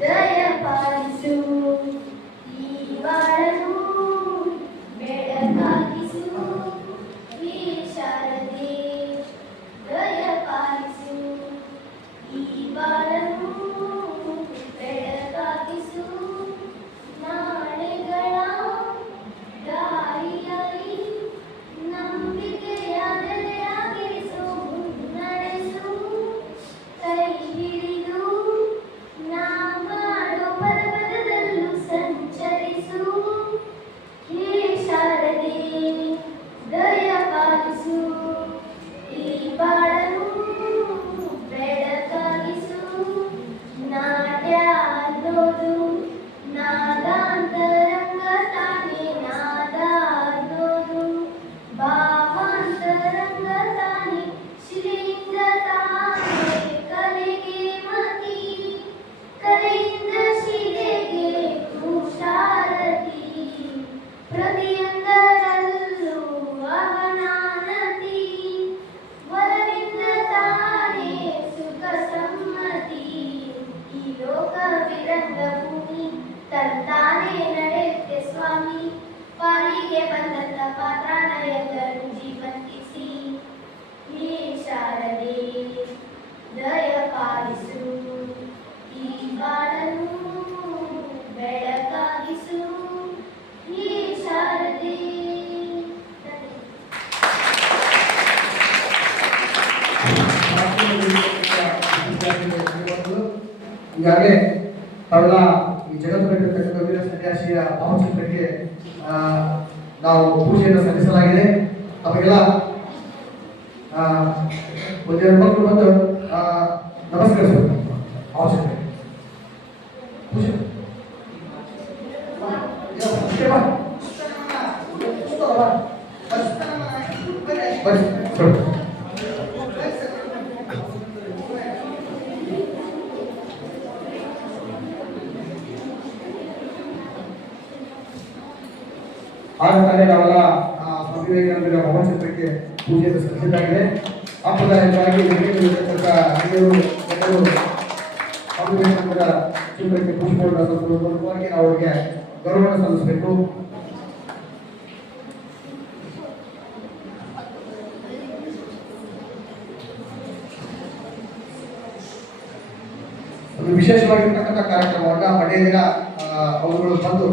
ದಯಪಾಲಿಸು ಈ ಬಾಳನು ಬೆಳಕಾಗಿಸು ಈ ಶಾರದೆ ದಯಪಾಲಿಸು ಈ ಬಾಳನು ಬೆಳಕಾಗಿಸು ನಾಳೆಗಳ ದಾರಿಯಲ್ಲಿ ನಂಬಿಕೆಯ ನೆಲೆಯಾಗಿರಿಸು ಮುನ್ನಡೆಸು ಕೈ ಹಿಡಿದು ನಾ ಮಾಡೋ ಪದಪದದಲ್ಲೂ ಸಂಚರಿಸು ಹೇ ಶಾರದೆ ದಯಪಾಲಿಸು ಈ ಬಾಳನು ಬೆಳಕಾಗಿಸು ನಾಟ್ಯ ಅನ್ನೋದು ನಾದಾಂತರಂಗ ತಾನೇ ನಾದ ಅನ್ನೋದು ಭಾವಾಂತರಂಗ ತಾನೇ ಶಿಲೆಯಿಂದ ತಾನೇ ಕಲೆಗೆ ಮತಿ ಕಲೆಯಿಂದ ಶಿಲೆಗೆ ಕುಶಾರತಿ ಪ್ರತಿಯೊಂದರಲ್ಲೂ ಅವನಾನತಿ ವರವಿಂದ ತಾನೇ ಸುಖ ಸಮ್ಮತಿ ಈ ಲೋಕ ವಿರಂಗ ಭೂಮಿ ತಂತಾನೇ ನಡೆಯುತ್ತೆ ಸ್ವಾಮಿ ಪಾಲಿಗೆ ಬಂದಂತ ಪಾತ್ರಾನ ಎಲ್ಲರೂ ಜೀವಂತಿಸಿ ಹೇ ಶಾರದೆ ದಯಪಾಲಿಸು ಈ ಬಾಳನು ಬೆಳಕಾಗಿಸು ಹೇ ಶಾರದೆ. ಈಗಾಗಲೇ ತಾವೆಲ್ಲ ಈ ಜಗತ್ತಿನಲ್ಲಿರ್ತಕ್ಕಂಥ ವೀರ ಸನ್ಯಾಸಿಯ ಭಾವಚಿತ್ರಕ್ಕೆ ನಾವು ಪೂಜೆಯನ್ನು ಸಲ್ಲಿಸಲಾಗಿದೆ. ತಮಗೆಲ್ಲ ಒಂದೆರಡು ಮಕ್ಕಳು ಬಂದು ನಮಸ್ಕರಿಸಬೇಕು ಭಾವಚಿತ್ರ ಪೂಜೆ ಆಗ ನಾವೆಲ್ಲ ಸ್ವಾಮಿ ವಿವೇಕಾನಂದರ ಭಾವಚಿತ್ರಕ್ಕೆ ಪೂಜೆಯನ್ನು ಸಲ್ಲಿಸಲಾಗಿದೆ. ಸಾಂಪ್ರದಾಯಿಕವಾಗಿ ಇರತಕ್ಕಂಥ ಹಿರಿಯರು ಎಲ್ಲರೂ ಸ್ವಾಮಿ ವಿವೇಕಾನಂದರ ಚಿತ್ರಕ್ಕೆ ಪುಷ್ಪವನ್ನು ಮೂಲಕವಾಗಿ ನಾವು ಅವರಿಗೆ ಗೌರವವನ್ನು ಸಲ್ಲಿಸಬೇಕು. ಒಂದು ವಿಶೇಷವಾಗಿರ್ತಕ್ಕಂಥ ಕಾರ್ಯಕ್ರಮವನ್ನು ಮಂಡ್ಯ ದಿನ ಅವುಗಳು ಬಂದು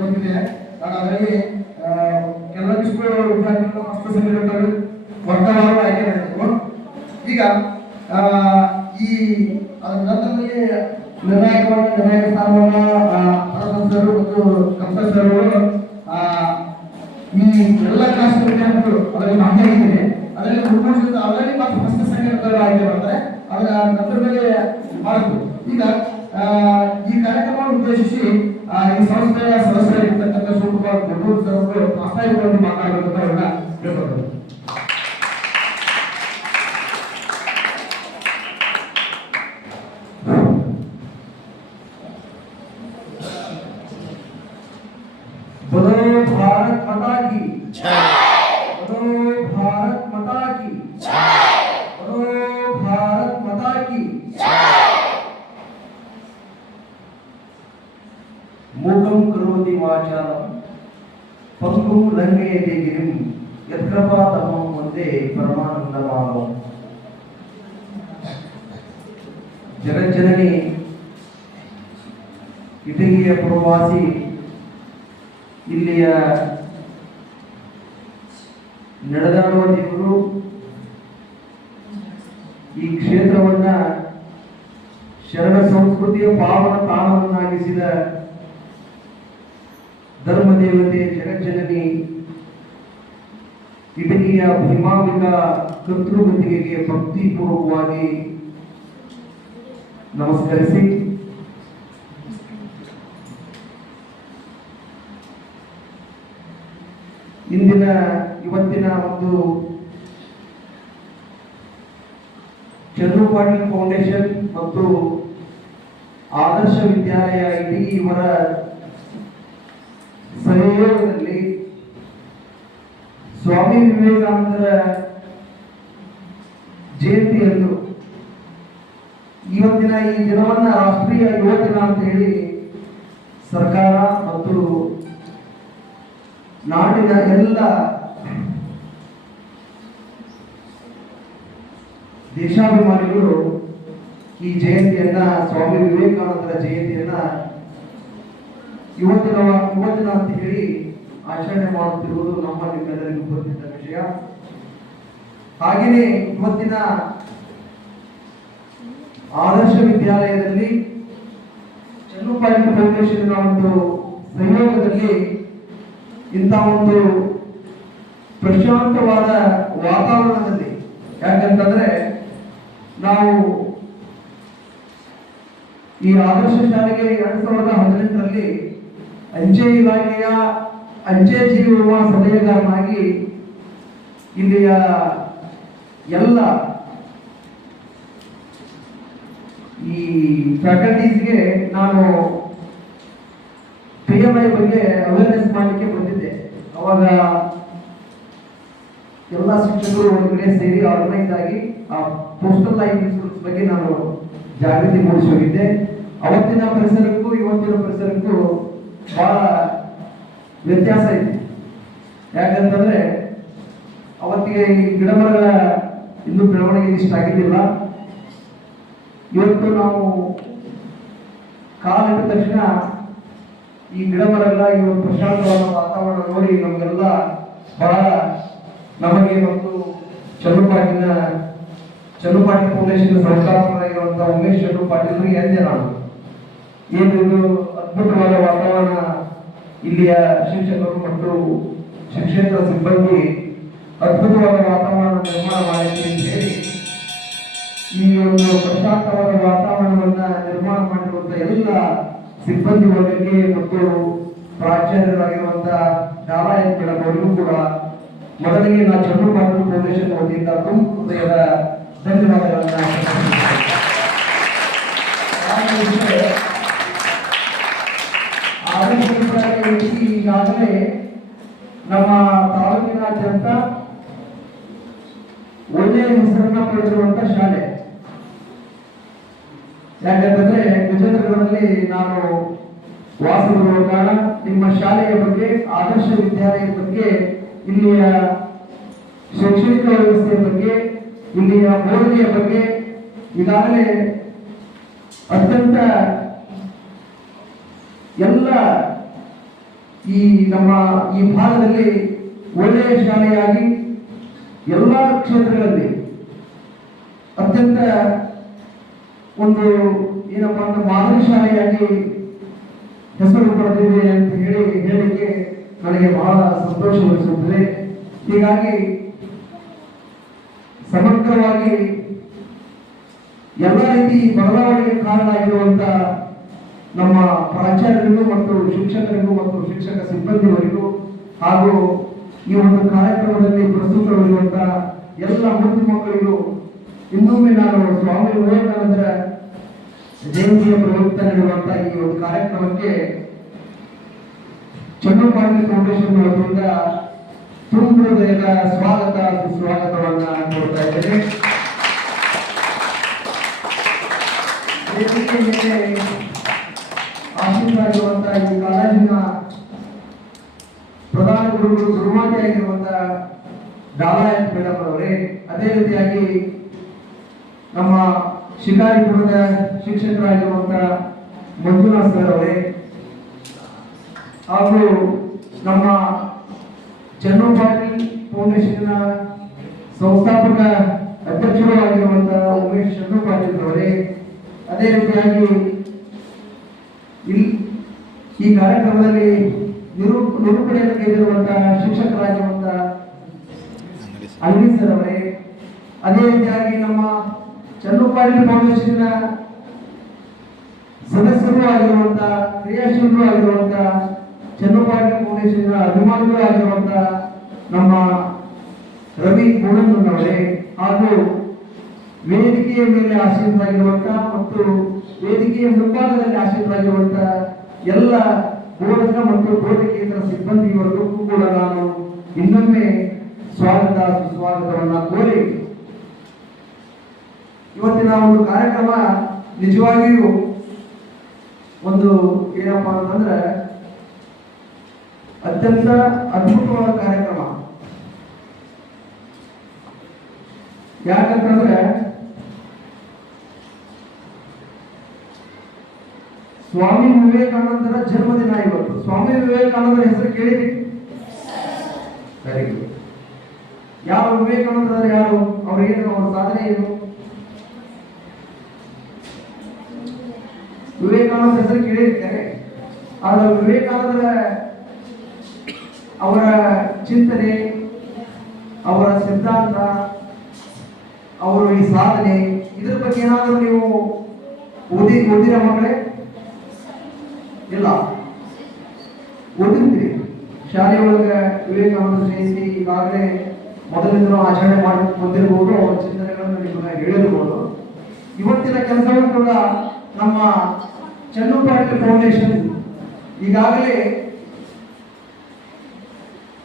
ಬಂದಿದೆ. ನಾನು ಅದರಲ್ಲಿ ಕೆಲವೊಂದಿಷ್ಟು ವಿದ್ಯಾರ್ಥಿಗಳು ವರ್ಗವಾರು ಆಯ್ಕೆ ಮಾಡಿದ್ರು. ಈಗ ಈ ಅದರ ನಂತರದಲ್ಲಿ ನಿರ್ಣಾಯಕ ಸ್ಥಾನವನ್ನು ಪರಸಂಸರು ಮತ್ತು ಕಂಪಲ್ಸರು ಈ ಎಲ್ಲ ಕ್ಲಾಸ್ ವಿದ್ಯಾರ್ಥಿಗಳು ಅದರಲ್ಲಿ ಭಾಗಿಯಾಗಿದ್ದಾರೆ. ಅದರಲ್ಲಿ ಮೂರು ಆಲ್ರೆಡಿ ಮತ್ತು ಫಸ್ಟ್ ಸಂಘಟನೆಗಳು ಆಯ್ಕೆ ಮಾಡ್ತಾರೆ. ಅದರ ನಂತರದಲ್ಲಿ ಮಾಡುದು. ಈಗ ಈ ಕಾರ್ಯಕ್ರಮವನ್ನು ಉದ್ದೇಶಿಸಿ ಈ ಸಂಸ್ಥೆಯ ಸದಸ್ಯರಾಗಿರ್ತಕ್ಕಂಥ ಶಿವಕುಮಾರ್ ದೊಡ್ಡೂರು ಸರ್ ಅವರು ಪ್ರಾಸ್ತಾವಿಕವಾಗಿ ಮಾತನಾಡಬೇಕಂತ ಅವ್ರನ್ನ ಕೇಳ್ಕೊಳ್ತಾರೆ. भारत माता की जय, बोलो भारत माता की जय, बोलो भारत माता की जय. मूकं करोति वाचालं पंगुं लंघयते गिरिं यत्कृपातमं वन्दे परमानन्दमाधवं. जगज्जननी इटगिಯ ಪ್ರವಾಸಿ ಇಲ್ಲಿಯ ನಡೆದಾಡುವ ದೇವರು ಈ ಕ್ಷೇತ್ರವನ್ನ ಶರಣ ಸಂಸ್ಕೃತಿಯ ಪಾವನ ತಾಣವನ್ನಾಗಿಸಿದ ಧರ್ಮ ದೇವತೆ ಜಗಜ್ಜನನಿ ಇಟಗಿಯ ಭೀಮಾಂಬಿಕಾ ಕರ್ತೃಗತಿಗೆ ಭಕ್ತಿಪೂರ್ವಕವಾಗಿ ನಮಸ್ಕರಿಸಿ ಇವತ್ತಿನ ಒಂದು ಚಂದ್ರು ಪಾಟೀಲ್ ಫೌಂಡೇಶನ್ ಮತ್ತು ಆದರ್ಶ ವಿದ್ಯಾಲಯ ಇಡೀ ಇವರ ಸಹಯೋಗದಲ್ಲಿ ಸ್ವಾಮಿ ವಿವೇಕಾನಂದರ ಜಯಂತಿಯಂದು ಇವತ್ತಿನ ಈ ದಿನವನ್ನ ರಾಷ್ಟ್ರೀಯ ಯುವ ದಿನ ಅಂತ ಹೇಳಿ ಸರ್ಕಾರ ಮತ್ತು ನಾಡಿನ ಎಲ್ಲ ದೇಶಾಭಿಮಾನಿಗಳು ಈ ಜಯಂತಿಯನ್ನ ಸ್ವಾಮಿ ವಿವೇಕಾನಂದರ ಜಯಂತಿಯನ್ನ ಯುವ ದಿನ ಅಂತ ಹೇಳಿ ಆಚರಣೆ ಮಾಡುತ್ತಿರುವುದು ನಮ್ಮ ನಿಮ್ಮೆಲ್ಲರಿಗೂ ಗೊತ್ತಿದ್ದ ವಿಷಯ. ಹಾಗೆಯೇ ಇವತ್ತಿನ ಆದರ್ಶ ವಿದ್ಯಾಲಯದಲ್ಲಿ ಚನ್ನುಪಾಟಿ ಫೌಂಡೇಶನ್ ಒಂದು ಸಹಯೋಗದಲ್ಲಿ ಇಂಥ ಒಂದು ಪ್ರಶಾಂತವಾದ ವಾತಾವರಣದಲ್ಲಿ, ಯಾಕಂತಂದ್ರೆ ನಾವು ಈ ಆದರ್ಶ ಶಾಲೆಗೆ 2018ರಲ್ಲಿ ಅಂಚೆ ಇಲಾಖೆಯ ಅಂಚೆ ಜೀವ ಸಲಹೆಗಾರನಾಗಿ ಇಲ್ಲಿಯ ಎಲ್ಲ ಈ ಫ್ಯಾಕಲ್ಟೀಸ್ಗೆ ನಾನು PMI ಬಗ್ಗೆ ಅವೇರ್ನೆಸ್ ಮಾಡಲಿಕ್ಕೆ ಬಂದಿದ್ದೆ. ಅವಾಗ ಎಲ್ಲ ಶಿಕ್ಷಕರು ಒಂದು ಕಡೆ ಸೇರಿ ಆರ್ಗನೈಸ್ ಆಗಿ ಆ ಪೋಸ್ಟಲ್ ಲೈಫ್ ಇನ್ಶೂರೆನ್ಸ್ ಬಗ್ಗೆ ನಾನು ಜಾಗೃತಿ ಮೂಡಿಸಿ ಹೋಗಿದ್ದೆ. ಅವತ್ತಿನ ಪರಿಸರಕ್ಕೂ ಇವತ್ತಿನ ಪರಿಸರಕ್ಕೂ ಬಹಳ ವ್ಯತ್ಯಾಸ ಇದೆ. ಯಾಕಂತಂದ್ರೆ ಅವತ್ತಿಗೆ ಈ ಗಿಡಮರಗಳ ಇನ್ನೂ ಬೆಳವಣಿಗೆ ಇಷ್ಟ ಆಗಿದ್ದಿಲ್ಲ. ಇವತ್ತು ನಾವು ಕಾಲಿಟ್ಟ ತಕ್ಷಣ ಈ ಗಿಡಮರಗಳ ಈ ಒಂದು ಪ್ರಶಾಂತವಾದ ವಾತಾವರಣ ನೋಡಿ ನಮಗೆಲ್ಲ ಬಹಳ, ನಮಗೆ ಮತ್ತು ಚನ್ನುಪಾಟಿ ಫೌಂಡೇಶನ್ ಸಂಸ್ಥಾಪಕರಾಗಿರುವಂತಹ ಉಮೇಶ್ ಚನ್ನು ಪಾಟೀಲ್ರಿಗೆ ಎಂದೆ ನಾನು ಏನು ಇದು ಅದ್ಭುತವಾದ ವಾತಾವರಣ, ಇಲ್ಲಿಯ ಶಿಕ್ಷಕರು ಮತ್ತು ಶಿಕ್ಷಕರ ಸಿಬ್ಬಂದಿ ಅದ್ಭುತವಾದ ವಾತಾವರಣ ನಿರ್ಮಾಣ ಮಾಡಿದೆ ಅಂತ ಹೇಳಿ ಈ ಒಂದು ಪ್ರಶಾಂತವಾದ ವಾತಾವರಣವನ್ನ ನಿರ್ಮಾಣ ಮಾಡಿರುವಂತಹ ಎಲ್ಲ ಸಿಬ್ಬಂದಿ ವರ್ಗಕ್ಕೆ ಮತ್ತು ಪ್ರಾಚಾರ್ಯರಾಗಿರುವಂತಹ ಡಾಲಾಯತ್ ಮೇಡಮ್ ಅವರಿಗೂ ಕೂಡ ಮೊದಲಿಗೆ ನಾವು ಚನ್ನುಪಾಟಿ ಫೌಂಡೇಶನ್ ವತಿಯಿಂದ ತುಂಬ ಹೃದಯದ ಧನ್ಯವಾದಗಳನ್ನ ಈಗಾಗಲೇ ನಮ್ಮ ತಾಲೂಕಿನಾದ್ಯಂತ ಒಳ್ಳೆಯ ಹೆಸರನ್ನ ಪಡೆದಿರುವಂತ ಶಾಲೆ. ಯಾಕಂತಂದ್ರೆ ವಿಜಯನಗರದಲ್ಲಿ ನಾನು ವಾಸವಿರುವ ಕಾರಣ ನಿಮ್ಮ ಶಾಲೆಯ ಬಗ್ಗೆ, ಆದರ್ಶ ವಿದ್ಯಾಲಯದ ಬಗ್ಗೆ, ಇಲ್ಲಿಯ ಶೈಕ್ಷಣಿಕ ವ್ಯವಸ್ಥೆಯ ಬಗ್ಗೆ, ಇಲ್ಲಿಯ ಬೋಧನೆಯ ಬಗ್ಗೆ ಈಗಾಗಲೇ ಅತ್ಯಂತ ಎಲ್ಲ ಈ ನಮ್ಮ ಈ ಭಾಗದಲ್ಲಿ ಒಳ್ಳೆಯ ಶಾಲೆಯಾಗಿ ಎಲ್ಲ ಕ್ಷೇತ್ರಗಳಲ್ಲಿ ಅತ್ಯಂತ ಒಂದು ಏನಪ್ಪ ಅಂದ್ರೆ ಮಾದರಿ ಶಾಲೆಯಾಗಿ ಹೆಸರು ಪಡೆದಿದೆ ಅಂತ ಹೇಳಿಕೆ ನನಗೆ ಬಹಳ ಸಂತೋಷವೆನಿಸುತ್ತದೆ. ಹೀಗಾಗಿ ಸಮಗ್ರವಾಗಿ ಎಲ್ಲ ರೀತಿ ಬದಲಾವಣೆಗೆ ಕಾರಣ ಆಗಿರುವಂತ ನಮ್ಮ ಪ್ರಾಚಾರ್ಯರಿಗೂ ಮತ್ತು ಶಿಕ್ಷಕರಿಗೂ ಮತ್ತು ಶಿಕ್ಷಕ ಸಿಬ್ಬಂದಿಯವರಿಗೂ ಹಾಗೂ ಈ ಒಂದು ಕಾರ್ಯಕ್ರಮದಲ್ಲಿ ಪ್ರಸ್ತುತವಿರುವಂತಹ ಎಲ್ಲ ಮುದ್ದು ಮಕ್ಕಳಿಗೂ ಇನ್ನೊಮ್ಮೆ ನಾನು ಸ್ವಾಮಿ ವಿವೇಕಾನಂದರ ಜಯಂತಿಯ ಪ್ರಯುಕ್ತ ನಡೆಯುವಂತಹ ಈ ಒಂದು ಕಾರ್ಯಕ್ರಮಕ್ಕೆ ಚನ್ನುಪಾಟಿ ಫೌಂಡೇಶನ್ ವತಿಯಿಂದ ತುಂಬ ಹೃದಯದ ಸ್ವಾಗತ ಸುಸ್ವಾಗತವನ್ನ ಕೊಡ್ತಾ ಇದ್ದೇನೆ. ಆಶೀರ್ವಾದಿರುವಂತಹ ಈ ಕಾಲೇಜಿನ ಪ್ರಧಾನ ಗುರುಗಳು ಗುರುಮಾತೆಯಾಗಿರುವಂತಹ ಡಾಲಾಯತ್ ಮೇಡಮ್ ಅವರೇ, ಅದೇ ರೀತಿಯಾಗಿ ನಮ್ಮ ಶಿಕಾರಿಪುರದ ಶಿಕ್ಷಕರಾಗಿರುವಂತಹ ಮಂಜುನಾಥ್ ಸರ್ ಅವರೇ, ಹಾಗೂ ನಮ್ಮ ಚನ್ನುಪಾಟಿ ಫೌಂಡೇಶನ್ ಸಂಸ್ಥಾಪಕ ಅಧ್ಯಕ್ಷರು ಆಗಿರುವಂತಹ ಉಮೇಶ್ ಚನ್ನು ಪಾಟೀಲ್ ಅವರೇ, ಅದೇ ರೀತಿಯಾಗಿ ಈ ಕಾರ್ಯಕ್ರಮದಲ್ಲಿ ನಿರೂಪಣೆಯನ್ನು ಕೈಗೊಂಡಿರುವಂತಹ ಶಿಕ್ಷಕರಾಗಿರುವಂತಹ ಅಲ್ವಿ ಸರ್ ಅವರೇ, ಅದೇ ರೀತಿಯಾಗಿ ನಮ್ಮ ಚನ್ನುಪಾಟಿ ಫೌಂಡೇಶನ್ ಸದಸ್ಯರು ಆಗಿರುವಂತಹ ಕ್ರಿಯಾಶೀಲರು ಆಗಿರುವಂತಹ ಚನ್ನುಪಾಟಿ ಫೌಂಡೇಶನ್ ಅಭಿಮಾನಿಗಳು ಆಗಿರುವಂತಹ ನಮ್ಮ ರವಿ ಗೋಣನ್ನವರೇ, ಹಾಗೂ ವೇದಿಕೆಯ ಮೇಲೆ ಆಸೀನರಾಗಿರುವಂತ ಮತ್ತು ವೇದಿಕೆಯ ಮುಂಭಾಗದಲ್ಲಿ ಆಸೀನರಾಗಿರುವಂತ ಎಲ್ಲ ಬೋಧಕ ಮತ್ತು ಬೋಧಕೇತರ ಸಿಬ್ಬಂದಿಯವರೆಗೂ ಕೂಡ ನಾನು ಇನ್ನೊಮ್ಮೆ ಸ್ವಾಗತ ಸುಸ್ವಾಗತವನ್ನ ಕೋರಿ ಇವತ್ತಿನ ಒಂದು ಕಾರ್ಯಕ್ರಮ ನಿಜವಾಗಿಯೂ ಒಂದು ಏನಪ್ಪಾ ಅಂತಂದ್ರೆ ಅತ್ಯಂತ ಅದ್ಭುತವಾದ ಕಾರ್ಯಕ್ರಮ. ಯಾಕಂತಂದ್ರೆ ಸ್ವಾಮಿ ವಿವೇಕಾನಂದರ ಜನ್ಮದಿನ ಇವತ್ತು. ಸ್ವಾಮಿ ವಿವೇಕಾನಂದರ ಹೆಸರು ಕೇಳಿದ್ರಿ? Very good. ಯಾವ ವಿವೇಕಾನಂದರ ಯಾರು? ಅವ್ರಿಗೇನು ಅವ್ರ ಸಾಧನೆ ಏನು? ವಿವೇಕಾನಂದ ಹೆಸರು ಕೇಳಿರ್ತಾರೆ. ಆದ್ರೆ ವಿವೇಕಾನಂದರ ಅವರ ಚಿಂತನೆ, ಅವರ ಸಿದ್ಧಾಂತ, ಅವರ ಈ ಸಾಧನೆ, ಇದ್ರ ಬಗ್ಗೆ ಏನಾದರೂ ನೀವು ಓದಿರ ಮಕ್ಕಳೇ? ಇಲ್ಲ, ಓದಿರ್ತೀರಿ. ಶಾಲೆ ಒಳಗೆ ವಿವೇಕಾನಂದ ಜಯಂತಿ ಈಗಾಗಲೇ ಮೊದಲಿಂದ ಆಚರಣೆ ಮಾಡಿ ಬಂದಿರಬಹುದು. ಅವರ ಚಿಂತನೆಗಳನ್ನು ನಿಮಗೆ ಹೇಳಿರಬಹುದು. ಇವತ್ತಿನ ಕೆಲಸವೂ ಕೂಡ ನಮ್ಮ ಚನ್ನು ಪಾಟೀಲ್ ಫೌಂಡೇಶನ್ ಈಗಾಗಲೇ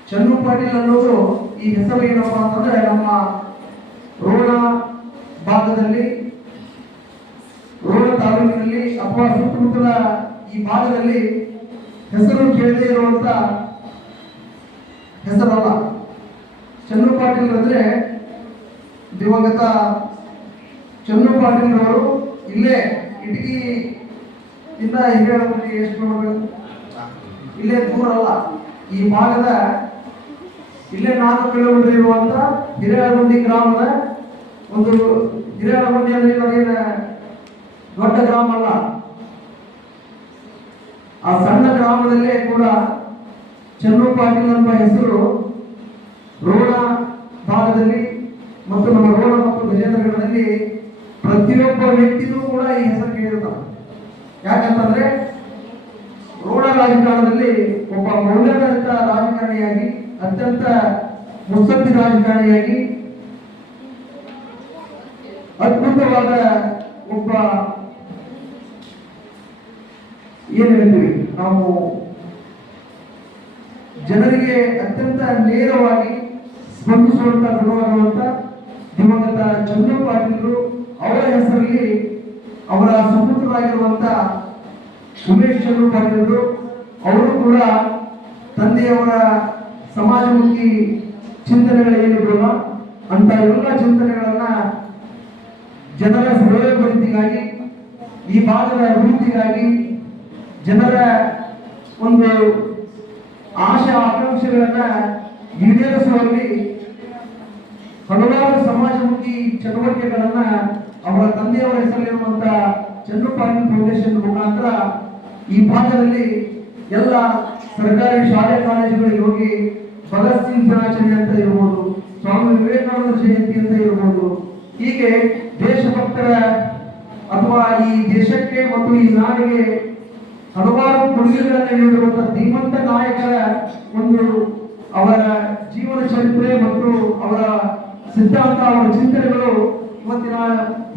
ಚನ್ನು ಪಾಟೀಲ್ ಅನ್ನೋದು ಈ ಹೆಸರು ಏನಪ್ಪಾ ಅಂತಂದ್ರೆ ನಮ್ಮ ರೋಣ ಭಾಗದಲ್ಲಿ, ರೋಣ ತಾಲೂಕಿನಲ್ಲಿ ಅಥವಾ ಸುತ್ತಮುತ್ತಲ ಈ ಭಾಗದಲ್ಲಿ ಹೆಸರು ಕೇಳದೇ ಇರುವಂತ ಹೆಸರಲ್ಲ. ಚನ್ನು ಪಾಟೀಲ್ ಅಂದ್ರೆ ದಿವಂಗತ ಚನ್ನು ಪಾಟೀಲ್ ಅವರು ಇಲ್ಲೇ ಇಟಗಿ ಇಂದ ಹಿರಿಯಡಗುಂದಿ ಎಷ್ಟು ಇಲ್ಲೇ ದೂರ ಅಲ್ಲ, ಈ ಭಾಗದ ಇಲ್ಲೇ 4 ಕಿಲೋಮೀಟರ್ ಇರುವಂತ ಹಿರಿಯಡಗುಂದಿ ಗ್ರಾಮದ ಒಂದು ಹಿರಿಯಡಗುಂದಿ ಅಂದ್ರೆ ಅದೇನ ದೊಡ್ಡ ಗ್ರಾಮ ಅಲ್ಲ. ಆ ಸಣ್ಣ ಗ್ರಾಮದಲ್ಲೇ ಕೂಡ ಚನ್ನು ಪಾಟೀಲ್ ಎಂಬ ಹೆಸರು ರೋಣ ಭಾಗದಲ್ಲಿ ಮತ್ತು ನಮ್ಮ ರೋಣ ಮತ್ತು ಗಜೇಂದ್ರಗಢದಲ್ಲಿ ಪ್ರತಿಯೊಬ್ಬ ವ್ಯಕ್ತಿಗೂ ಕೂಡ ಈ ಹೆಸರು ಕೇಳಿರ್ತಾರೆ. ಯಾಕಂತಂದ್ರೆ ರೋಣ ರಾಜಕಾರಣದಲ್ಲಿ ಒಬ್ಬ ಮೌಲ್ಯಭರಿತ ರಾಜಕಾರಣಿಯಾಗಿ, ಅತ್ಯಂತ ಮುತ್ಸದ್ದಿ ರಾಜಕಾರಣಿಯಾಗಿ, ಅದ್ಭುತವಾದ ಒಬ್ಬ ಏನ್ ಹೇಳ್ತೀವಿ ನಾವು, ಜನರಿಗೆ ಅತ್ಯಂತ ನೇರವಾಗಿ ಸ್ಪಂದಿಸುವಂತ ಗುಣವಾಗಿರುವಂತ ದಿವಂಗತ ಚನ್ನು ಪಾಟೀಲರು ಅವರ ಹೆಸರಲ್ಲಿ ಅವರ ಸುಪುತ್ರರಾಗಿರುವಂತ ಉಮೇಶ್ ಚನ್ನು ಪಾಟೀಲರು ಅವರು ಕೂಡ ತಂದೆಯವರ ಸಮಾಜಮುಖಿ ಚಿಂತನೆಗಳೇನಿರಲ್ಲ ಅಂತ ಎಲ್ಲ ಚಿಂತನೆಗಳನ್ನ ಜನರ ಶ್ರೇಯೋಭಿವೃದ್ಧಿಗಾಗಿ, ಈ ಭಾಗದ ಅಭಿವೃದ್ಧಿಗಾಗಿ, ಜನರ ಒಂದು ಆಶಾ ಆಕಾಂಕ್ಷೆಗಳನ್ನ ಈಡೇರಿಸುವಲ್ಲಿ ಹಲವಾರು ಸಮಾಜಮುಖಿ ಚಟುವಟಿಕೆಗಳನ್ನ ಅವರ ತಂದೆಯವರ ಹೆಸರಲ್ಲಿರುವಂತ ಚನ್ನು ಪಾಟೀಲ್ ಫೌಂಡೇಶನ್ ಮುಖಾಂತರ ಈ ಭಾಗದಲ್ಲಿ ಎಲ್ಲ ಸರ್ಕಾರಿ ಶಾಲೆ ಕಾಲೇಜುಗಳಿಗೆ ಹೋಗಿ ಭಗತ್ ಸಿಂಗ್ ದಿನಾಚರಣೆ ಅಂತ ಇರ್ಬೋದು, ಸ್ವಾಮಿ ವಿವೇಕಾನಂದ ಜಯಂತಿ ಅಂತ ಇರ್ಬೋದು, ಹೀಗೆ ದೇಶಭಕ್ತರ ಅಥವಾ ಈ ದೇಶಕ್ಕೆ ಮತ್ತು ಈ ನಾಡಿಗೆ ಹಲವಾರು ಕೊಡುಗೆಗಳನ್ನು ನೀಡಿರುವಂತಹ ಧೀಮಂತ ನಾಯಕರ ಒಂದು ಅವರ ಜೀವನ ಚರಿತ್ರೆ ಮತ್ತು ಅವರ ಸಿದ್ಧಾಂತ, ಅವರ ಚಿಂತನೆಗಳು ಇವತ್ತಿನ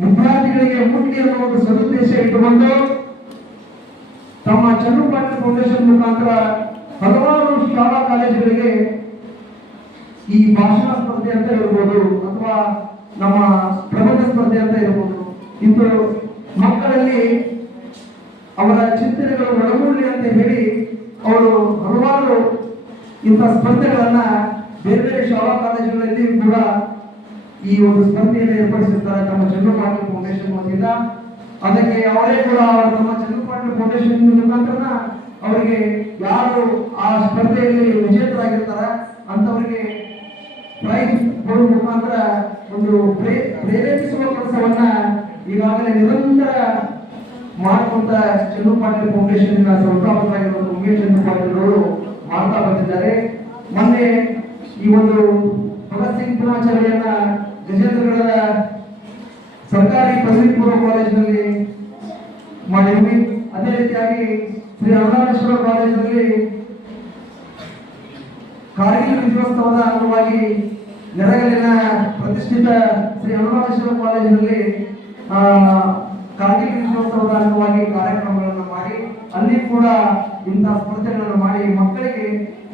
ವಿದ್ಯಾರ್ಥಿಗಳಿಗೆ ಮುಟ್ಟಿ ಅನ್ನೋ ಒಂದು ಸದುದ್ದೇಶ ಇಟ್ಟುಕೊಂಡು ತಮ್ಮ ಚನ್ನು ಪಾಟೀಲ್ ಫೌಂಡೇಶನ್ ಮುಖಾಂತರ ಹಲವಾರು ಶಾಲಾ ಕಾಲೇಜುಗಳಿಗೆ ಈ ಭಾಷಣ ಸ್ಪರ್ಧೆ ಅಂತ ಇರ್ಬೋದು ಅಥವಾ ನಮ್ಮ ಪ್ರಬಂಧ ಸ್ಪರ್ಧೆ ಅಂತ ಇರ್ಬೋದು, ಇಂದು ಮಕ್ಕಳಲ್ಲಿ ಅವರ ಚಿಂತನೆಗಳು ಒಳಗೂಡಲಿ ಅಂತ ಹೇಳಿ ಅವರು ಹಲವಾರು ಇಂಥ ಸ್ಪರ್ಧೆಗಳನ್ನ ಬೇರೆ ಬೇರೆ ಶಾಲಾ ಕಾಲೇಜುಗಳಲ್ಲಿ ಕೂಡ ಈ ಒಂದು ಸ್ಪರ್ಧೆಯನ್ನು ಏರ್ಪಡಿಸಿರ್ತಾರೆ ತಮ್ಮ ಚನ್ನು ಪಾಟೀಲ್ ಫೌಂಡೇಶನ್ ವತಿಯಿಂದ. ಅದಕ್ಕೆ ಅವರೇ ಕೂಡ ತಮ್ಮ ಚನ್ನು ಪಾಟೀಲ್ ಫೌಂಡೇಶನ್ ಮುಖಾಂತರ ಅವರಿಗೆ ಯಾರು ಆ ಸ್ಪರ್ಧೆಯಲ್ಲಿ ವಿಜೇತರಾಗಿರ್ತಾರ ಅಂತವರಿಗೆ ಪ್ರೈಸ್ ಕೊಡುವ ಮುಖಾಂತರ ಒಂದು ಪ್ರೇರೇಪಿಸುವ ಕೆಲಸವನ್ನ ಈಗಾಗಲೇ ನಿರಂತರ ಮಾಡುವಂತ ಚನ್ನು ಪಾಟೀಲ್ ಫೌಂಡೇಶನ್ ಸಂಸ್ಥಾಪಕರಾಗಿರುವ ಉಮೇಶ್ ಚನ್ನು ಪಾಟೀಲ್ ಅವರು ಮಾಡ್ತಾ ಬಂದಿದ್ದಾರೆ. ಮೊನ್ನೆ ಈ ಒಂದು ಭಗತ್ ಸಿಂಗ್ ದಿನಾಚರಣೆಯನ್ನ ಗಜೇಂದ್ರಗಢದ ಸರ್ಕಾರಿ ಪದವಿ ಪೂರ್ವ ಕಾಲೇಜಿನಲ್ಲಿ ಮಾಡಿದ್ವಿ. ಅದೇ ರೀತಿಯಾಗಿ ಶ್ರೀ ಅರುಣಾಚಲೇಶ್ವರ ಕಾಲೇಜಿನಲ್ಲಿ ಕಾರ್ಗಿಲ್ ವಿಜಯೋತ್ಸವದ ಅಂಗವಾಗಿ ನೆರಗಲಿನ ಪ್ರತಿಷ್ಠಿತ ಶ್ರೀ ಹನುಮಾನೇಶ್ವರ ಕಾಲೇಜಿನಲ್ಲಿ ಕಾರ್ಗಿಲ್ ವಿಜಯೋತ್ಸವದ ಅಂಗವಾಗಿ ಕಾರ್ಯಕ್ರಮಗಳನ್ನು ಮಾಡಿ ಅಲ್ಲಿ ಕೂಡ ಇಂತಹ ಸ್ಪರ್ಧೆಗಳನ್ನು ಮಾಡಿ ಮಕ್ಕಳಿಗೆ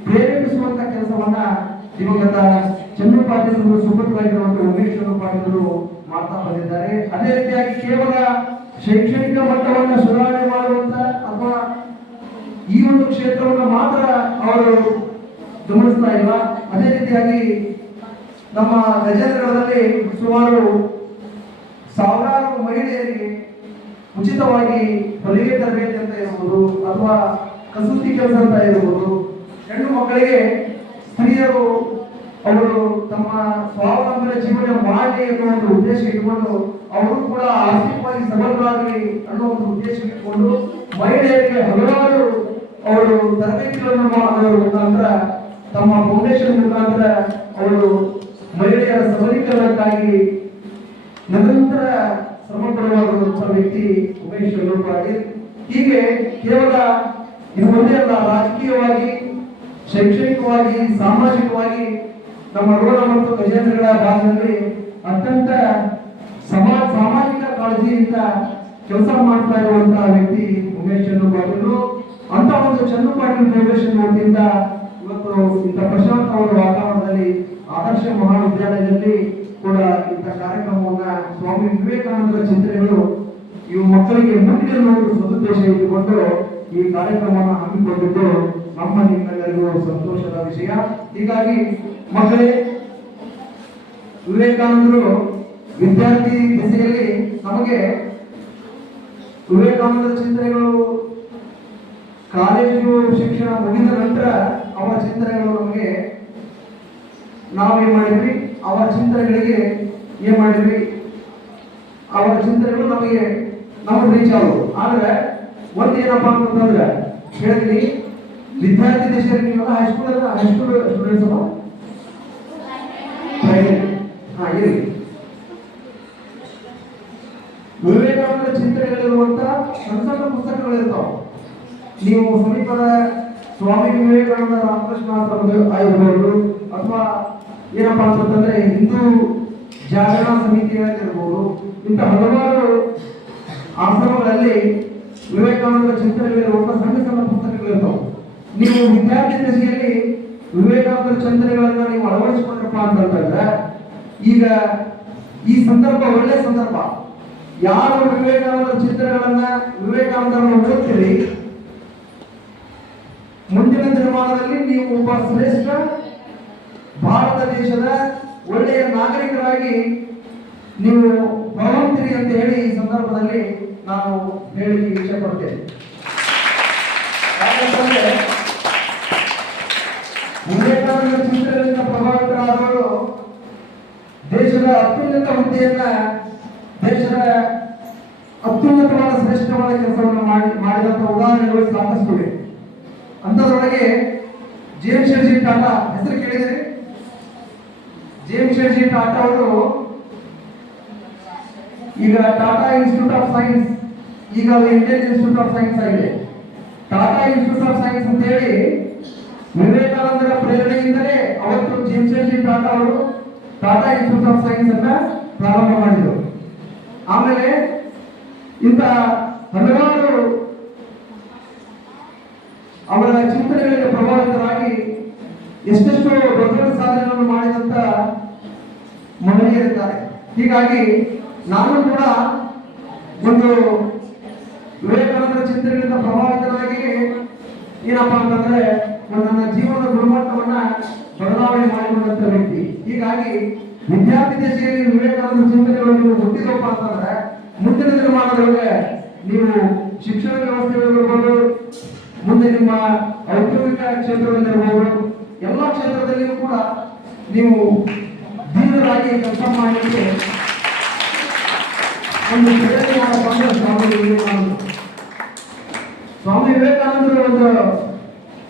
ಪ್ರೇರೇಪಿಸುವಂತ ಕೆಲಸವನ್ನ ದಿವಂಗತ ಚಂದ್ರು ಪಾಟೀಲ್ ಸುಪುತ್ರರಾಗಿರುವಂತಹ ಉಮೇಶ್ ಚಂದ್ರು ಪಾಟೀಲ್ ಮಾಡ್ತಾ ಬಂದಿದ್ದಾರೆ. ಅದೇ ರೀತಿಯಾಗಿ ಕೇವಲ ಶೈಕ್ಷಣಿಕ ಮಟ್ಟವನ್ನು ಸುಧಾರಣೆ ಮಾಡುವಂತ ಅಥವಾ ಈ ಒಂದು ಕ್ಷೇತ್ರವನ್ನು ಮಾತ್ರ ಅವರು ಗಮನಿಸ್ತಾ ಇಲ್ಲ. ಅದೇ ರೀತಿಯಾಗಿ ನಮ್ಮ ಗಜೇಂದ್ರಗಢದಲ್ಲಿ ಸುಮಾರು ಸಾವಿರಾರು ಮಹಿಳೆಯರಿಗೆ ಉಚಿತವಾಗಿ ಹೊಲಿಗೆ ತರಬೇತಿ ಅಂತ ಇರಬಹುದು ಅಥವಾ ಕಸೂತಿ ಕೆಲಸ ಅಂತ ಇರಬಹುದು. ಹೆಣ್ಣು ಮಕ್ಕಳಿಗೆ ಸ್ತ್ರೀಯರು ಅವರು ತಮ್ಮ ಸ್ವಾವಲಂಬನೆ ಜೀವನ ಮಾಡಲಿ ಅನ್ನೋ ಒಂದು ಉದ್ದೇಶ ಇಟ್ಟುಕೊಂಡು ಅವರು ಕೂಡ ಆರ್ಥಿಕವಾಗಿ ಸಬಲರಾಗಲಿ ಅನ್ನೋ ಒಂದು ಉದ್ದೇಶ ಇಟ್ಟುಕೊಂಡು ಮಹಿಳೆಯರಿಗೆ ಹಲವಾರು ಅವರು ತರಬೇತಿಗಳನ್ನು ಮಾಡುವ ಮುಖಾಂತರ ತಮ್ಮ ಫೌಂಡೇಶನ್ ಮುಖಾಂತರ ಅವರು ಮಹಿಳೆಯರ ಸಬಲೀಕರಣಕ್ಕಾಗಿ ನಿರಂತರ ಶ್ರಮ ಪಡುವಂತಹ ವ್ಯಕ್ತಿ ಉಮೇಶ್ ಚಂದ್ರು ಪಾಟೀಲ್. ಹೀಗೆ ಕೇವಲ ಇದು ಒಂದೇ ಅಲ್ಲ, ರಾಜಕೀಯವಾಗಿ, ಶೈಕ್ಷಣಿಕವಾಗಿ, ಸಾಮಾಜಿಕವಾಗಿ ನಮ್ಮ ರೋಣ ಮತ್ತು ಗಜೇಂದ್ರಗಢ ಭಾಗದಲ್ಲಿ ಅತ್ಯಂತ ಸಾಮಾಜಿಕ ಕಾಳಜಿಯಿಂದ ಕೆಲಸ ಮಾಡ್ತಾ ಇರುವಂತಹ ವ್ಯಕ್ತಿ ಉಮೇಶ್ ಚಂದ್ರು ಪಾಟೀಲ್. ಅಂತ ಒಂದು ಚಂದ್ರು ಪಾಟೀಲ್ ಫೌಂಡೇಶನ್ ವತಿಯಿಂದ ಇವತ್ತು ಇಂಥ ಪ್ರಶಾಂತವಾದ ವಾತಾವರಣದಲ್ಲಿ ಆದರ್ಶ ಮಹಾವಿದ್ಯಾಲಯದಲ್ಲಿ ಕೂಡ ಇಂಥ ಕಾರ್ಯಕ್ರಮವನ್ನ ಸ್ವಾಮಿ ವಿವೇಕಾನಂದರ ಚಿಂತನೆಗಳು ಇವು ಮಕ್ಕಳಿಗೆ ಮುಂದಿನ ಒಂದು ಸದುದ್ದೇಶ ಇಟ್ಟುಕೊಂಡು ಈ ಕಾರ್ಯಕ್ರಮವನ್ನು ಹಮ್ಮಿಕೊಂಡಿದ್ದು ನಮ್ಮ ನಿಮ್ಮೆಲ್ಲರಿಗೂ ಸಂತೋಷದ ವಿಷಯ. ಹೀಗಾಗಿ ಮಕ್ಕಳೇ, ವಿವೇಕಾನಂದರು ವಿದ್ಯಾರ್ಥಿ ದಿಸೆಯಲ್ಲಿ ನಮಗೆ ವಿವೇಕಾನಂದರ ಚಿಂತನೆಗಳು ಕಾಲೇಜು ಶಿಕ್ಷಣ ಮುಗಿದ ನಂತರ ಅವರ ಚಿಂತನೆಗಳು ನಮಗೆ ನಾವೇನ್ ಮಾಡಿದ್ವಿ, ಅವರ ಚಿಂತನೆಗಳಿಗೆ ಏನ್ ಮಾಡಿದ್ವಿ, ಅವರ ಚಿಂತನೆಗಳು ನಮಗೆ ರೀಚ್ ಆದವು. ಆದ್ರೆ ಒಂದೇನಪ್ಪಾ ಅಂತಂದ್ರೆ ಹೇಳಿದ್ವಿ, ವಿದ್ಯಾರ್ಥಿ ದೇಶದಲ್ಲಿ ನೀವೆಲ್ಲ ಹೈಸ್ಕೂಲ್ ಸ್ಟೂಡೆಂಟ್ಸ್ ಇರಲಿ. ವಿವೇಕಾನಂದ ಚಿಂತನೆಗಳಿರುವಂತ ಸಣ್ಣ ಸಣ್ಣ ಪುಸ್ತಕಗಳಿರ್ತಾವ. ನೀವು ಸಮೀಪದ ಸ್ವಾಮಿ ವಿವೇಕಾನಂದ ರಾಮಕೃಷ್ಣ ಆಗಿರ್ಬೋದು ಅಥವಾ ಏನಪ್ಪಾ ಅಂತಂದ್ರೆ ಹಿಂದೂ ಜಾಗರಣ ಸಮಿತಿಗಳಿರ್ಬೋದು, ಇಂಥ ಹಲವಾರು ಆಶ್ರಮಗಳಲ್ಲಿ ವಿವೇಕಾನಂದ ಚಿಂತನೆಗಳಿರುವಂತ ಸಣ್ಣ ಸಣ್ಣ ಪುಸ್ತಕಗಳಿರ್ತಾವೆ. ನೀವು ವಿದ್ಯಾರ್ಥಿ ದಶೆಯಲ್ಲಿ ವಿವೇಕಾನಂದ ಚಿಂತನೆಗಳನ್ನ ನೀವು ಅಳವಡಿಸಿಕೊಂಡ್ರಪ್ಪ ಅಂತಂದ್ರೆ ಈಗ ಈ ಸಂದರ್ಭ ಒಳ್ಳೆ ಸಂದರ್ಭ. ಯಾರು ವಿವೇಕಾನಂದ ಚಿಂತನೆಗಳನ್ನ ವಿವೇಕಾನಂದರನ್ನು ಓದ್ತೀರಿ, ಮುಂದಿನ ದಿನಮಾನದಲ್ಲಿ ನೀವು ಒಬ್ಬ ಶ್ರೇಷ್ಠ ಭಾರತ ದೇಶದ ಒಳ್ಳೆಯ ನಾಗರಿಕರಾಗಿ ನೀವು ಹೊರಹೊಮ್ತೀರಿ ಅಂತ ಹೇಳಿ ಈ ಸಂದರ್ಭದಲ್ಲಿ ನಾನು ಹೇಳಿಕೆ ಇಚ್ಛೆ ಪಡ್ತೇನೆ. ಯಾಕಂತಂದ್ರೆ ವಿವೇಕಾನಂದ ಚಿಂತನೆಗಳಿಂದ ಪ್ರಭಾವಿತರಾದವರು ದೇಶದ ಅತ್ಯುನ್ನತ ಹುದ್ದೆಯನ್ನ, ದೇಶದ ಅತ್ಯುನ್ನತವಾದ ಶ್ರೇಷ್ಠವಾದ ಕೆಲಸವನ್ನು ಮಾಡಿದಂತ ಉದಾಹರಣೆಗಳು ಸಾಕಷ್ಟು ಇವೆ. ಅಂಥದ್ರೊಳಗೆ ಜೇಮ್ಸ್ ಶೆಟ್ಜಿ ಟಾಟಾ ಹೆಸರು ಕೇಳಿದರೆ, ಜೇಮ್ಸ್ ಶೆಟ್ಜಿ ಟಾಟಾ ಅವರು ಈಗ ಟಾಟಾ ಇನ್ಸ್ಟಿಟ್ಯೂಟ್ ಆಫ್ ಸೈನ್ಸ್, ಈಗ ಇಂಡಿಯನ್ ಇನ್ಸ್ಟಿಟ್ಯೂಟ್ ಆಫ್ ಸೈನ್ಸ್ ಆಗಿದೆ. ಟಾಟಾ ಇನ್ಸ್ಟಿಟ್ಯೂಟ್ ಆಫ್ ಸೈನ್ಸ್ ಅಂತ ಹೇಳಿ ವಿವೇಕಾನಂದರ ಪ್ರೇರಣೆಯಿಂದಲೇ ಅವತ್ತು ಜೇಮ್ಸ್ ಶೆಟ್ಜಿ ಟಾಟಾ ಅವರು ಟಾಟಾ ಇನ್ಸ್ಟಿಟ್ಯೂಟ್ ಆಫ್ ಸೈನ್ಸ್ ಅನ್ನ ಪ್ರಾರಂಭ ಮಾಡಿದರು. ಆಮೇಲೆ ಇಂಥ ಹಲವಾರು ಅವರ ಚಿಂತನೆಗಳಿಗೆ ಪ್ರಭಾವಿತರಾಗಿ ಎಷ್ಟೆಷ್ಟು ದೊಡ್ಡ ದೊಡ್ಡ ಸಾಧನೆಗಳನ್ನು ಮಾಡಿದಂತ ಮಹಿಳೆಯರಿದ್ದಾರೆ. ಹೀಗಾಗಿ ನಾನು ಕೂಡ ಒಂದು ವಿವೇಕಾನಂದರ ಚಿಂತನೆಗಳಿಂದ ಪ್ರಭಾವಿತರಾಗಿ ಏನಪ್ಪಾ ಅಂತಂದ್ರೆ ನನ್ನ ಜೀವನದ ಗುಣಮಟ್ಟವನ್ನ ಬದಲಾವಣೆ ಮಾಡಿಕೊಂಡಂತ ವ್ಯಕ್ತಿ. ಹೀಗಾಗಿ ವಿದ್ಯಾರ್ಥಿ ದಶೆಯಲ್ಲಿ ವಿವೇಕಾನಂದ ಚಿಂತನೆಗಳು ನೀವು ಹುಟ್ಟಿದಪ್ಪ ಅಂತಂದ್ರೆ ಮುಂದಿನ ದಿನಮಾನದೊಳಗೆ ನೀವು ಶಿಕ್ಷಣ ವ್ಯವಸ್ಥೆಗಳಿರ್ಬೋದು, ಮುಂದೆ ನಿಮ್ಮ ಔದ್ಯೋಗಿಕ ಕ್ಷೇತ್ರದಲ್ಲಿರ್ಬೋದು, ಎಲ್ಲ ಕ್ಷೇತ್ರದಲ್ಲಿಯೂ ಕೂಡ ನೀವು ಧೀರರಾಗಿ ಕೆಲಸ ಮಾಡಲಿಕ್ಕೆ ಒಂದು ಸ್ವಾಮಿ ವಿವೇಕಾನಂದರು. ಸ್ವಾಮಿ ವಿವೇಕಾನಂದರು ಒಂದು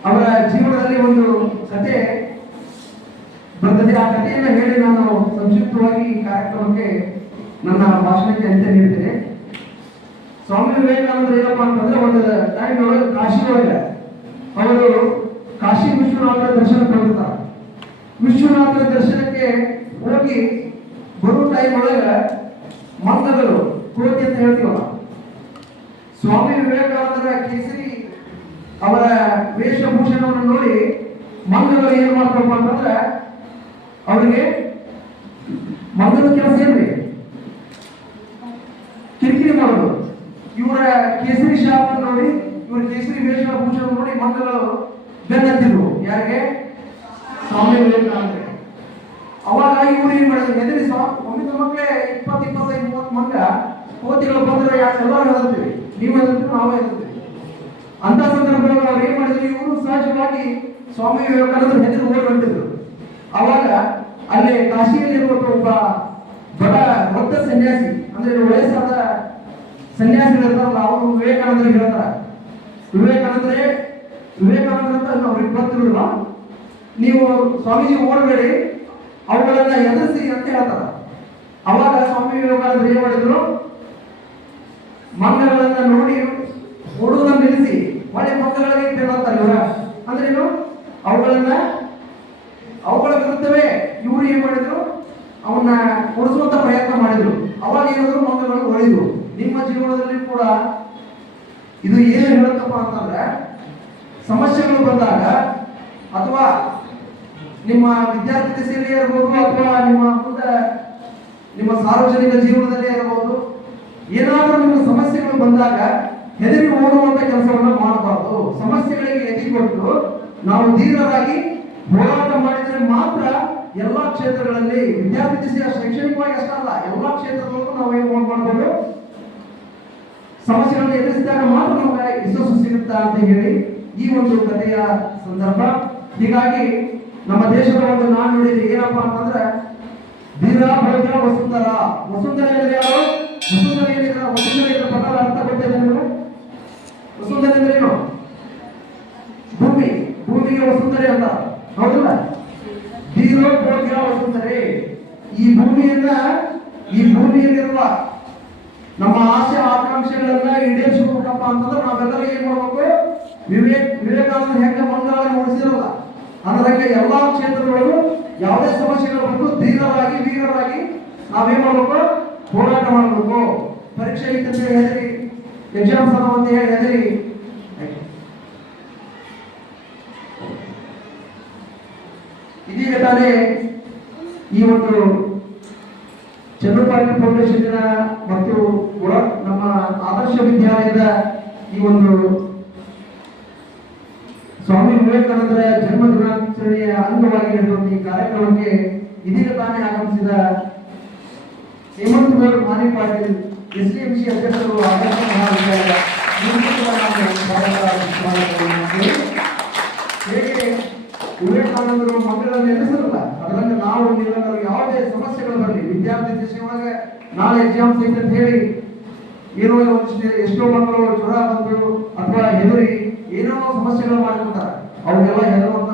ಅವರ ಜೀವನದಲ್ಲಿ ಒಂದು ಕತೆ ಬರ್ತದೆ. ಆ ಕಥೆಯನ್ನು ಹೇಳಿ ನಾನು ಸಂಕ್ಷಿಪ್ತವಾಗಿ ಈ ಕಾರ್ಯಕ್ರಮಕ್ಕೆ ನನ್ನ ಭಾಷಣಕ್ಕೆ ಅಂತ್ಯ ನೀಡ್ತೇನೆ. ಸ್ವಾಮಿ ವಿವೇಕಾನಂದರು ಏನಪ್ಪಾ ಅಂತಂದ್ರೆ ಒಂದು ಟೈಮ್ ಒಳಗೆ ಕಾಶಿ ಒಳಗೆ ಅವರು ಕಾಶಿ ವಿಶ್ವನಾಥರ ದರ್ಶನಕ್ಕೆ ಹೋಗುತ್ತಾರೆ. ವಿಶ್ವನಾಥರ ದರ್ಶನಕ್ಕೆ ಹೋಗಿ ಬರೋ ಟೈಮ್ ಒಳಗೆ ಮಂಗಗಳು ಕೋತಿ ಅಂತ ಹೇಳ್ತೀವಲ್ಲ, ಸ್ವಾಮಿ ವಿವೇಕಾನಂದರ ಕೇಸರಿ ಅವರ ವೇಷಭೂಷಣವನ್ನು ನೋಡಿ ಮಂಗಗಳು ಏನ್ ಮಾಡ್ತಪ್ಪ ಅಂತಂದ್ರೆ ಅವರಿಗೆ ಮಂಗದ ಕೆಲಸ ಏನ್ರಿ ಕಿರಿಕಿರಿ ಮಾಡೋದು. ಇವರ ಕೇಸರಿ ಶಾಪ ನೋಡಿ, ಇವರ ಕೇಸರಿ ವೇಷಭೂಷಣ ನೋಡಿ ಮಂಗಗಳು ಬೆನ್ನತ್ತಿದ್ರು. ಯಾರಿಗೆ? ಸ್ವಾಮಿ ವಿವೇಕಾನಂದ. ಅವಾಗ ಇವರು ಏನ್ ಮಾಡಿದ್ರು, ಹೆದರಿ ಒಮ್ಮೆ ಮಕ್ಕಳೇ 20-25-30 ಮಂಗ ಕೋತಿಗಳು ಬಂದ್ರೆ ಎಲ್ಲರೂ ಹೆದರ್ತೀವಿ, ನೀವು ಹೆದರ್ತೀವಿ, ನಾವು ಹೆದರ್ತೀವಿ. ಅಂತ ಸಂದರ್ಭದಲ್ಲಿ ಅವ್ರು ಏನ್ ಮಾಡಿದ್ರು, ಇವರು ಸಹಜವಾಗಿ ಸ್ವಾಮಿ ವಿವೇಕಾನಂದರು ಹೆದರಿ ಓಡಿ ಹೊರಟಿದ್ರು. ಅವಾಗ ಅಲ್ಲಿ ಕಾಶಿಯಲ್ಲಿರುವ ಒಬ್ಬ ಬಡ ವೃದ್ಧ ಸನ್ಯಾಸಿ, ಅಂದ್ರೆ ವಯಸ್ಸಾದ ಸನ್ಯಾಸಿಗಳಿರ್ತಾರಲ್ಲ, ಅವರು ವಿವೇಕಾನಂದರಿಗೆ ಹೇಳ್ತಾರೆ, ವಿವೇಕಾನಂದರೇ ಅಂತ ಅವ್ರಿಗೆ ಗೊತ್ತಿರಲಿಲ್ಲ, ನೀವು ಸ್ವಾಮೀಜಿ ಓಡಬೇಡಿ, ಅವುಗಳನ್ನ ಎದುರಿಸಿ ಅಂತ ಹೇಳ್ತಾರ. ಅವಾಗ ಸ್ವಾಮಿ ವಿವೇಕಾನಂದರು ಏನ್ ಮಾಡಿದ್ರು, ಮಂಗಗಳನ್ನ ನೋಡಿ ಓಡುವುದನ್ನು ನಿಲ್ಲಿಸಿ ಒಳ್ಳೆ ಮಂಗಗಳಿಗೆ ಕೇಳ್ತಾರೆ. ಇವರ ಅಂದ್ರೇನು, ಅವುಗಳ ವಿರುದ್ಧವೇ ಇವರು ಏನ್ ಮಾಡಿದ್ರು, ಅವನ್ನ ಉಳಿಸುವಂತ ಪ್ರಯತ್ನ ಮಾಡಿದ್ರು. ಅವಾಗ ಏನಾದ್ರು ಮಂಗಗಳು ಒಳಿದ್ರು. ನಿಮ್ಮ ಜೀವನದಲ್ಲಿ ಕೂಡ ಇದು ಏನು ಹೇಳುತ್ತಪ್ಪ ಅಂತಂದ್ರೆ, ಸಮಸ್ಯೆಗಳು ಬಂದಾಗ ಅಥವಾ ನಿಮ್ಮ ವಿದ್ಯಾರ್ಥಿ ದಶೆಯಲ್ಲೇ ಇರಬಹುದು ಅಥವಾ ನಿಮ್ಮ ಸಾರ್ವಜನಿಕ ಜೀವನದಲ್ಲೇ ಇರಬಹುದು, ಏನಾದರೂ ನಿಮ್ಮ ಸಮಸ್ಯೆಗಳು ಬಂದಾಗ ಹೆದರಿ ಓಡುವಂತ ಕೆಲಸವನ್ನ ಮಾಡಬಾರದು. ಸಮಸ್ಯೆಗಳಿಗೆ ಎದಿಕೊಟ್ಟು ನಾವು ಧೀರರಾಗಿ ಹೋರಾಟ ಮಾಡಿದರೆ ಮಾತ್ರ ಎಲ್ಲಾ ಕ್ಷೇತ್ರಗಳಲ್ಲಿ, ವಿದ್ಯಾರ್ಥಿ ದಶೆಯ ಶೈಕ್ಷಣಿಕವಾಗಿ ಅಷ್ಟಲ್ಲ, ಎಲ್ಲಾ ಕ್ಷೇತ್ರದಲ್ಲೂ ನಾವು ಏನು ಮಾಡಬಹುದು, ಸಮಸ್ಯೆಗಳನ್ನು ಎದುರಿಸಿದಾಗ ಮಾತ್ರ ನಮಗೆ ಯಶಸ್ಸು ಸಿಗುತ್ತಾ ಅಂತ ಹೇಳಿ ಈ ಒಂದು ಕಥೆಯ ಸಂದರ್ಭ. ಹೀಗಾಗಿ ನಮ್ಮ ದೇಶದ ಒಂದು ನಾಣ್ಣುಡಿ ಏನಪ್ಪಾ ಅಂತಂದ್ರೆ, ಧೀರ ಭದ್ರ ವಸುಂಧರ. ವಸುಂಧರ ಅಂದ್ರೆ ಯಾರು? ವಸುಂಧರ ಏನಿದ್ರ, ವಸುಂಧರ ಪದದ ಅರ್ಥ ಗೊತ್ತಿದೆ ನಿಮಗೆ? ವಸುಂಧರ ಅಂದ್ರೆ ಏನು? ಭೂಮಿಗೆ ವಸುಂಧರೆ ಅಂತ, ಹೌದಲ್ಲ? ಧೀರ ಭದ್ರ ವಸುಂಧರೆ. ಈ ಭೂಮಿಯಲ್ಲಿರುವ ನಮ್ಮ ಆಸೆ ಆಕಾಂಕ್ಷೆಗಳನ್ನ ಈಡೇರಿಸಬೇಕಪ್ಪ ಅಂತಂದ್ರೆ ನಾವೆಲ್ಲರೂ ಏನ್ ಮಾಡ್ಬೇಕು, ವಿವೇಕಾನಂದ ಹೆಂಗ ಮಂಗಳವನ್ನು ಉಳಿಸಿರಲ್ಲ ಅದರಂಗೆ ಎಲ್ಲಾ ಕ್ಷೇತ್ರದೊಳಗೂ ಯಾವುದೇ ಸಮಸ್ಯೆಗಳು ಬಂದು ಧೀರರಾಗಿ ವೀರರಾಗಿ ನಾವೇನ್ ಮಾಡ್ಬೇಕು, ಹೋರಾಟ ಮಾಡಬೇಕು. ಪರೀಕ್ಷೆ ಇತ್ತಂತೆ ಹೆದರಿ, ಎಕ್ಸಾಮ್ಸ್ ಅಂತ ಹೇಳಿ ಹೆದರಿ ಇದೀಗ ತಾನೇ ಈ ಒಂದು ಚಂದ್ರಪಾಲಿ ಫೌಂಡೇಶನ್ ಮತ್ತು ನಮ್ಮ ಆದರ್ಶ ವಿದ್ಯಾಲಯದ ಈ ಒಂದು ಸ್ವಾಮಿ ವಿವೇಕಾನಂದರ ಜನ್ಮ ದಿನಾಚರಣೆಯ ಅಂಗವಾಗಿ ನಡೆಯುವಂತಹ ಈ ಕಾರ್ಯಕ್ರಮಕ್ಕೆ ಇದೀಗ ತಾನೇ ಆಗಮಿಸಿದ ಹೇಮಂತ್ ಗೌಡ್ ಮಾನಿ ಪಾಟೀಲ್ ಎಸ್ಡಿಎಂಸಿ ಅಧ್ಯಕ್ಷರು ಆದರ್ಶ ಮಹಾವಿದ್ಯಾಲಯ ಹೇಗೆ ವಿವೇಕಾನಂದರು ಮಕ್ಕಳನ್ನು ಎದುರಿಸಲ್ಲ, ಅದರಲ್ಲಿ ನಾವು ನೀವೆಲ್ಲರೂ ಯಾವುದೇ ಸಮಸ್ಯೆಗಳು ಬರಲಿ, ವಿದ್ಯಾರ್ಥಿ ದಶೆ ಒಳಗೆ ನಾಳೆ ಎಕ್ಸಾಮ್ಸ್ ಐತೆ ಅಂತ ಹೇಳಿ ಏನೋ ಎಷ್ಟೋ ಮಕ್ಕಳು ಜ್ವರ ಬಂದು ಅಥವಾ ಹೆದರಿ ಏನೋ ಸಮಸ್ಯೆಗಳು ಮಾಡ್ಕೊತಾರೆ. ಅವನ್ನೆಲ್ಲ ಹೆದರುವಂತ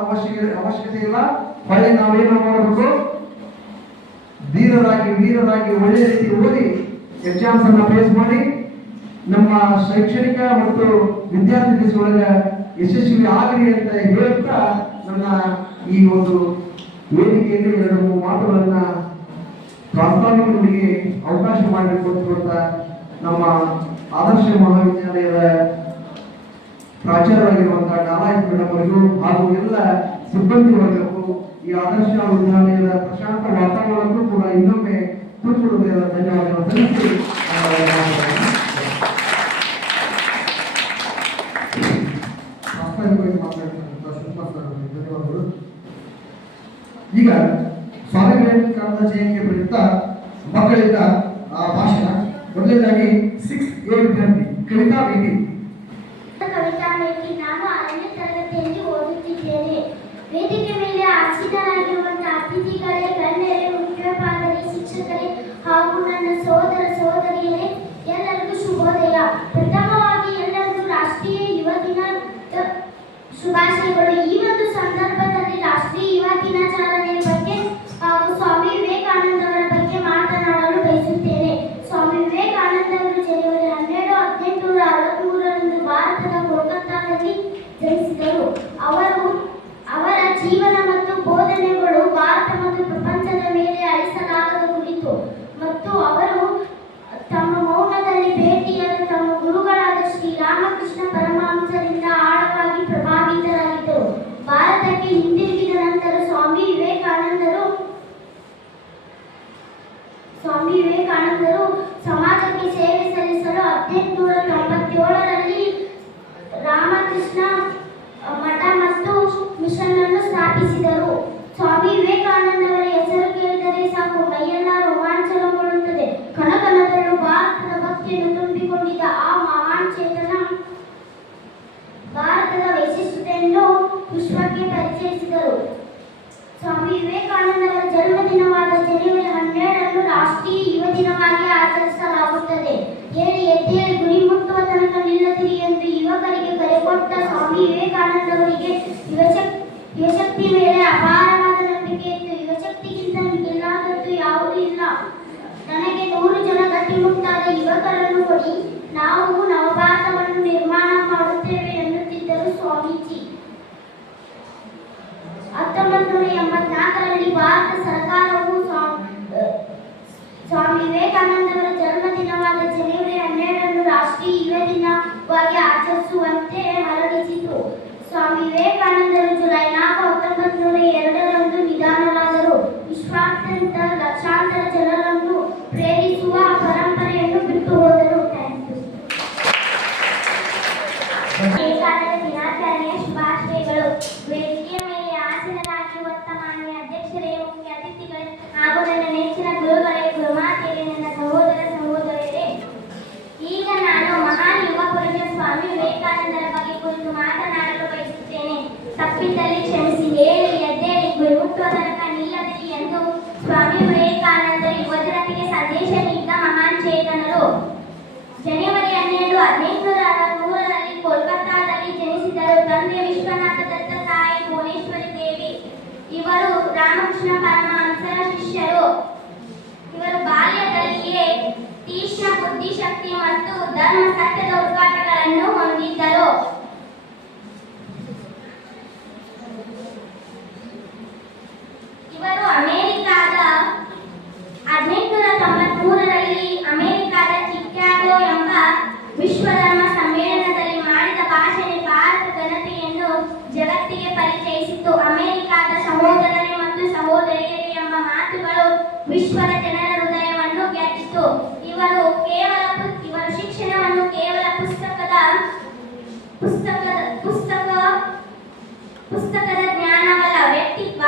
ಅವಶ್ಯಕತೆ ಇಲ್ಲ. ಹೊಳೆ ನಾವೇನೋ ಮಾಡಬೇಕು, ಧೀರರಾಗಿ ವೀರರಾಗಿ ಒಳ್ಳೆ ರೀತಿ ಓದಿ ಎಕ್ಸಾಮ್ಸ್ ಅನ್ನ ಫೇಸ್ ಮಾಡಿ ನಮ್ಮ ಶೈಕ್ಷಣಿಕ ಮತ್ತು ವಿದ್ಯಾರ್ಥಿ ದಶೆ ಒಳಗೆ ಯಶಸ್ವಿ ಆಗಲಿ ಅಂತ ಹೇಳುತ್ತಾ ನನ್ನ ಈ ಒಂದು ವೇದಿಕೆಯಲ್ಲಿ 2-3 ಮಾತುಗಳನ್ನ ಪ್ರಾಸ್ತಾವಿಕ ನುಡಿಗೆ ಅವಕಾಶ ಮಾಡಿಕೊಟ್ಟಿರುವಂತ ನಮ್ಮ ಆದರ್ಶ ಮಹಾವಿದ್ಯಾಲಯದ ಪ್ರಾಚಾರ್ಯರಾಗಿರುವಂತಹ ಡಾಲಾಯತ್ ಮೇಡಮ್ ಅವರಿಗೂ ಹಾಗೂ ಎಲ್ಲ ಸಿಬ್ಬಂದಿ ವರ್ಗಕ್ಕೂ ಈ ಆದರ್ಶ ವಿದ್ಯಾಲಯದ ಪ್ರಶಾಂತ ವಾತಾವರಣಕ್ಕೂ ಕೂಡ ಇನ್ನೊಮ್ಮೆ ತುರ್ಪುಡುವ ಧನ್ಯವಾದಗಳನ್ನು ಸಲ್ಲಿಸಿ ಧನ್ಯವಾದಗಳು. ಈಗ ಸ್ವಾಮಿ ವಿವೇಕಾನಂದ ಜಯಂತಿ ಪ್ರಯುಕ್ತ ಮಕ್ಕಳಿಂದ ಭಾಷಣ. ಮೊದಲನೇದಾಗಿ 6th A ವಿದ್ಯಾರ್ಥಿ ಕವಿತಾ ಮೇಟಿ. ನಾನು 6ನೇ ತರಗತಿಯಲ್ಲಿ ಓದುತ್ತಿದ್ದೇನೆ. ವೇದಿಕೆ ಮೇಲೆ ಆಸೀನರಾಗಿರುವಂತಹ ಅತಿಥಿಗಳೇ, ಗಣ್ಯರೇ, ಮುಖ್ಯೋಪಾಧ್ಯಾಯರೇ, ಶಿಕ್ಷಕರೇ ಹಾಗೂ ನನ್ನ ಸೋದರ ಸೋದರಿಯರೇ, ಎಲ್ಲರಿಗೂ ಶುಭೋದಯ. ಪ್ರಥಮವಾಗಿ ಎಲ್ಲರಿಗೂ ರಾಷ್ಟ್ರೀಯ ಯುವ ದಿನ ಶುಭಾಶಯಗಳು. ಈ ಒಂದು ಸಂದರ್ಭದಲ್ಲಿ ರಾಷ್ಟ್ರೀಯ ಯುವ ದಿನಾಚರಣೆಯ ಬಗ್ಗೆ ಹಾಗೂ ಸ್ವಾಮಿ ವಿವೇಕಾನಂದ ಅವರ ಬಗ್ಗೆ ಮಾತನಾಡಲು ಬಯಸುತ್ತೇನೆ. ಸ್ವಾಮಿ ವಿವೇಕಾನಂದ ಅವರು ಜನವರಿ 12, 1863ರಂದು ಭಾರತದ ಕೋಲ್ಕತ್ತಾದಲ್ಲಿ ಜನಿಸಿದರು. ಅವರ ಜೀವನ ಮತ್ತು ಬೋಧನೆಗಳು ಭಾರತ ಮತ್ತು ಪ್ರಪಂಚದ ಮೇಲೆ ಅಳಿಸಲಾಗದ ವಿವೇಕಾನಂದರು ಸಮಾಜಕ್ಕೆ ಸೇವೆ ಸಲ್ಲಿಸಲು 1897ರಲ್ಲಿ ರಾಮಕೃಷ್ಣ ಮಠ ಮತ್ತು ಮಿಷನ್ ಅನ್ನು ಸ್ಥಾಪಿಸಿದರು. ಸ್ವಾಮಿ ವಿವೇಕಾನಂದರ ಹೆಸರು ಕೇಳಿದರೆ ಸಾಕು ಮೈಯೆಲ್ಲ ರೋಮಾಂಚನಗೊಳ್ಳುತ್ತದೆ. ಕಣಕಣದಲ್ಲೂ ಭಾರತದ ಭಕ್ತಿಯನ್ನು ತುಂಬಿಕೊಂಡಿದ್ದ ಆ ಮಹಾನ್ ಚೇತನ ಭಾರತದ ವೈಶಿಷ್ಟ್ಯತೆಯನ್ನು ವಿಶ್ವಕ್ಕೆ ಪರಿಚಯಿಸಿದರು. ಸ್ವಾಮಿ ವಿವೇಕಾನಂದರ ಜನ್ಮದಿನವಾದ ಜನವರಿ 12ರಂದು ರಾಷ್ಟ್ರೀಯ ಯುವ ದಿನವಾಗಿ ಆಚರಿಸಲಾಗುತ್ತದೆ. ಹೇಳಿ ಎದ್ದೇಳಿ ಗುರಿ ಮುಟ್ಟುವ ತನಕ ನಿಲ್ಲದಿರಿ ಎಂದು ಯುವಕರಿಗೆ ಕರೆ ಕೊಟ್ಟ ಸ್ವಾಮಿ ವಿವೇಕಾನಂದವರಿಗೆ ಯುವಶಕ್ತಿ ಮೇಲೆ ಅಪಾರವಾದ ನಂಬಿಕೆ ಇತ್ತು. ಯುವಶಕ್ತಿಗಿಂತ ಮಿಗಿಲಾದದ್ದು ಯಾವುದೂ ಇಲ್ಲ. ನನಗೆ 100 ಜನ ಗಟ್ಟಿಮುಟ್ಟಾದ ಯುವಕರನ್ನು ಕೊಡಿ, ನಾವು ನವಭಾರತವನ್ನು ನಿರ್ಮಾಣ ಮಾಡುತ್ತೇವೆ ಎನ್ನುತ್ತಿದ್ದರು ಸ್ವಾಮೀಜಿ. 1984ರಲ್ಲಿ ಭಾರತ ಸರ್ಕಾರವು ಸ್ವಾಮಿ ವಿವೇಕಾನಂದರ ಜನ್ಮದಿನವಾದ ಜನವರಿ 12ರಂದು ರಾಷ್ಟ್ರೀಯ ಯುವ ದಿನವಾಗಿ ಆಚರಿಸುವಂತೆ ಹೊರಡಿಸಿತು. ಸ್ವಾಮಿ ವಿವೇಕಾನಂದರು ಜುಲೈ 4, 1902ರಂದು ನಿಧನರಾದರು. ವಿಶ್ವಾದ್ಯಂತ ಲಕ್ಷಾಂತರ ಜನರನ್ನು ಪ್ರೇರಿಸುವ ಪರಂಪರೆಯನ್ನು ಬಿಟ್ಟು ಹೋದರು. Thank you. ವಿವೇಕಾನಂದ ದಿನಾಚರಣೆಯ ಶುಭಾಶಯಗಳು. ವೇದಿಕೆಯ ಮೇಲೆ ಆಸೀನರಾಗಿರುವ ಮಾನ್ಯ ಅಧ್ಯಕ್ಷರೇ, ಮುಖ್ಯ ಅತಿಥಿಗಳೇ ಹಾಗೂ ನನ್ನ ನೆಚ್ಚಿನ ಗುರುಗಳೇ, ಗುರುಮಾತೆಯರೇ, ನನ್ನ ಸಹೋದರ ಸಹೋದರಿಯರೇ, ಈಗ ನಾನು ಮಹಾನ್ ಯುವ ಪುರುಷ ಸ್ವಾಮಿ ವಿವೇಕಾನಂದರ ಬಗ್ಗೆ ಕುರಿತು ಮಾತನಾಡಲು ಬಯಸುತ್ತೇನೆ. ತಪ್ಪಿದ್ದಲ್ಲಿ ಕ್ಷಮಿಸಿ. ಹೇಳಿ ಎದ್ದೇಳಿ ಗುರಿ ಮುಟ್ಟುವ ತನಕ ನಿಲ್ಲದಿರಿ ಎಂದು ಸ್ವಾಮಿ ವಿವೇಕಾನಂದರು ಯುವಜನತೆಗೆ ಸಂದೇಶ ನೀಡಿದ ಮಹಾನ್ ಚೇತನರು. ಜನವರಿ 12, 1863ರಲ್ಲಿ ಕೋಲ್ಕತ್ತಾದಲ್ಲಿ ಜನಿಸಿದರು. ತಂದೆ ವಿಶ್ವನಾಥ ದತ್ತ, ತಾಯಿ ಭುವನೇಶ್ವರಿ ದೇವಿ. ಇವರು ರಾಮಕೃಷ್ಣ ಪರಮಹಂಸರ ಶಿಷ್ಯರು. ಇವರು ಬಾಲ್ಯದಲ್ಲಿಯೇ ತೀಕ್ಷ್ಣ ಬುದ್ಧಿಶಕ್ತಿ ಮತ್ತು ಧರ್ಮ ಸತ್ಯದ ಹುಡುಕಾಟಗಳನ್ನು ಹೊಂದಿದ್ದರು. ಇವರು 1893ರಲ್ಲಿ ಅಮೆರಿಕಾದ ಚಿಕಾಗೋ ಎಂಬ ವಿಶ್ವಧರ್ಮ ಸಮ್ಮೇಳನದಲ್ಲಿ ಮಾಡಿದ ಭಾಷಣ ಭಾರತ ಘನತೆಯನ್ನು ಜಗತ್ತಿಗೆ ಪರಿಚಯಿಸಿತು. ಅಮೆರಿಕಾದ ಸಹೋದರರೇ ಮತ್ತು ಸಹೋದರಿಯರೇ ಎಂಬ ಮಾತುಗಳು ವಿಶ್ವದ ಜನರ ಹೃದಯವನ್ನು ಗೆದ್ದಿತು. ಇವರು ಶಿಕ್ಷಣವನ್ನು ಕೇವಲ ಪುಸ್ತಕದ ಜ್ಞಾನವಲ್ಲ, ವ್ಯಕ್ತಿತ್ವ,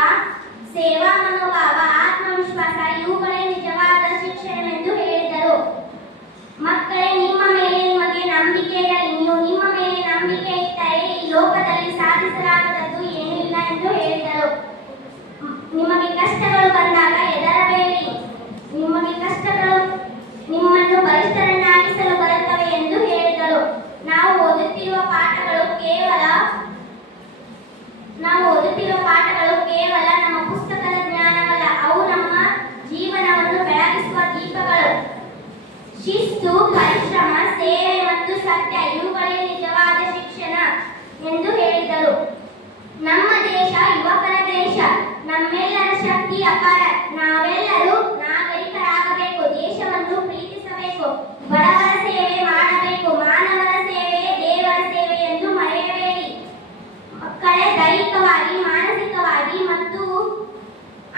ಸೇವಾ ಮನೋಭಾವ, ಆತ್ಮವಿಶ್ವಾಸ ಇವುಗಳೇ ನಿಜವಾದ ಶಿಕ್ಷಣವೆಂದು ಹೇಳಿದರು. ಮಕ್ಕಳೇ, ನಿಮ್ಮ ಮೇಲೆ ನಿಮಗೆ ನಂಬಿಕೆ ಇರಲಿ. ನೀವು ನಿಮ್ಮ ಮೇಲೆ ನಂಬಿಕೆ ಇಟ್ಟರೆ ಈ ಲೋಕದಲ್ಲಿ ಸಾಧಿಸಲಾಗದದ್ದು ಏನೂ ಇಲ್ಲ ಎಂದು ಹೇಳಿದರು. ನಿಮಗೆ ಕಷ್ಟಗಳು ಬಂದಾಗ ಹೆದರಬೇಡಿ. ನಿಮಗೆ ಕಷ್ಟಗಳು ನಿಮ್ಮನ್ನು ಬಲಿಷ್ಠರನ್ನಾಗಿಸಲು ಬರುತ್ತವೆ ಎಂದು ಹೇಳಿದರು. ನಾವು ಓದುತ್ತಿರುವ ಪಾಠಗಳು ಕೇವಲ ನಮ್ಮ ಪುಸ್ತಕದ ಜ್ಞಾನವಲ್ಲ, ಅವು ನಮ್ಮ ಜೀವನವನ್ನು ಬೆಳಗಿಸುವ ದೀಪಗಳು. ಶಿಸ್ತು, ಪರಿಶ್ರಮ, ಸೇವೆ ಮತ್ತು ಸತ್ಯ ಇವುಗಳೇ ನಿಜವಾದ ಶಿಕ್ಷಣ ಎಂದು ಹೇಳಿದರು. ನಮ್ಮ ದೇಶ ಯುವಕರ ದೇಶ. ನಮ್ಮೆಲ್ಲರ ಶಕ್ತಿ ಅಪಾರ. ನಾವೆಲ್ಲರೂ ನಾಗರಿಕರಾಗಬೇಕು. ದೇಶವನ್ನು ಪ್ರೀತಿಸಬೇಕು. ಬಡವರ ಸೇವೆ ಮಾಡಬೇಕು. ಮಾನವರ ಸೇವೆಯೇ ದೇವರ ಸೇವೆ ಎಂದು ಮರೆಯಬೇಡಿ. ಮಕ್ಕಳೇ, ದೈಹಿಕವಾಗಿ, ಮಾನಸಿಕವಾಗಿ ಮತ್ತು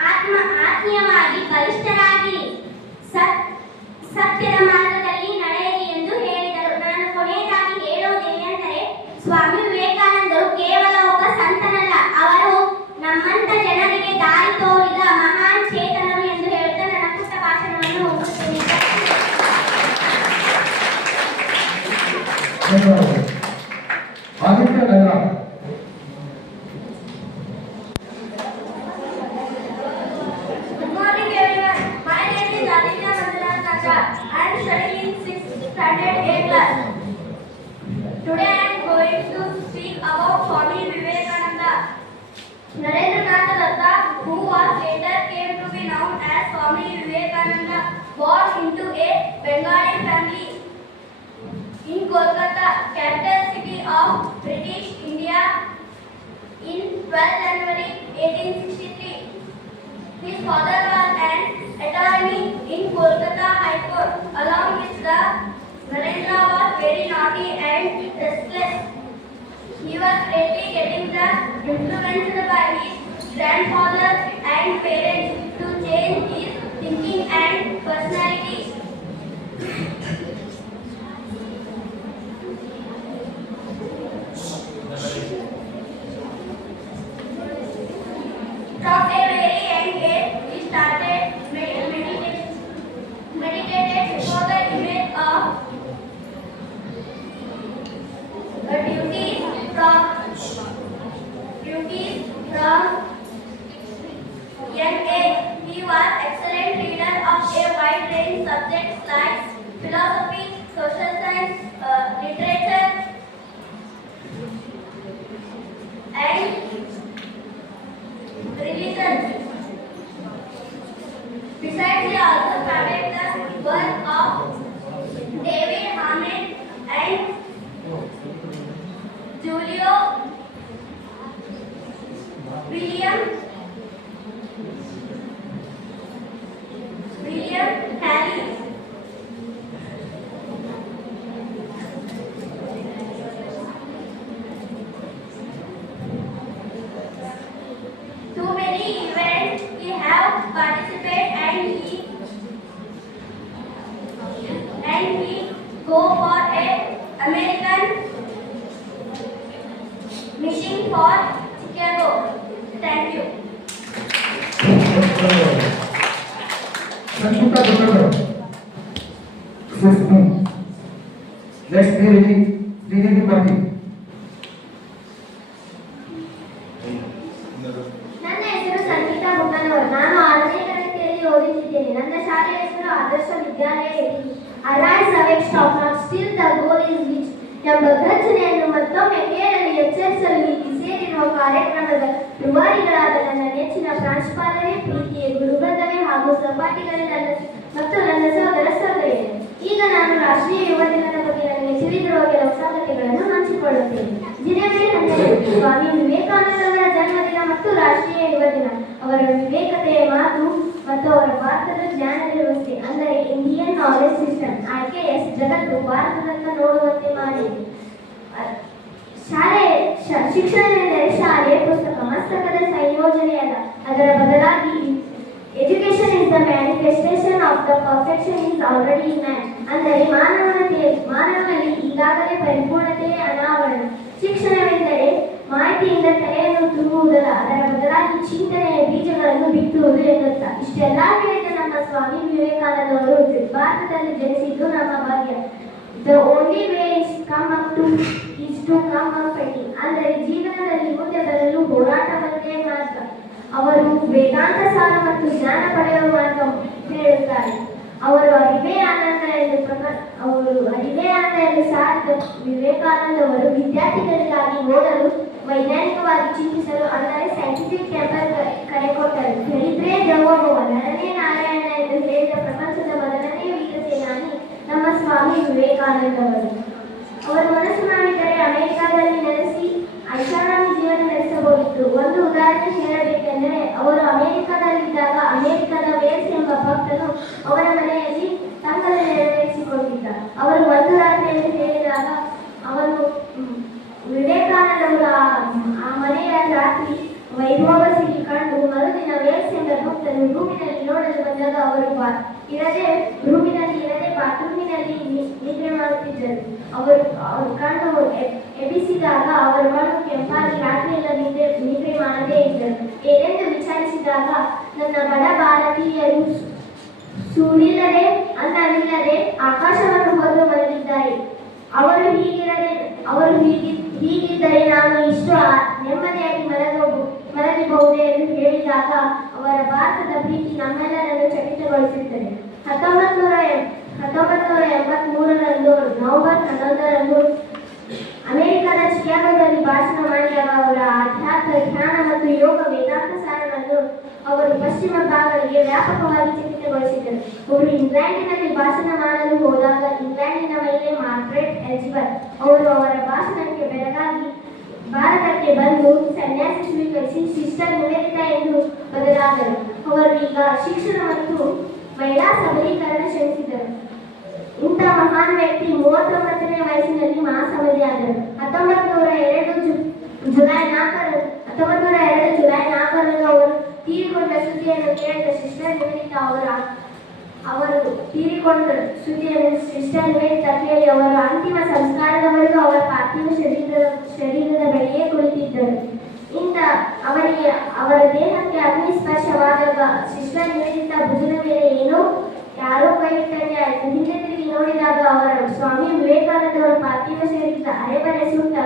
ಆತ್ಮೀಯವಾಗಿ ಬಲಿಷ್ಠರಾಗಿರಿ. ಸತ್ಯದ ಮಾರ್ಗದಲ್ಲಿ ನಡೆಯಿರಿ ಎಂದು ಹೇಳಿದರು. ನಾನು ಕೊನೆಯದಾಗಿ ಹೇಳುವುದೇನೆಂದರೆ, ಸ್ವಾಮಿ ವಿವೇಕಾನಂದರು ಕೇವಲ ಒಬ್ಬ ಸಂತನಲ್ಲ, ಅವರು ನಮ್ಮಂತ ಜನರಿಗೆ ದಾರಿ ತೋರಿದ ಮಹಾನ್ ಚೇತನರು ಎಂದು ಹೇಳುತ್ತಾ ನನ್ನ ಪುಟ್ಟ ಭಾಷಣವನ್ನು ಮುಗಿಸುತ್ತೇನೆ. Good morning everyone. My name is Aditya Manjunath Kaka. I am studying in 6th standard A class. Today I am going to speak about Swami Vivekananda. Narendranath Datta, who was later came to be known as Swami Vivekananda, born into a Bengali family in Kolkata, capital city of British India, in 12 January 1863. His father was an attorney in Kolkata High Court. Along with the Narendra was very naughty and restless. He was greatly getting influenced by his grandfather and parents to change his thinking and personality. young age. He was excellent reader of a wide range subjects like philosophy, social science, literature, and religion. Besides, he also studied the work of David Hammett and Julio William Harry. Too many events he have participated and he go for a American mission for Chicago. Thank you. Sanchuka Dokoro. Let's be ready. Reading the body. ನನ್ನ ಹೆಸರು ಸಂಗೀತಾ ಬುಕ್ಕನವರು. ನಾನು 6ನೇ ತರಗತಿಯಲ್ಲಿ ಓದುತ್ತಿದ್ದೇನೆ. ನನ್ನ ಶಾಲೆಯ ಹೆಸರು ಆದರ್ಶ ವಿದ್ಯಾಲಯ ಎಡಿ. Arise awake stop not still the goal is reach ಎಂಬ ಘರ್ಷಣೆಯನ್ನು ಮತ್ತೊಮ್ಮೆ ಕೇಳಲು ಎಚ್ಚರಿಸಲು ಇಲ್ಲಿ ಸೇರಿರುವ ಕಾರ್ಯಕ್ರಮದ ರೂವಾರಿಗಳಾದ ನನ್ನ ನೆಚ್ಚಿನ ಪ್ರಾಂಶುಪಾಲರೇ, ಪ್ರೀತಿಯ ಗುರುಬಂಧವೇ ಹಾಗೂ ಸಹಪಾಠಿಗಳೇ ಮತ್ತು ನನ್ನ ಸಹೋದರ ಸಹೋದರಿಯರೇ, ಈಗ ನಾನು ರಾಷ್ಟ್ರೀಯ ಯುವ ದಿನದ ಬಗ್ಗೆ ನನಗೆ ತಿಳಿದಿರುವ ಕೆಲವು ಸಂಗತಿಗಳನ್ನು ಹಂಚಿಕೊಳ್ಳುತ್ತೇನೆ. ದಿನವೇ 12 ಸ್ವಾಮಿ ವಿವೇಕಾನಂದವರ ಜನ್ಮದಿನ ಮತ್ತು ರಾಷ್ಟ್ರೀಯ ಯುವ ದಿನ. ಅವರ ವಿವೇಕತೆಯ ಮಾತು ಮತ್ತು ಅವರ ಭಾರತದ ಜ್ಞಾನ ವ್ಯವಸ್ಥೆ ಅಂದರೆ ಇಂಡಿಯನ್ ನಾಲೆಜ್ ಸಿಸ್ಟಮ್ IKS ಜಗತ್ತು ಭಾರತದತ್ತ ನೋಡುವಂತೆ ಮಾಡಿದೆ. ಶಿಕ್ಷಣವೆಂದರೆ ಶಾಲೆ ಪುಸ್ತಕ ಮಸ್ತಕದ ಸಂಯೋಜನೆಯಲ್ಲ, ಅದರ ಬದಲಾಗಿ education is the manifestation of the perfection is already in man. ಅಂದರೆ ಮಾನವನಲ್ಲಿ ಈಗಾಗಲೇ ಪರಿಪೂರ್ಣತೆಯ ಅನಾವರಣ. ಶಿಕ್ಷಣವೆಂದರೆ ಮಾಹಿತಿಯಿಂದ ತಲೆಯನ್ನು ತುಂಬುವುದಲ್ಲ, ಅದರ ಬದಲಾಗಿ ಚಿಂತನೆಯ ಬೀಜಗಳನ್ನು ಬಿತ್ತುವುದು ಎನ್ನುತ್ತ. ಇಷ್ಟೆಲ್ಲ ಹೇಳಿದ ನಮ್ಮ ಸ್ವಾಮಿ ವಿವೇಕಾನಂದವರು ಭಾರತದಲ್ಲಿ ಜನಿಸಿದ್ದು ನಮ್ಮ ಭಾಗ್ಯ. The only way is to come up fighting. ಅಂದರೆ ಜೀವನದಲ್ಲಿ ಮುಂದೆ ಬರಲು ಹೋರಾಟವನ್ನೇ ಮಾರ್ಗ. ಅವರು ವೇದಾಂತ ಸಾರ ಮತ್ತು ಜ್ಞಾನ ಪಡೆಯುವ ಮಾರ್ಗ ಹೇಳುತ್ತಾರೆ. ಅವರು ಅರಿವೇ ಆನಂದ ಎಂದು ಸಾರಿದ ವಿವೇಕಾನಂದವರು ವಿದ್ಯಾರ್ಥಿಗಳಿಗಾಗಿ ಓದಲು, ವೈಜ್ಞಾನಿಕವಾಗಿ ಚಿಂತಿಸಲು ಅಂದರೆ ಸೈಂಟಿಫಿಕ್ ಟೆಂಪರ್ ಕರೆ ಕೊಟ್ಟರು. ಹೇಳಿದ್ರೆ ಜಗೋ ನರನೇ ನಾರಾಯಣ ಎಂದು ಹೇಳಿದ ಪ್ರಪಂಚದ ಮೊದಲನೇ ವೀರ ಸೇನಾನಿ ನಮ್ಮ ಸ್ವಾಮಿ ವಿವೇಕಾನಂದವರು. ಅವರು ಮನಸ್ಸು ಮಾಡಿದರೆ ಅಮೆರಿಕಾದಲ್ಲಿ ನೆಲೆಸಿ ಐಷಾರಾಮಿ ಜೀವನ ನಡೆಸಬಹುದಿತ್ತು. ಒಂದು ಉದಾಹರಣೆ ಹೇಳಬೇಕೆಂದರೆ, ಅವರು ಅಮೆರಿಕದಲ್ಲಿದ್ದಾಗ ಅಮೆರಿಕದ ವೇಲ್ಸ್ ಎಂಬ ಭಕ್ತನು ಅವರ ಮನೆಯಲ್ಲಿ ತಂಗಲು ನೆರವೇರಿಸಿಕೊಂಡಿದ್ದ. ಅವರು ಒಂದು ರಾತ್ರಿಯಲ್ಲಿ ಹೇಳಿದಾಗ ಅವನು ವಿವೇಕಾನಂದವರು ಆ ಮನೆಯ ರಾತ್ರಿ ವೈಭವ ಸಿಗಿ ಕಂಡು ಮರುದಿನ ವೇಲ್ಸ್ ಎಂಬ ಭಕ್ತನು ರೂಮಿನಲ್ಲಿ ನೋಡಲು ಬಂದಾಗ ಅವರು ರೂಮಿನಲ್ಲಿ ಇರದೆ ಬಾತ್ರೂಮಿನಲ್ಲಿ ನಿದ್ರೆ ಮಾಡುತ್ತಿದ್ದರು. ಅವರು ಕಣ್ಣು ಎಬ್ಬಿಸಿದಾಗ ಅವರ ಮಣ್ಣು ಕೆಂಪಾಗಿ ರಾತ್ರಿಯೆಲ್ಲ ನಿದ್ರೆ ಮಾಡದೇ ಇದ್ದರು. ಏನೆಂದು ವಿಚಾರಿಸಿದಾಗ, ನನ್ನ ಬಡ ಭಾರತೀಯರು ಸೂಳಿಲ್ಲದೆ ಅನ್ನವಿಲ್ಲದೆ ಆಕಾಶವನ್ನು ಹೊತ್ತು ಮಲಗಿದ್ದಾರೆ. ಅವರು ಹೀಗಿದ್ದರೆ ನಾನು ಇಷ್ಟು ನೆಮ್ಮದಿಯಾಗಿ ಮಲಗಬಹುದೇ ಎಂದು ಹೇಳಿದಾಗ ಅವರ ಭಾರತದ ಪ್ರೀತಿ ನಮ್ಮೆಲ್ಲರನ್ನು ಚಕಿತಗೊಳಿಸುತ್ತದೆ. 1983ರಂದು ನವೆಂಬರ್ 11ರಂದು ಅಮೆರಿಕದ ಚಿಕಾಗೋದಲ್ಲಿ ಭಾಷಣ ಮಾಡಿದಾಗ ಅವರ ಆಧ್ಯಾತ್ಮ ಜ್ಞಾನ ಮತ್ತು ಯೋಗ ವೇದಾಂತ ಸಾರವನ್ನು ಅವರು ಪಶ್ಚಿಮ ಭಾಗಗಳಿಗೆ ವ್ಯಾಪಕವಾಗಿ ಚಕಿತಗೊಳಿಸಿದರು. ಅವರು ಇಂಗ್ಲೆಂಡಿನಲ್ಲಿ ಭಾಷಣ ಮಾಡಲು ಹೋದಾಗ ಇಂಗ್ಲೆಂಡಿನ ಮಹಿಳೆ ಮಾರ್ಗ್ರೆಟ್ ಎಲಿಜಬೆತ್ ಅವರು ಅವರ ಭಾಷಣಕ್ಕೆ ಬೆರಗಾಗಿ ಭಾರತಕ್ಕೆ ಬಂದು ಸನ್ಯಾಸಿ ಸ್ವೀಕರಿಸಿ ಸಿಸ್ಟರ್ ನಿವೇದಿತಾ ಎಂದು ಬದಲಾದರು. ಅವರು ಈಗ ಶಿಕ್ಷಣ ಮತ್ತು ಮಹಿಳಾ ಸಬಲೀಕರಣ ಶ್ರಮಿಸಿದರು. ಇಂಥ ಮಹಾನ್ ವ್ಯಕ್ತಿ 39ನೇ ವಯಸ್ಸಿನಲ್ಲಿ ಮಹಾಸಮಾಧಿಯಾದರು. 1902 ಜುಲೈ 4ರಂದು ಅವರು ತೀರಿಕೊಂಡ ಸುದ್ದಿಯನ್ನು ಕೇಳಿದ ಸಿಸ್ಟರ್ ನಿವೇದಿತಾ ಅವರು ತೀರಿಕೊಂಡ ಸುದ್ದಿಯನ್ನು ಸಿಸ್ಟರ್ ನಿವೇದಿತಾ ಕೇಳಿ ಅವರ ಅಂತಿಮ ಸಂಸ್ಕಾರದವರೆಗೂ ಅವರ ಪಾರ್ಥಿವ ಶರೀರದ ಬಳಿಯೇ ಕುಳಿತಿದ್ದರು. ಅವರ ದೇಹಕ್ಕೆ ಅಗ್ನಿ ಸ್ಪರ್ಶವಾದಾಗ ಸಿಸ್ಟರ್ ನಿವೇದಿತಾ ಭುಜದ ಮೇಲೆ ಯಾರೋ ಕೈ ಇಟ್ಟಂತೆ ಆಯಿತು. ಹಿಂದೆ ತಿರುಗಿ ನೋಡಿದಾಗ ಅವರ ಸ್ವಾಮಿ ವಿವೇಕಾನಂದವರ ಪಾರ್ಥಿವ ಶರೀರದ ಅರೆಬರೆ ಸುಟ್ಟ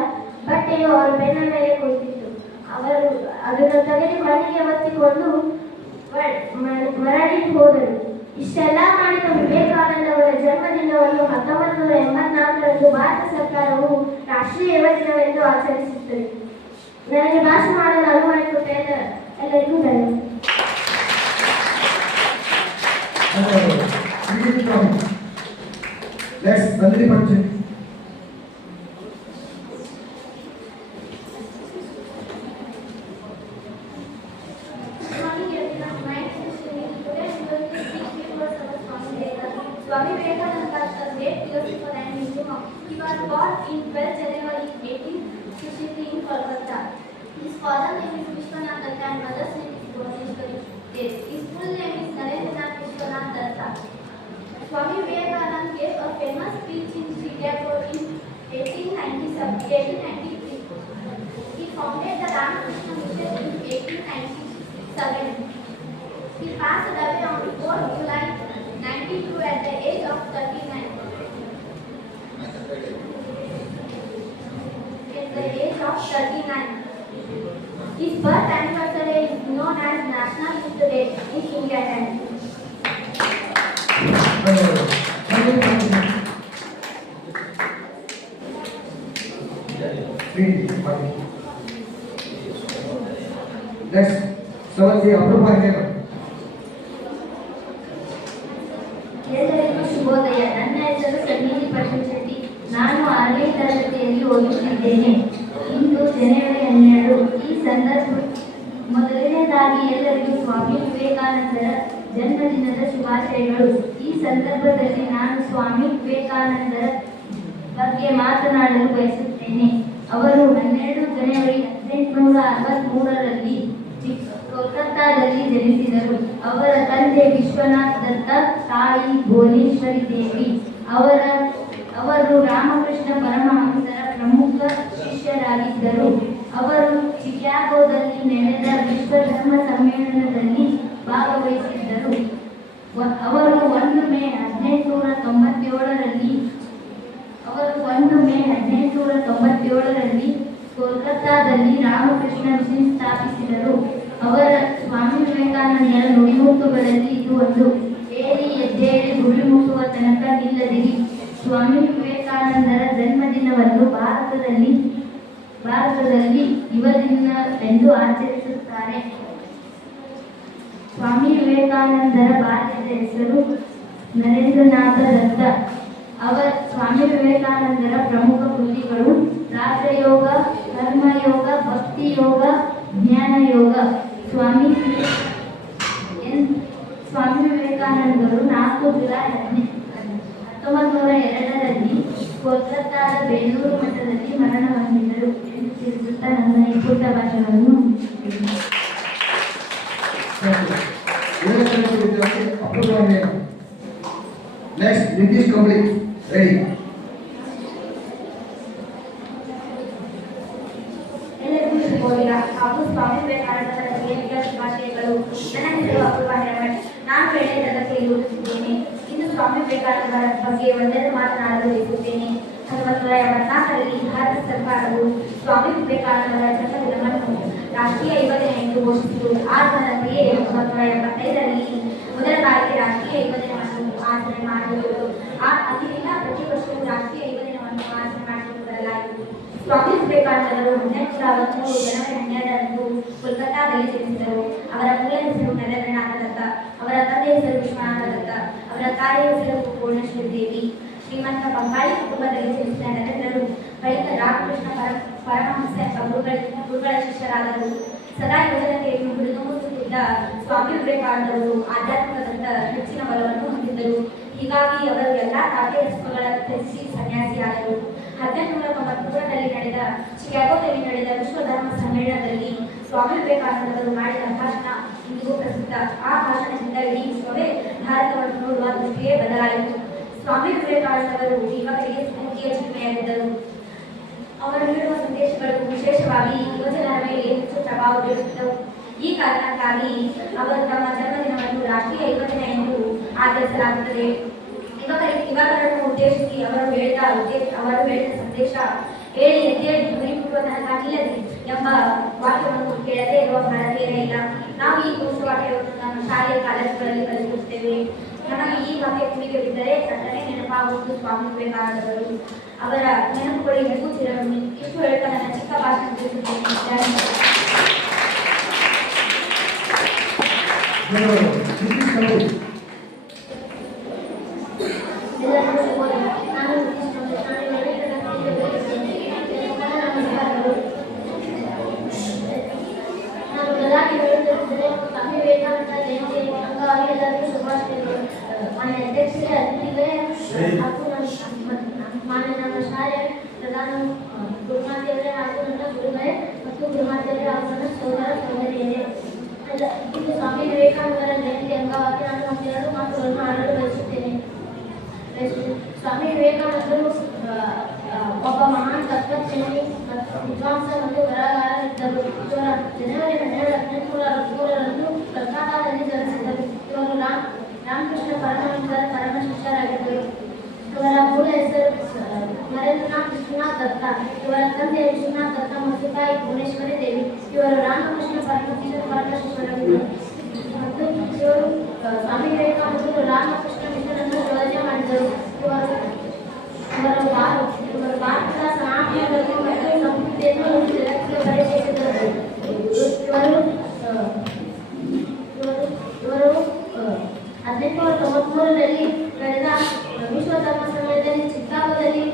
ಬಟ್ಟೆಯು ಅವರ ಬೆನ್ನ ಮೇಲೆ ಕುಳಿತಿತ್ತು. ಅವರು ಅದನ್ನು ಬದಿಯಲ್ಲಿ ಮನೆಗೆ ಒತ್ತಿಕೊಂಡು ಮರಳಿ ಹೋದರು. ಇಷ್ಟೆಲ್ಲ ಮಾಡಿದ ವಿವೇಕಾನಂದ ಅವರ ಜನ್ಮದಿನವನ್ನು 1984ರಂದು ಭಾರತ ಸರ್ಕಾರವು ರಾಷ್ಟ್ರೀಯ ಯುವ ದಿನವೆಂದು ಆಚರಿಸುತ್ತದೆ. ನನಗೆ ಭಾಷಣ ಮಾಡಲು ಅನುವು ಮಾಡಿಕೊಟ್ಟ ಎಲ್ಲರಿಗೂ ಧನ್ಯವಾದ. Next, Nandini Panchit. Swami Vivekananda was a great philosopher and wisdom. He was born in 12 January 1863 in Kolkata. His father's name is Vishwanath Datta and mother's name is Bhuvaneshwari Dev. His full name is Narendranath Vishwanath Datta. Swami Vivekananda gave a famous speech in Chicago in 1893. He founded the Ramakrishna Mission in 1897. He passed away on 4 July 92 at the age of 39. At the age of 39. His birth anniversary is known as National Youth Day in India. Next, Savanthi Apurva Hera. ಎಲ್ಲರಿಗೂ ಶುಭೋದಯ. ನನ್ನ ಹೆಸರು ಸನ್ನಿಧಿ ಪಟೇಲ್ ಶೆಟ್ಟಿ. ನಾನು 6ನೇ ತರಗತಿಯಲ್ಲಿ ಓದುತ್ತಿದ್ದೇನೆ. ಇಂದು ಜನವರಿ 12. ಈ ಸಂದರ್ಭ ಮೊದಲನೇದಾಗಿ ಎಲ್ಲರಿಗೂ ಸ್ವಾಮಿ ವಿವೇಕಾನಂದರ ಜನ್ಮದಿನದ ಶುಭಾಶಯಗಳು. ಈ ಸಂದರ್ಭದಲ್ಲಿ ನಾನು ಸ್ವಾಮಿ ವಿವೇಕಾನಂದರ ಬಗ್ಗೆ ಮಾತನಾಡಲು ಬಯಸುತ್ತೇನೆ. ಅವರು 12 ಜನವರಿ 1863ರಲ್ಲಿ ಕೋಲ್ಕತ್ತಾದಲ್ಲಿ ಜನಿಸಿದರು. ಅವರ ತಂದೆ ವಿಶ್ವನಾಥ್ ದತ್ತ, ತಾಯಿ ಭುವನೇಶ್ವರಿ ದೇವಿ. ಅವರು ರಾಮಕೃಷ್ಣ ಪರಮಹಂಸರ ಪ್ರಮುಖ ಶಿಷ್ಯರಾಗಿದ್ದರು. ಅವರು ಚಿಕಾಗೋದಲ್ಲಿ ನಡೆದ ವಿಶ್ವ ಧರ್ಮ ಸಮ್ಮೇಳನದಲ್ಲಿ ಭಾಗವಹಿಸಿದ್ದರು. ಅವರು 1 ಮೇ 1897ರಲ್ಲಿ ಕೋಲ್ಕತ್ತಾದಲ್ಲಿ ರಾಮಕೃಷ್ಣ ಮಿಷನ್ ಸ್ಥಾಪಿಸಿದರು. ಅವರ ಸ್ವಾಮಿ ವಿವೇಕಾನಂದರ ನುಡಿಮುತ್ತುಗಳಲ್ಲಿ ಇದು ಒಂದು: ಏರಿ ಎದ್ದೇಳಿ ಗುರಿ ಮುಟ್ಟುವ ತನಕ ನಿಲ್ಲದಿರಿ. ಸ್ವಾಮಿ ವಿವೇಕಾನಂದರ ಜನ್ಮದಿನವನ್ನು ಭಾರತದಲ್ಲಿ ಯುವ ದಿನವೆಂದು ಆಚರಿಸುತ್ತಾರೆ. ಸ್ವಾಮಿ ವಿವೇಕಾನಂದರ ಬಾಲ್ಯದ ಹೆಸರು ನರೇಂದ್ರನಾಥ ದತ್ತ. ಸ್ವಾಮಿ ವಿವೇಕಾನಂದರ ಪ್ರಮುಖ ಕೃತಿಗಳು ರಾಜಯೋಗ, ಕರ್ಮಯೋಗ, ಭಕ್ತಿ ಯೋಗ, ಜ್ಞಾನ ಯೋಗ. ಸ್ವಾಮಿ ವಿವೇಕಾನಂದರು 4 ಜುಲೈ 1902ರಲ್ಲಿ ಕೋಲ್ಕತ್ತಾದ ಬೇಲೂರು ಮಠದಲ್ಲಿ ಮರಣ ಹೊಂದಿದರು ಎಂದು ತಿಳಿಸುತ್ತಾ ನನ್ನ ಈ ಪುಟ್ಟ ಭಾಷಣವನ್ನು Next, Nitish Complete. Ready. ಎಲ್ಲರಿಗೂ ಶುಭೋದಯ ಹಾಗೂ ಸ್ವಾಮಿ ವಿವೇಕಾನಂದರ ಜಯಂತಿಯ ಶುಭಾಶಯಗಳು. ನನ್ನ ಹೆಸರು ಅಪೂರ್ವ ಹಿರೇಮಠ್. ನಾನು 7ನೇ ತರಗತಿಯಲ್ಲಿ ಓದುತ್ತಿದ್ದೇನೆ. ಇಂದು ಸ್ವಾಮಿ ವಿವೇಕಾನಂದರ ಬಗ್ಗೆ ಒಂದೆರಡು ಮಾತನಾಡಲು ಬಯಸುತ್ತೇನೆ. 1984ರಲ್ಲಿ ಭಾರತ ಸರ್ಕಾರವು ಸ್ವಾಮಿ ವಿವೇಕಾನಂದರ ಜನ್ಮದಿನವನ್ನು ರಾಷ್ಟ್ರೀಯ ಯುವ ದಿನ ಎಂದು ಘೋಷಿಸಿತು. ಆ ದಿನದಂತೆಯೇ 1975ರಲ್ಲಿ ಮೊದಲ ಬಾರಿಗೆ ರಾಷ್ಟ್ರೀಯ ಯುವ ದಿನವನ್ನು ಆಚರಣೆ ಮಾಡಲಾಯಿತು. ಅಲ್ಲಿಂದ ಪ್ರತಿ ವರ್ಷವೂ ರಾಷ್ಟ್ರೀಯ ಯುವ ದಿನವನ್ನು ಆಚರಣೆ ಮಾಡಲು ಬರಲಾಯಿತು. ಸ್ವಾಮಿ ವಿವೇಕಾನಂದರು 1913 ಜನವರಿ 12ರಂದು ಕೋಲ್ಕತ್ತಾದಲ್ಲಿ ಜನಿಸಿದರು. ಅವರ ಮೂಲ ಹೆಸರು ನರೇಂದ್ರನಾಥ ದತ್ತ. ಅವರ ತಂದೆ ಹೆಸರು ವಿಶ್ವನಾಥ ದತ್ತ. ಅವರ ತಾಯಿಯ ಹೆಸರು ಭುವನೇಶ್ವರಿ ದೇವಿ. ಶ್ರೀಮಂತ ಬಂಗಾಳಿ ಕುಟುಂಬದಲ್ಲಿ ಜನಿಸಿದ ನರೇಂದ್ರರು ಬಳಿಕ ರಾಮಕೃಷ್ಣ ಪರಮಹಂಸ ಗುರುಗಳ ಶಿಷ್ಯರಾದರು. ಸದಾ ಯುವಜನತೆಯನ್ನು ಹುರಿದುಂಬಿಸುತ್ತಿದ್ದ ಸ್ವಾಮಿ ವಿವೇಕಾನಂದರು ಆಧ್ಯಾತ್ಮಿಕದತ್ತ ಹೆಚ್ಚಿನ ಒಲವನ್ನು ಹೊಂದಿದ್ದರು. ಹೀಗಾಗಿ ಅವರು ಎಲ್ಲ ಪಾಠ್ಯಪುಸ್ತಕಗಳ ತ್ಯಜಿಸಿ ಸನ್ಯಾಸಿಯಾದರು. 1893ರಲ್ಲಿ ನಡೆದ ಚಿಕಾಗೋದಲ್ಲಿ ನಡೆದ ವಿಶ್ವ ಧರ್ಮ ಸಮ್ಮೇಳನದಲ್ಲಿ ಸ್ವಾಮಿ ವಿವೇಕಾನಂದರು ಮಾಡಿದ ಭಾಷಣ ಇಂದಿಗೂ ಪ್ರಸಿದ್ಧ. ಆ ಭಾಷಣದಿಂದ ಇಡೀ ವಿಶ್ವವೇ ಭಾರತವನ್ನು ನೋಡುವ ದೃಷ್ಟಿಯೇ ಬದಲಾಯಿತು. ಸ್ವಾಮಿ ವಿವೇಕಾನಂದರು ಯುವಕರಿಗೆ ಸ್ಫೂರ್ತಿಯ ಚಿಹ್ನೆಯಾಗಿದ್ದರು. ಅವರು ನೀಡುವ ಸಂದೇಶಗಳು ವಿಶೇಷವಾಗಿ ಯುವಜನರ ಮೇಲೆ ಹೆಚ್ಚು ಪ್ರಭಾವ ಬೀರುತ್ತಿದ್ದವು. ಈ ಕಾರಣಕ್ಕಾಗಿ ಅವರು ತಮ್ಮ ಜನ್ಮದಿನವನ್ನು ರಾಷ್ಟ್ರೀಯ ಯುವ ದಿನ ಎಂದು ಆಚರಿಸಲಾಗುತ್ತದೆ. ಯುವಕರನ್ನು ಉದ್ದೇಶಿಸಿ ಅವರು ಹೇಳಿದ ಸಂದೇಶ ಹೇಳಿ ಎದ್ದೇಳಿ ಗುರಿಮುಟ್ಟುವ ತನಕ ನಿಲ್ಲದಿ ಎಂಬ ವಾಕ್ಯವನ್ನು ಕೇಳದೇ ಇರುವ ಭಾರತೀಯರೇ ಇಲ್ಲ. ನಾವು ಈ ಘೋಷವಾಕ್ಯವನ್ನು ನಮ್ಮ ಶಾಲೆಯ ಕಾಲೇಜುಗಳಲ್ಲಿ ಕಲಿಸುತ್ತೇವೆ. ನಮಗೆ ಈ ವಾಕ್ಯ ಕಿವಿಗೆ ಬಿದ್ದರೆ ತಟ್ಟನೆ ನೆನಪಾಗುವುದು ಸ್ವಾಮಿ ವಿವೇಕಾನಂದರು. ಅವರ ನೆನಪುಗಳು ಎಂದೂ ಚಿರಋಣಿ. ಇಷ್ಟು ಹೇಳ್ತಾ ನನ್ನ ಚಿಕ್ಕ ಭಾಷಣ ಮುಗಿಸುತ್ತೇನೆ. ಸ್ವಾಮಿ ವಿವೇಕಾನಂದ ಜಯಂತಿ ಅಂಗವಾಗಿ ಎಲ್ಲರಿಗೂ ಶುಭಾಶಯಗಳು. ಮಾನ್ಯ ಅಧ್ಯಕ್ಷರೇ, ಅತಿಥಿಗಳೇ ಹಾಗೂ ಮಾನ್ಯ ನಮ್ಮ ಶಾಲೆಯ ಪ್ರಧಾನ ಗುರುಮಾತೆಯವರೇ ಹಾಗೂ ನನ್ನ ಗುರುಗಳೇ ಮತ್ತು ಗುರುಮಾತೆಯವರೇ ಹಾಗೂ ನನ್ನ ಸೋದರ ಸೋದರಿಯರೇ, ಇಂದು ಸ್ವಾಮಿ ವಿವೇಕಾನಂದರ ಜಯಂತಿ ಅಂಗವಾಗಿ ನಾನು ಒಂದೆರಡು ಮಾತುಗಳನ್ನು ಆಡಲು ಬಯಸುತ್ತೇನೆ. ಸ್ವಾಮಿ ವಿವೇಕಾನಂದರು ಒಬ್ಬ ಮಹಾನ್ ತತ್ವಜ್ಞಾನಿ ವಿದ್ವಾಂಸ ಮತ್ತು ಬರಹಗಾರರಿದ್ದರು. ಇವರ ಜನವರಿ 12, 1863ರಂದು ಕಲ್ಕತ್ತಾದಲ್ಲಿ ಜನಿಸಿದರು. ಇವರು ರಾಮಕೃಷ್ಣ ಪರಮಹಂಸರ ಪರಮ ಶಿಷ್ಯರಾಗಿದ್ದರು. ಇವರ ಮೂಲ ಹೆಸರು ನರೇಂದ್ರನಾಥ್ ವಿಶ್ವನಾಥ್ ದತ್ತ. ಇವರ ತಂದೆ ವಿಶ್ವನಾಥ್ ದತ್ತ ಮತ್ತು ತಾಯಿ ಭುವನೇಶ್ವರಿ ದೇವಿ. ಇವರು ರಾಮಕೃಷ್ಣ ಪರಮಹಂಸರ ಪರಮ ಶಿಷ್ಯರಾಗಿದ್ದರು ಮತ್ತು ಇವರು ಸ್ವಾಮಿ ವಿವೇಕಾನಂದರು ರಾಮಕೃಷ್ಣ ಮಿಷನನ್ನು ಯೋಜನೆ ಮಾಡಿದರು. ಇವರು ಭಾರತದ ಸನಾತನವನ್ನು ಮತ್ತು ಸಂಸ್ಕೃತಿಯನ್ನು ಜಗತ್ತಿಗೆ ಪರಿಚಯಿಸಿದರು. ಇವರು 1893ರಲ್ಲಿ ನಡೆದ ವಿಶ್ವ ಧರ್ಮ ಸಮಯದಲ್ಲಿ ಚಿಕಾಗೋದಲ್ಲಿ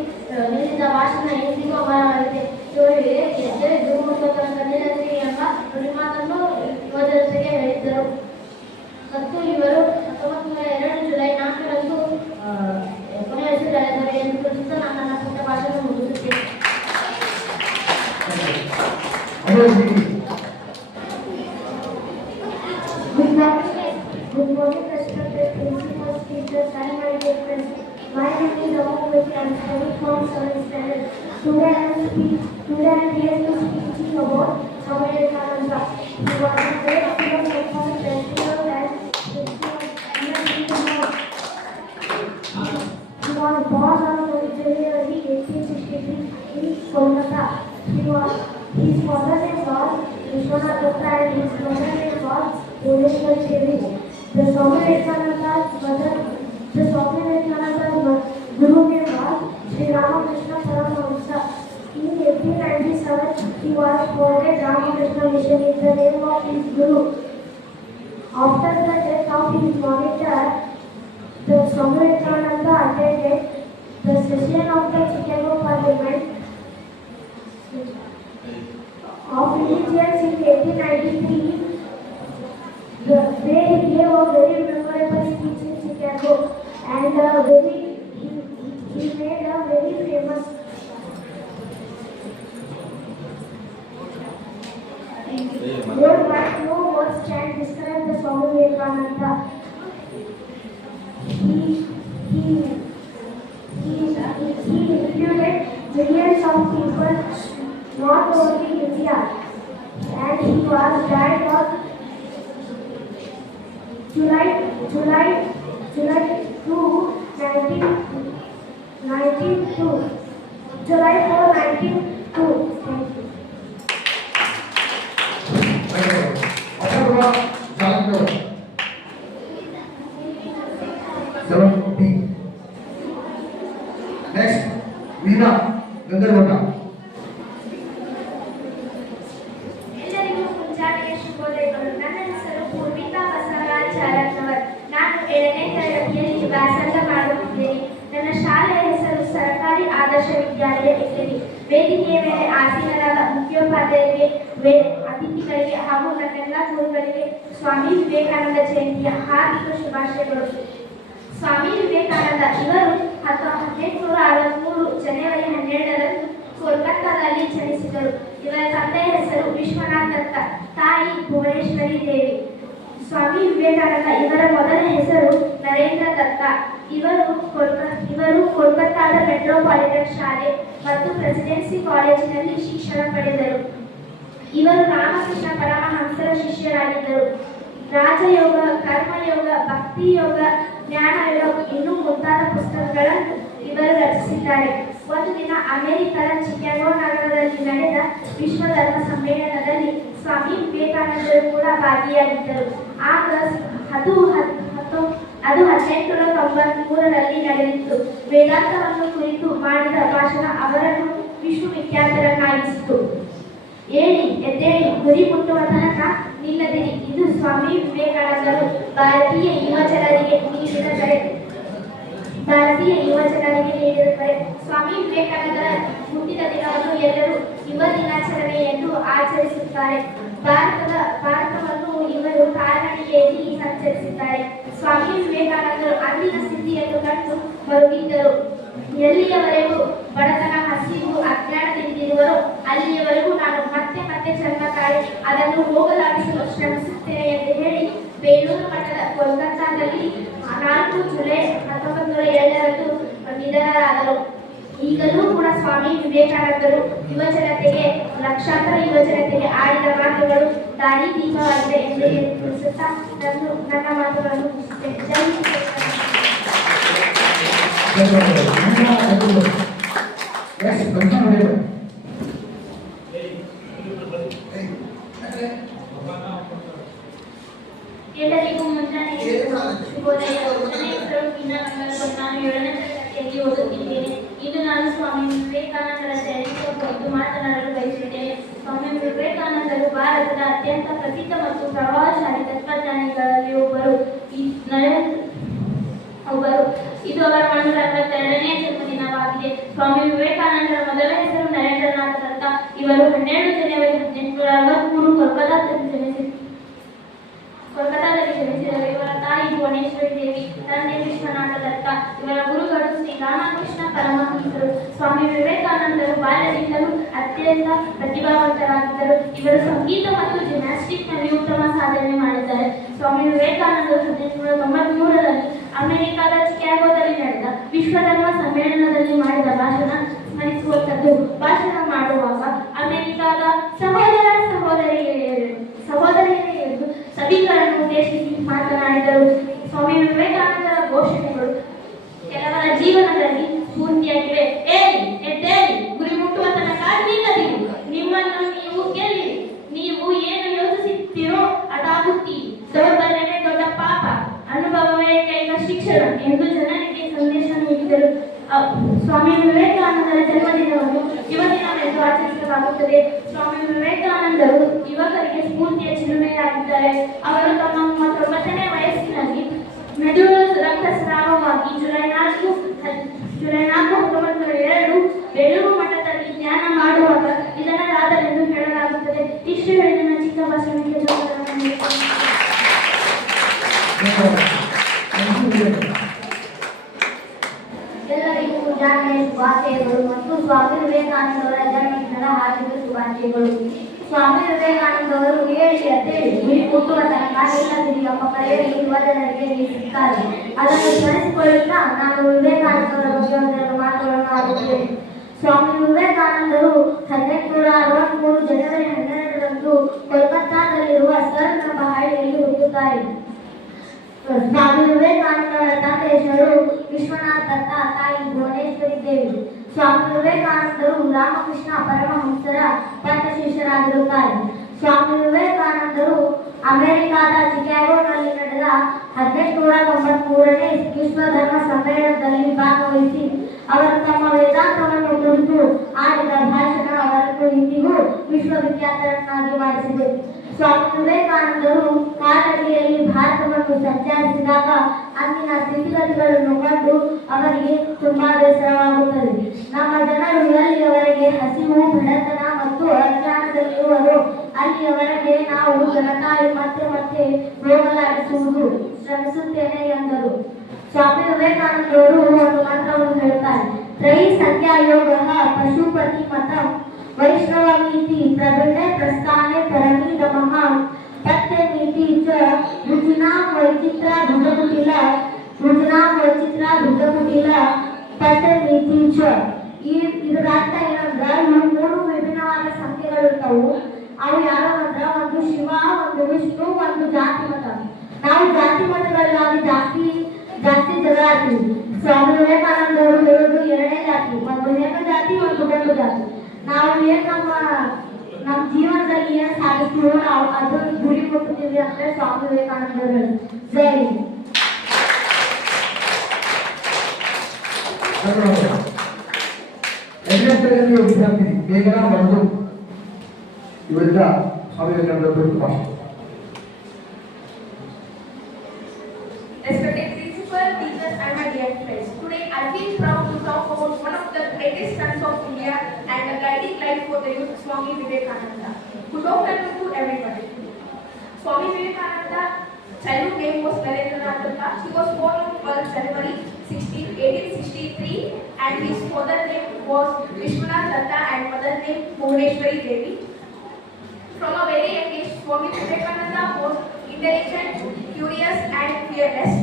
ನೀಡಿದ ಭಾಷಣ ಇಂದಿಗೂ ಅಮರವಾಗಿದೆ. ಇವರಿಗೆ ಎದ್ದೇಳಿ ಗುರುಮುಟ್ಟುವ ತನಕ ನಿಲ್ಲದಿರಿ ಎಂಬ ನುಡಿಮಾತನ್ನು ಯುವ ಜನತೆಗೆ ಹೇಳಿದ್ದರು. ಮತ್ತು ಇವರು 1902 ಜುಲೈ 4ರಂದು ಕೊನೆಯುಸಿರೆಳೆದರು ಎಂದು ತಿಳಿಸುತ್ತಾ ನಾನು ನನ್ನ ಪುಟ್ಟ ಭಾಷಣ ಮುಗಿಸುತ್ತೇನೆ. Good morning, respected principals, teachers, and my dear friends. My name is Amu Vivek. I am studying from 7th standard. Today I am here to speak about Swami Vivekananda. He was a great philosopher, festival, and he was born on January 1863 in Kolkata. His father name was Vishwanath Dutta and his mother name was Bhuvneshwari Devi. The Swami Vivekananda's guru name was Sri Ramakrishna Paramahamsa. In 1897, he was founded Ramakrishna Mission in the name of his guru. After the death of his monitor, the Swami Vivekananda attended the session of the Chicago Parliament of Religions in 1893, where he gave a very memorable speech in Chicago, and he made a very famous worldwide. No words can describe the Swami Vivekananda. He included millions of people, not only India, and he was died on July 2, 1902. July 4, 1902. Thank you. Next, Veena Gangarwata. ಎಲ್ಲರಿಗೂ ಮುಂಜಾನೆಯ ಶುಭೋದಯಗಳು. ನನ್ನ ಹೆಸರು ಪೂರ್ವಿಕಾ ಬಸವರಾಜ್ ಚಾರಕ್ನವರ್. ನಾನು 7ನೇ ತರಗತಿಯಲ್ಲಿ ವ್ಯಾಸಂಗ ಮಾಡುತ್ತಿದ್ದೇನೆ. ನನ್ನ ಶಾಲೆಯ ಹೆಸರು ಸರ್ಕಾರಿ ಆದರ್ಶ ವಿದ್ಯಾಲಯ ಇಟಲಿ. ವೇದಿಕೆಯ ಮೇಲೆ ಆಸೀನರಾದ ಮುಖ್ಯೋಪಾಧ್ಯಾಯರಿಗೆ, ಅತಿಥಿಗಳಿಗೆ ಹಾಗೂ ನನ್ನೆಲ್ಲ ಗುರುಗಳಿಗೆ ಸ್ವಾಮಿ ವಿವೇಕಾನಂದ ಜಯಂತಿಯ ಹಾರ್ದಿಕ ಶುಭಾಶಯಗಳು. ಸ್ವಾಮಿ ವಿವೇಕಾನಂದ ಇವರು 1863 ಜನವರಿ 12ರಂದು ಕೋಲ್ಕತ್ತಾದಲ್ಲಿ ಜನಿಸಿದರು. ಇವರ ತಂದೆಯ ಹೆಸರು ವಿಶ್ವನಾಥ್ ದತ್ತ, ತಾಯಿ ಭುವನೇಶ್ವರಿ ದೇವಿ. ಸ್ವಾಮಿ ವಿವೇಕಾನಂದ ಇವರ ಮೊದಲ ಹೆಸರು ನರೇಂದ್ರ ದತ್ತ. ಇವರು ಕೋಲ್ಕತ್ತಾದ ಮೆಟ್ರೋಪಾಲಿಟನ್ ಶಾಲೆ ಮತ್ತು ಪ್ರೆಸಿಡೆನ್ಸಿ ಕಾಲೇಜಿನಲ್ಲಿ ಶಿಕ್ಷಣ ಪಡೆದರು. ಇವರು ರಾಮಕೃಷ್ಣ ಪರಮಹಂಸರ ಶಿಷ್ಯರಾಗಿದ್ದರು. ರಾಜಯೋಗ, ಕರ್ಮಯೋಗ, ಭಕ್ತಿ ಯೋಗ, ಜ್ಞಾನಯೋಗ ಇನ್ನೂ ಮುಂತಾದ ಪುಸ್ತಕಗಳನ್ನು ಇವರು ರಚಿಸಿದ್ದಾರೆ. ಒಂದು ದಿನ ಅಮೆರಿಕದ ಚಿಕಾಗೋ ನಗರದಲ್ಲಿ ನಡೆದ ವಿಶ್ವ ಧರ್ಮ ಸಮ್ಮೇಳನದಲ್ಲಿ ಸ್ವಾಮಿ ವಿವೇಕಾನಂದರು ಕೂಡ ಭಾಗಿಯಾಗಿದ್ದರು. ಆಗ ಅದು 1893ರಲ್ಲಿ ನಡೆದಿತ್ತು. ವೇದಾಂತವನ್ನು ಕುರಿತು ಮಾಡಿದ ಭಾಷಣ ಅವರನ್ನು ವಿಶ್ವವಿಖ್ಯಾತರನ್ನಾಗಿಸಿತು. ಏಳಿ ಎದ್ದೇಳಿ, ಗುರಿ ಮುಟ್ಟುವ ತನಕ ನಿಲ್ಲದಿರಿ, ಇದು ಸ್ವಾಮಿ ವಿವೇಕಾನಂದರು ಭಾರತೀಯ ಯುವಜನರಿಗೆ ನೀಡಿದ ಕರೆ. ಸ್ವಾಮಿ ವಿವೇಕಾನಂದರ ಹುಟ್ಟಿದ ದಿನವನ್ನು ಎಲ್ಲರೂ ಯುವ ದಿನಾಚರಣೆ ಎಂದು ಆಚರಿಸುತ್ತಾರೆ. ಭಾರತವನ್ನು ಇವರು ಕಾಲ್ನಡಿಗೆಯಲ್ಲಿ ಸಂಚರಿಸಿದ್ದಾರೆ. ಸ್ವಾಮಿ ವಿವೇಕಾನಂದರು ಅಂದಿನ ಸ್ಥಿತಿಯನ್ನು ಕಂಡು ಮರುಗಿದ್ದರು. ಎಲ್ಲಿಯವರೆಗೂ ಬಡತನ, ಹಸಿವು, ಅಜ್ಞಾನದಿಂದಿರುವರೋ ಅಲ್ಲಿಯವರೆಗೂ ನಾನು ಮತ್ತೆ ಮತ್ತೆ ಜನ್ಮ ತಾಳಿ ಅದನ್ನು ಹೋಗಲಾಡಿಸಲು ಶ್ರಮಿಸುತ್ತೇನೆ ಎಂದು ಹೇಳಿ ಬೇಲೂರು ಮಠದ ಕೋಲ್ಕತ್ತಾದಲ್ಲಿ 4 ಜುಲೈ 1902ರಂದು ನಿಧನರಾದರು. ಈಗಲೂ ಕೂಡ ಸ್ವಾಮಿ ವಿವೇಕಾನಂದರು ಯುವಜನತೆಗೆ, ಲಕ್ಷಾಂತರ ಯುವಜನತೆಗೆ ಆಡಿದ ಮಾತುಗಳು ದಾರಿ ದೀಪವಾಗಿದೆ ಎಂದು ತಿಳಿಸುತ್ತಾ ನನ್ನ ಮಾತುಗಳನ್ನು ಮುಗಿಸುತ್ತೇನೆ. ಜೈ ಎಲ್ಲರಿಗೂ ಮುಂಜಾನೆ ಶುಭೋದಯ. ನನ್ನ ಹೆಸರು ಮೀನಾ ಗಂಗಾಧರ್. ನಾನು 7ನೇ ತರಗತಿಯಲ್ಲಿ ಓದುತ್ತಿದ್ದೇನೆ. ಇಂದು ನಾನು ಸ್ವಾಮಿ ವಿವೇಕಾನಂದರ ಜಯಂತಿಯ ಕುರಿತು ಮಾತನಾಡಲು ಬಯಸುತ್ತೇನೆ. ಸ್ವಾಮಿ ವಿವೇಕಾನಂದರು ಭಾರತದ ಅತ್ಯಂತ ಪ್ರಸಿದ್ಧ ಮತ್ತು ಪ್ರಭಾವಶಾಲಿ ತತ್ವಜ್ಞಾನಿಗಳಲ್ಲಿ ಒಬ್ಬರು. ಇದು ಅವರ 162ನೇ ಜನ್ಮದಿನವಾಗಿದೆ. ಸ್ವಾಮಿ ವಿವೇಕಾನಂದರ ಮೊದಲ ಹೆಸರು ನರೇಂದ್ರನಾಥ್ ದತ್ತ. ಇವರು 12 ಜನವರಿ 1863 ಕೋಲ್ಕತ್ತಾದಲ್ಲಿ ಜನಿಸಿದರು. ಇವರ ತಾಯಿ ಭುವನೇಶ್ವರಿ ದೇವಿ, ತಂದೆ ವಿಶ್ವನಾಥ ದತ್ತ. ಇವರ ಗುರುಗಳು ಶ್ರೀ ರಾಮಕೃಷ್ಣ ಪರಮಹಂಸರು. ಸ್ವಾಮಿ ವಿವೇಕಾನಂದರು ಬಾಲ್ಯದಿಂದಲೂ ಅತ್ಯಂತ ಪ್ರತಿಭಾವಂತರಾಗಿದ್ದರು. ಇವರು ಸಂಗೀತ ಮತ್ತು ಜಿಮ್ನಾಸ್ಟಿಕ್ನಲ್ಲಿ ಉತ್ತಮ ಸಾಧನೆ ಮಾಡಿದ್ದಾರೆ. ಸ್ವಾಮಿ ವಿವೇಕಾನಂದರು 1893ರಲ್ಲಿ ಅಮೆರಿಕದ ಚಿಕಾಗೋದಲ್ಲಿ ನಡೆದ ವಿಶ್ವಧರ್ಮ ಸಮ್ಮೇಳನದಲ್ಲಿ ಮಾಡಿದ ಭಾಷಣ ಸ್ಮರಿಸುವಂಥದ್ದು. ಭಾಷಣ ಮಾಡುವಾಗ ಅಮೆರಿಕದ ಸಹೋದರಿಯರೇ ಎಂದು ಸಭಿಕರನ್ನು ಉದ್ದೇಶಿಸಿ ಮಾತನಾಡಿದರು. ಸ್ವಾಮಿ ವಿವೇಕಾನಂದರ ಘೋಷಣೆಗಳು ಕೆಲವರ ಜೀವನದಲ್ಲಿ ಸ್ಫೂರ್ತಿಯಾಗಿವೆ. ಎದ್ದೇಳಿ, ಗುರಿ ಮುಟ್ಟುವ ತನಕ ನಿಲ್ಲದಿರಿ, ನಿಮ್ಮನ್ನು ನೀವು ಗೆಲ್ಲಿರಿ, ನೀವು ಏನು ಯೋಚಿಸುತ್ತೀರೋ ಅದಾಗುತ್ತೀರಿ, ದೌರ್ಬಲ್ಯವೇ ದೊಡ್ಡ ಪಾಪ, ಅನುಭವವೇ ಕೈಗ ಶಿಕ್ಷಣ ಎಂದು ಜನರಿಗೆ ಸಂದೇಶ ನೀಡಿದರು. ಸ್ವಾಮಿ ವಿವೇಕಾನಂದರ ಜನ್ಮದಿನವನ್ನು ಯುವ ದಿನವೆಂದು ಆಚರಿಸಲಾಗುತ್ತದೆ. ಸ್ವಾಮಿ ವಿವೇಕಾನಂದರು ಯುವಕರಿಗೆ ಸ್ಫೂರ್ತಿಯ ಚಿಲುಮೆಯಾಗಿದ್ದಾರೆ. ಅವರು ತಮ್ಮ 39ನೇ ವಯಸ್ಸಿನಲ್ಲಿ ಮೆದುಳು ರಕ್ತಸ್ರಾವವಾಗಿ ಜುಲೈ 4, 1902 ಬೇಲೂರು ಮಠದಲ್ಲಿ ಧ್ಯಾನ ಮಾಡುವಾಗ ನಿಧನರಾದರೆಂದು ಹೇಳಲಾಗುತ್ತದೆ. ಇಷ್ಟು ಹೇಳಿ ನನ್ನ ಚಿಕ್ಕ ಭಾಷಣಕ್ಕೆ ಎಲ್ಲರಿಗೂ ಮುಂಜಾನೆ ಶುಭಾಶಯಗಳು ಮತ್ತು ಸ್ವಾಮಿ ವಿವೇಕಾನಂದವರ ಜನ್ಮದಿನದ ಹಾರ್ದಿಕ ಶುಭಾಶಯಗಳು. ಸ್ವಾಮಿ ವಿವೇಕಾನಂದವರು ಏಳಿ ಎದ್ದೇಳಿ, ಗುರಿ ಮುಟ್ಟುವ ತನಕ ನಿಲ್ಲದಿರಿ ಎಂಬ ಕರೆಯನ್ನು ಯುವಜನರಿಗೆ ನೀಡಿರುತ್ತಾರೆ. ಅದನ್ನು ಸ್ಮರಿಸಿಕೊಳ್ಳುತ್ತಾ ನಾನು ವಿವೇಕಾನಂದರ ಬಗ್ಗೆ ಒಂದೆರಡು ಮಾತುಗಳನ್ನು ಆಡುತ್ತೇನೆ. ಸ್ವಾಮಿ ವಿವೇಕಾನಂದರು 1863 ಜನವರಿ 12ರಂದು ಕೋಲ್ಕತ್ತಾದಲ್ಲಿರುವ ಸರ್ ಎಂಬ ಹಳ್ಳಿಯಲ್ಲಿ ಹುಟ್ಟುತ್ತಾರೆ. ಸ್ವಾಮಿ ವಿವೇಕಾನಂದರ ತಂದೆ ಹೆಸರು ವಿಶ್ವನಾಥ ದತ್ತ, ತಾಯಿ ಭುವನೇಶ್ವರಿ ದೇವಿ. ಸ್ವಾಮಿ ವಿವೇಕಾನಂದರು ರಾಮಕೃಷ್ಣ ಪರಮಹಂಸರ ಪಂಥ ಶಿಷ್ಯರಾಗಿರುತ್ತಾರೆ. ಸ್ವಾಮಿ ವಿವೇಕಾನಂದರು ಅಮೆರಿಕದ ಚಿಕಾಗೋನಲ್ಲಿ ನಡೆದ 1893ನೇ ವಿಶ್ವ ಧರ್ಮ ಸಮ್ಮೇಳನದಲ್ಲಿ ಭಾಗವಹಿಸಿ ಅವರು ತಮ್ಮ ವೇದಾಂತವನ್ನು ಕುರಿತು ಆಡಿದ ಭಾಷಣ ಅವರನ್ನು ಇಂದಿಗೂ ವಿಶ್ವವಿಖ್ಯಾತರನ್ನಾಗಿ ಮಾಡಿಸಿದೆ. ಸ್ವಾಮಿ ವಿವೇಕಾನಂದರು ಕಾಲ್ನಡಿಗೆಯಲ್ಲಿ ಭಾರತವನ್ನು ಸಂಚರಿಸಿದಾಗ ಅಂದಿನ ಸ್ಥಿತಿಗತಿಗಳನ್ನು ಕಂಡು ಅವರಿಗೆ ತುಂಬಾ ಬೇಸರವಾಗುತ್ತದೆ. ನಮ್ಮ ಜನರು ಎಲ್ಲಿಯವರೆಗೆ ಹಸಿವು, ಬಡತನ ಮತ್ತು ಅಜ್ಞಾನದಲ್ಲಿರುವರು ಅಲ್ಲಿಯವರೆಗೆ ನಾವು ಜನತಾಳಿ ಮತ್ತೆ ಮತ್ತೆ ಹೋಗಲಾಡಿಸುವುದು ಶ್ರಮಿಸುತ್ತೇನೆ ಎಂದರು. ಸ್ವಾಮಿ ವಿವೇಕಾನಂದವರು ಒಂದು ಮಂತ್ರವನ್ನು ಹೇಳುತ್ತಾರೆ. ತ್ರೈ ಸಂಖ್ಯಾ ಯೋಗ ಪಶುಪತಿ ಮತಂ ವೈಷ್ಣವಮೀತಿ ಪ್ರವೃಣೆ ಪ್ರಸ್ಥಾನೆ ತರಣಿ ನಮಃ ಪತ್ಯ ನೀತಿ ಚ ರುಚಿನಾಂ ವೈಚಿತ್ರ ಭುಜಕುಟಿಲ ಪತ್ಯ ನೀತಿ ಚ. ಇದರ ಅರ್ಥ ಏನಂದ್ರೆ ಇವು 3 ವಿಭಿನ್ನವಾದ ಸಂಖ್ಯೆಗಳು ಇರ್ತವು. ಅವು ಯಾವ್ಯಾವ ಅಂದ್ರೆ ಒಂದು ಶಿವ, ಒಂದು ವಿಷ್ಣು, ಒಂದು ಜಾತಿ ಮತ. ನಾವು ಜಾತಿ ಮತಗಳಿಗಾಗಿ ಜಾಸ್ತಿ ಜಗಳ ಆಡ್ತೀವಿ. ಸ್ವಾಮಿ ವಿವೇಕಾನಂದ ಅವರು ಹೇಳುವುದು ಎರಡೇ ಜಾತಿ, ಒಂದು ಹೆಣ್ಣು ಜಾತಿ, ಒಂದು ಗಂಡು ಜಾತಿ. ನಾವು ಏನ್ ನಮ್ಮ ಜೀವನದಲ್ಲಿ ಏನ್ ಸಾಧಿಸ್ತೀವೋ ನಾವು ಅದು ಗುರಿ ಮುಟ್ಟುತ್ತೀವಿ ಅಂತ ಸ್ವಾಮಿ ವಿವೇಕಾನಂದ ಅವರು ಹೇಳಿದ್ರು. ಜೈ ಹಿಂದ್. ಎರಡನೇ ತರಗತಿಯ ವಿದ್ಯಾರ್ಥಿ ಮೇಘನಾ ಮಂಜು ಇವರಿಂದ ಸ್ವಾಮಿ ವಿವೇಕಾನಂದ ಕುರಿತು ಭಾಷಣ. Respected principal, teachers, and my dear friends, today I feel proud to talk about one of the greatest sons of India and a guiding light for the youth, Swami Vivekananda. Good afternoon to everybody. Swami Vivekananda childhood name was Narendranath Datta. He was born on 12 January 1863 and his father name was Vishwanath Datta and mother name Bhuvaneshwari Devi. From a very young age, Swami Vivekananda was intelligent, curious and fearless.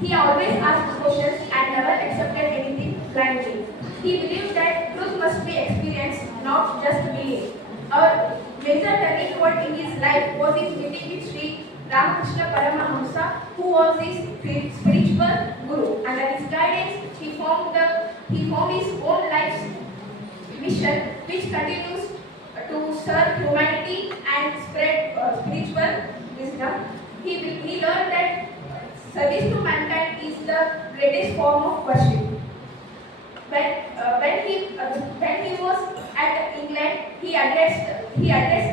He always asked questions and never accepted anything blindly. He believed that truth must be experienced, not just believed. Our major turning point in his life was his meeting with Sri Ramakrishna Paramahamsa, who was his spiritual guru. Under his guidance, he formed his own life's mission, which continues to serve humanity and spread spiritual wisdom. He learned that service to mankind is the greatest form of worship. When he was at England, he addressed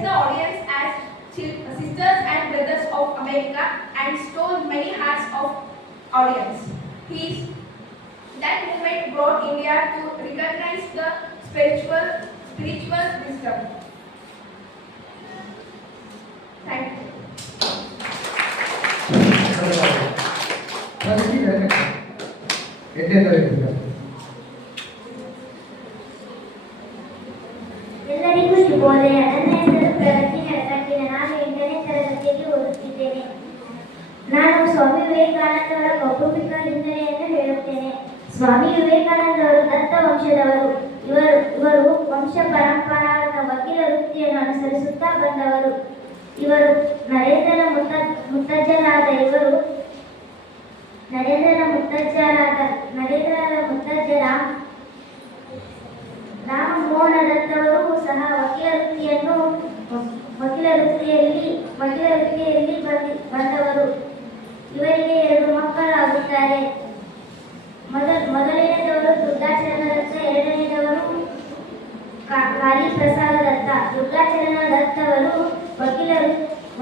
the audience as sisters and brothers of America and stole many hearts of audience. That movement brought India to recognize the spiritual wisdom. Thank you. ಎಂಟನೇ ತರಗತಿ ವಿದ್ಯಾರ್ಥಿ. ಎಲ್ಲರಿಗೂ ಶುಭೋದಯ. ನನ್ನ ಹೆಸರು ಪ್ರಗತಿ ಹರಕಟ್ಟಿನ. ನಾನು 8ನೇ ತರಗತಿಯಲ್ಲಿ ಓದುತ್ತಿದ್ದೇನೆ. ನಾನು ಸ್ವಾಮಿ ವಿವೇಕಾನಂದ ಅವರ ಕೌಟುಂಬಿಕ ಹಿನ್ನೆಲೆಯನ್ನು ಹೇಳುತ್ತೇನೆ. ಸ್ವಾಮಿ ವಿವೇಕಾನಂದ ಅವರು ದತ್ತ ವಂಶದವರು. ಇವರು ವಂಶ ಪರಂಪರಾಗತ ವಕೀಲ ವೃತ್ತಿಯನ್ನು ಅನುಸರಿಸುತ್ತಾ ಬಂದವರು. ಇವರು ನರೇಂದ್ರನ ಮುತ್ತಜ್ಜ ರಾಮಮೋಹನ ದತ್ತವರು ಸಹ ವಕೀಲ ವೃತ್ತಿಯಲ್ಲಿ ಬಂದವರು. ಇವರಿಗೆ 2 ಮಕ್ಕಳಾಗುತ್ತಾರೆ. ಮೊದಲನೆಯದವರು ದುರ್ಗಾಚರಣ ದತ್ತ, ಎರಡನೆಯದವರು ಕಾಳಿ ಪ್ರಸಾದ ದತ್ತ. ದುರ್ಗಾಚರಣ ದತ್ತವರು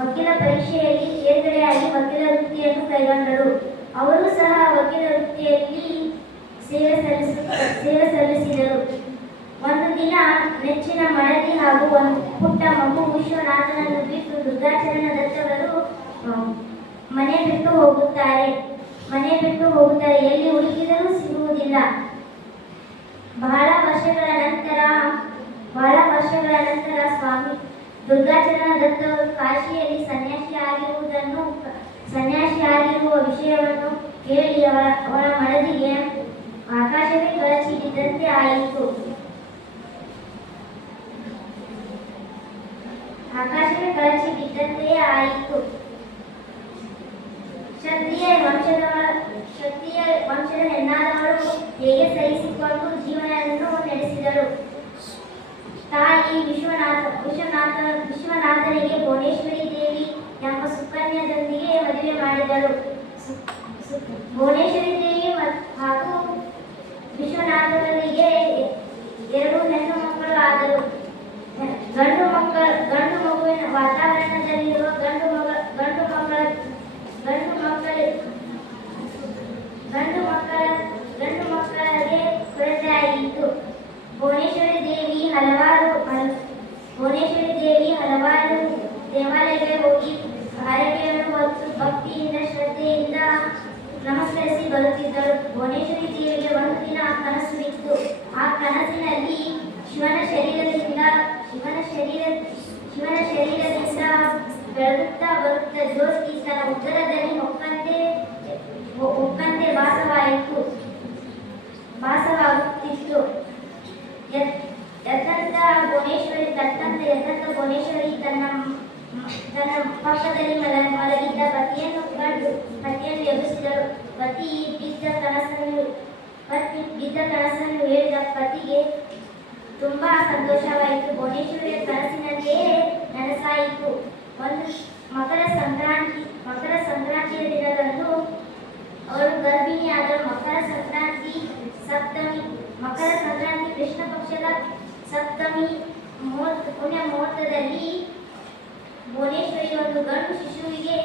ವಕೀಲ ಪರೀಕ್ಷೆಯಲ್ಲಿ ತೇರ್ಗಡೆಯಾಗಿ ವಕೀಲ ವೃತ್ತಿಯನ್ನು ಕೈಗೊಂಡರು. ಅವರು ಸಹ ವಕೀಲ ವೃತ್ತಿಯಲ್ಲಿ ಸೇವೆ ಸಲ್ಲಿಸಿದರು. ಒಂದು ದಿನ ನೆಚ್ಚಿನ ಮಡದಿ ಹಾಗೂ ಒಂದು ಪುಟ್ಟ ಮಗು ವಿಶ್ವನಾಥನನ್ನು ಬಿಟ್ಟು ದುರ್ಗಾಚರಣ ದತ್ತವರು ಮನೆ ಬಿಟ್ಟು ಹೋಗುತ್ತಾರೆ. ಎಲ್ಲಿ ಹುಡುಕಿದರೂ ಸಿಗುವುದಿಲ್ಲ. ಬಹಳ ವರ್ಷಗಳ ನಂತರ ಸ್ವಾಮಿ ದುರ್ಗಾಚರಣ ದತ್ತವರು ಕಾಶಿಯಲ್ಲಿ ಸನ್ಯಾಸಿಯಾಗಿರುವ ವಿಷಯವನ್ನು ಕೇಳಿ ಅವಳ ಮಡದಿಗೆ ಆಕಾಶವೇ ಕಳಚಿ ಬಿದ್ದಂತೆ ಆಯಿತು. ಕ್ಷತ್ರಿಯ ವಂಶದ ಹೆಣ್ಣಾದವಳು ಹೇಗೆ ಸಹಿಸಿಕೊಂಡು ಜೀವನವನ್ನು ನಡೆಸಿದಳು. ತಾಯಿ ವಿಶ್ವನಾಥನಿಗೆ ಭುವನೇಶ್ವರಿ ದೇವಿ ಎಂಬ ಸುಕನ್ಯದೊಂದಿಗೆ ಮದುವೆ ಮಾಡಿದಳು. ಭುವನೇಶ್ವರಿ ದೇವಿ ಹಾಗೂ ವಿಶ್ವನಾಥನಿಗೆ 2 ಹೆಣ್ಣು ಮಕ್ಕಳು ಆದರು. ಗಂಡು ಮಗುವಿನ ವಾತಾವರಣದಲ್ಲಿರುವ ಗಂಡು ಮಕ್ಕಳಿಗೆ ಕೊರತೆಯಾಗಿತ್ತು. ಭುವನೇಶ್ವರಿ ದೇವಿ ಹಲವಾರು ದೇವಾಲಯಗಳಿಗೆ ಹೋಗಿ ಹರಕೆಯನ್ನು ಹೊತ್ತು ಭಕ್ತಿಯಿಂದ ಶ್ರದ್ಧೆಯಿಂದ ನಮಸ್ಕರಿಸಿ ಬರುತ್ತಿದ್ದರು. ಭುವನೇಶ್ವರಿ ದೇವಿಗೆ ಒಂದು ದಿನ ಕನಸು ಬಿತ್ತು. ಆ ಕನಸಿನಲ್ಲಿ ಶಿವನ ಶರೀರದಿಂದ ಬೆಳಗುತ್ತಾ ಬರುತ್ತ ಜ್ಯೋತಿ ತನ್ನ ಉದರದಲ್ಲಿ ಹೊಕ್ಕಂತೆ ಭಾಸವಾಗುತ್ತಿತ್ತು. ಯಥಾರ್ಥ ಭುವನೇಶ್ವರಿ ತನ್ನ ಪಕ್ಕದಲ್ಲಿ ಮಲಗಿದ್ದ ಪತಿಯನ್ನು ಎಬ್ಬಿಸಿದಳು. ಪತಿ ಬಿದ್ದ ಕನಸನ್ನು ಹೇಳಿದ ಪತಿಗೆ ತುಂಬಾ ಸಂತೋಷವಾಯಿತು. ಭುವನೇಶ್ವರಿಯ ಕನಸಿನಲ್ಲಿಯೇ ನನಸಾಯಿತು. ಒಂದು ಮಕರ ಸಂಕ್ರಾಂತಿಯ ದಿನದಂದು ಅವರು ಗರ್ಭಿಣಿಯಾದರು. ಮಕರ ಸಂಕ್ರಾಂತಿ ಕೃಷ್ಣ ಪಕ್ಷದ ಸಪ್ತಮಿ ಪುಣ್ಯ ಮುಹೂರ್ತದಲ್ಲಿ ಭುವನೇಶ್ವರಿ ಒಂದು ಗಂಡು ಶಿಶುವಿಗೆ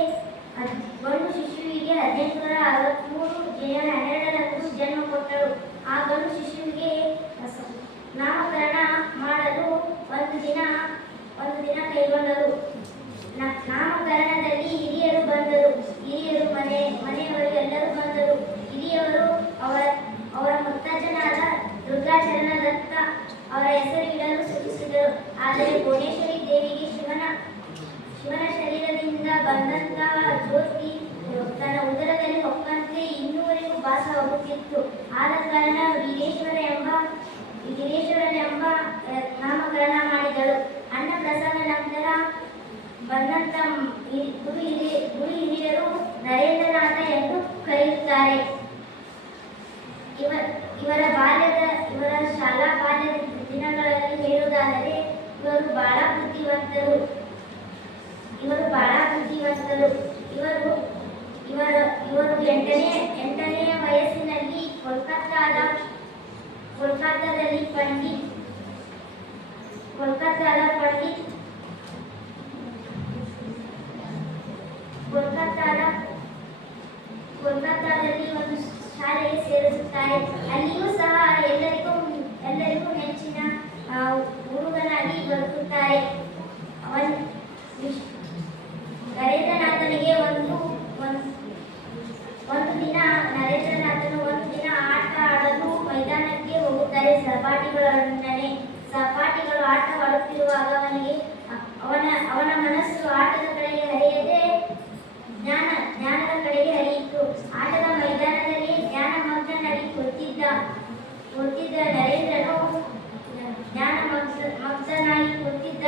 1863 ಜನವರಿ 12ರಂದು ಜನ್ಮ ಕೊಟ್ಟಳು. ಆ ಗಂಡು ಶಿಶುವಿಗೆ ನಾಮಕರಣ ಮಾಡಲು ಒಂದು ದಿನ ಕೈಗೊಂಡರು. ನಾಮಕರಣದಲ್ಲಿ ಹಿರಿಯರು ಬಂದರು. ಮನೆಯವರು ಎಲ್ಲರೂ ಬಂದರು. ಹಿರಿಯವರು ಅವರ ಮುತ್ತಜ್ಜನಾದ ದುರ್ಗಾಚರಣ ದತ್ತ ಅವರ ಹೆಸರು ಇಡಲು ಸೂಚಿಸಿದರು. ಆದರೆ ಭುವನೇಶ್ವರಿ ದೇವಿಗೆ ಶಿವನ ಶರೀರದಿಂದ ಬಂದಂತಹ ಜ್ಯೋತಿ ತನ್ನ ಉದರದಲ್ಲಿ ಹೊಕ್ಕಂತೆ ಇನ್ನೂವರೆಗೂ ಭಾಸವಾಗುತ್ತಿತ್ತು. ಆದ ಕಾರಣ ವೀರೇಶ್ವರನೆಂಬ ನಾಮಕರಣ ಮಾಡಿದಳು. ಅನ್ನಪ್ರಸಾದ ನಂತರ ಬಂದಂತ ಗುರು ಹಿರಿಯರು ನರೇಂದ್ರನಾಥ ಎಂದು ಕರೆಯುತ್ತಾರೆ. ಇವರ ಶಾಲಾ ಬಾಲ್ಯದ ದಿನಗಳಲ್ಲಿ ಹೇಳುವುದಾದರೆ ಇವರು ಬಹಳ ಬುದ್ಧಿವಂತರು. ಇವರು 8ನೇ ವಯಸ್ಸಿನಲ್ಲಿ ಕೋಲ್ಕತ್ತಾದಲ್ಲಿ ಒಂದು ಶಾಲೆಗೆ ಸೇರಿಸುತ್ತಾರೆ. ಅಲ್ಲಿಯೂ ಸಹ ಎಲ್ಲರಿಗೂ ನೆಚ್ಚಿನ ಹುಡುಗನಾಗಿ ಬದುಕುತ್ತಾರೆ. ನರೇಂದ್ರನಾಥನಿಗೆ ಒಂದು ದಿನ ಆಟ ಆಡಲು ಮೈದಾನಕ್ಕೆ ಹೋಗುತ್ತಾರೆ. ಸಹಪಾಠಿಗಳು ಆಟವಾಡುತ್ತಿರುವಾಗ ಅವನ ಮನಸ್ಸು ಆಟದ ಕಡೆಗೆ ಹರಿಯದೆ ಜ್ಞಾನದ ಕಡೆಗೆ ಹರಿಯಿತು. ಆಟದ ಮೈದಾನದಲ್ಲಿ ಜ್ಞಾನಮಗ್ನಾಗಿ ಕೂತಿದ್ದ ನರೇಂದ್ರನು ಜ್ಞಾನಮಗ್ನಾಗಿ ಕೂತಿದ್ದ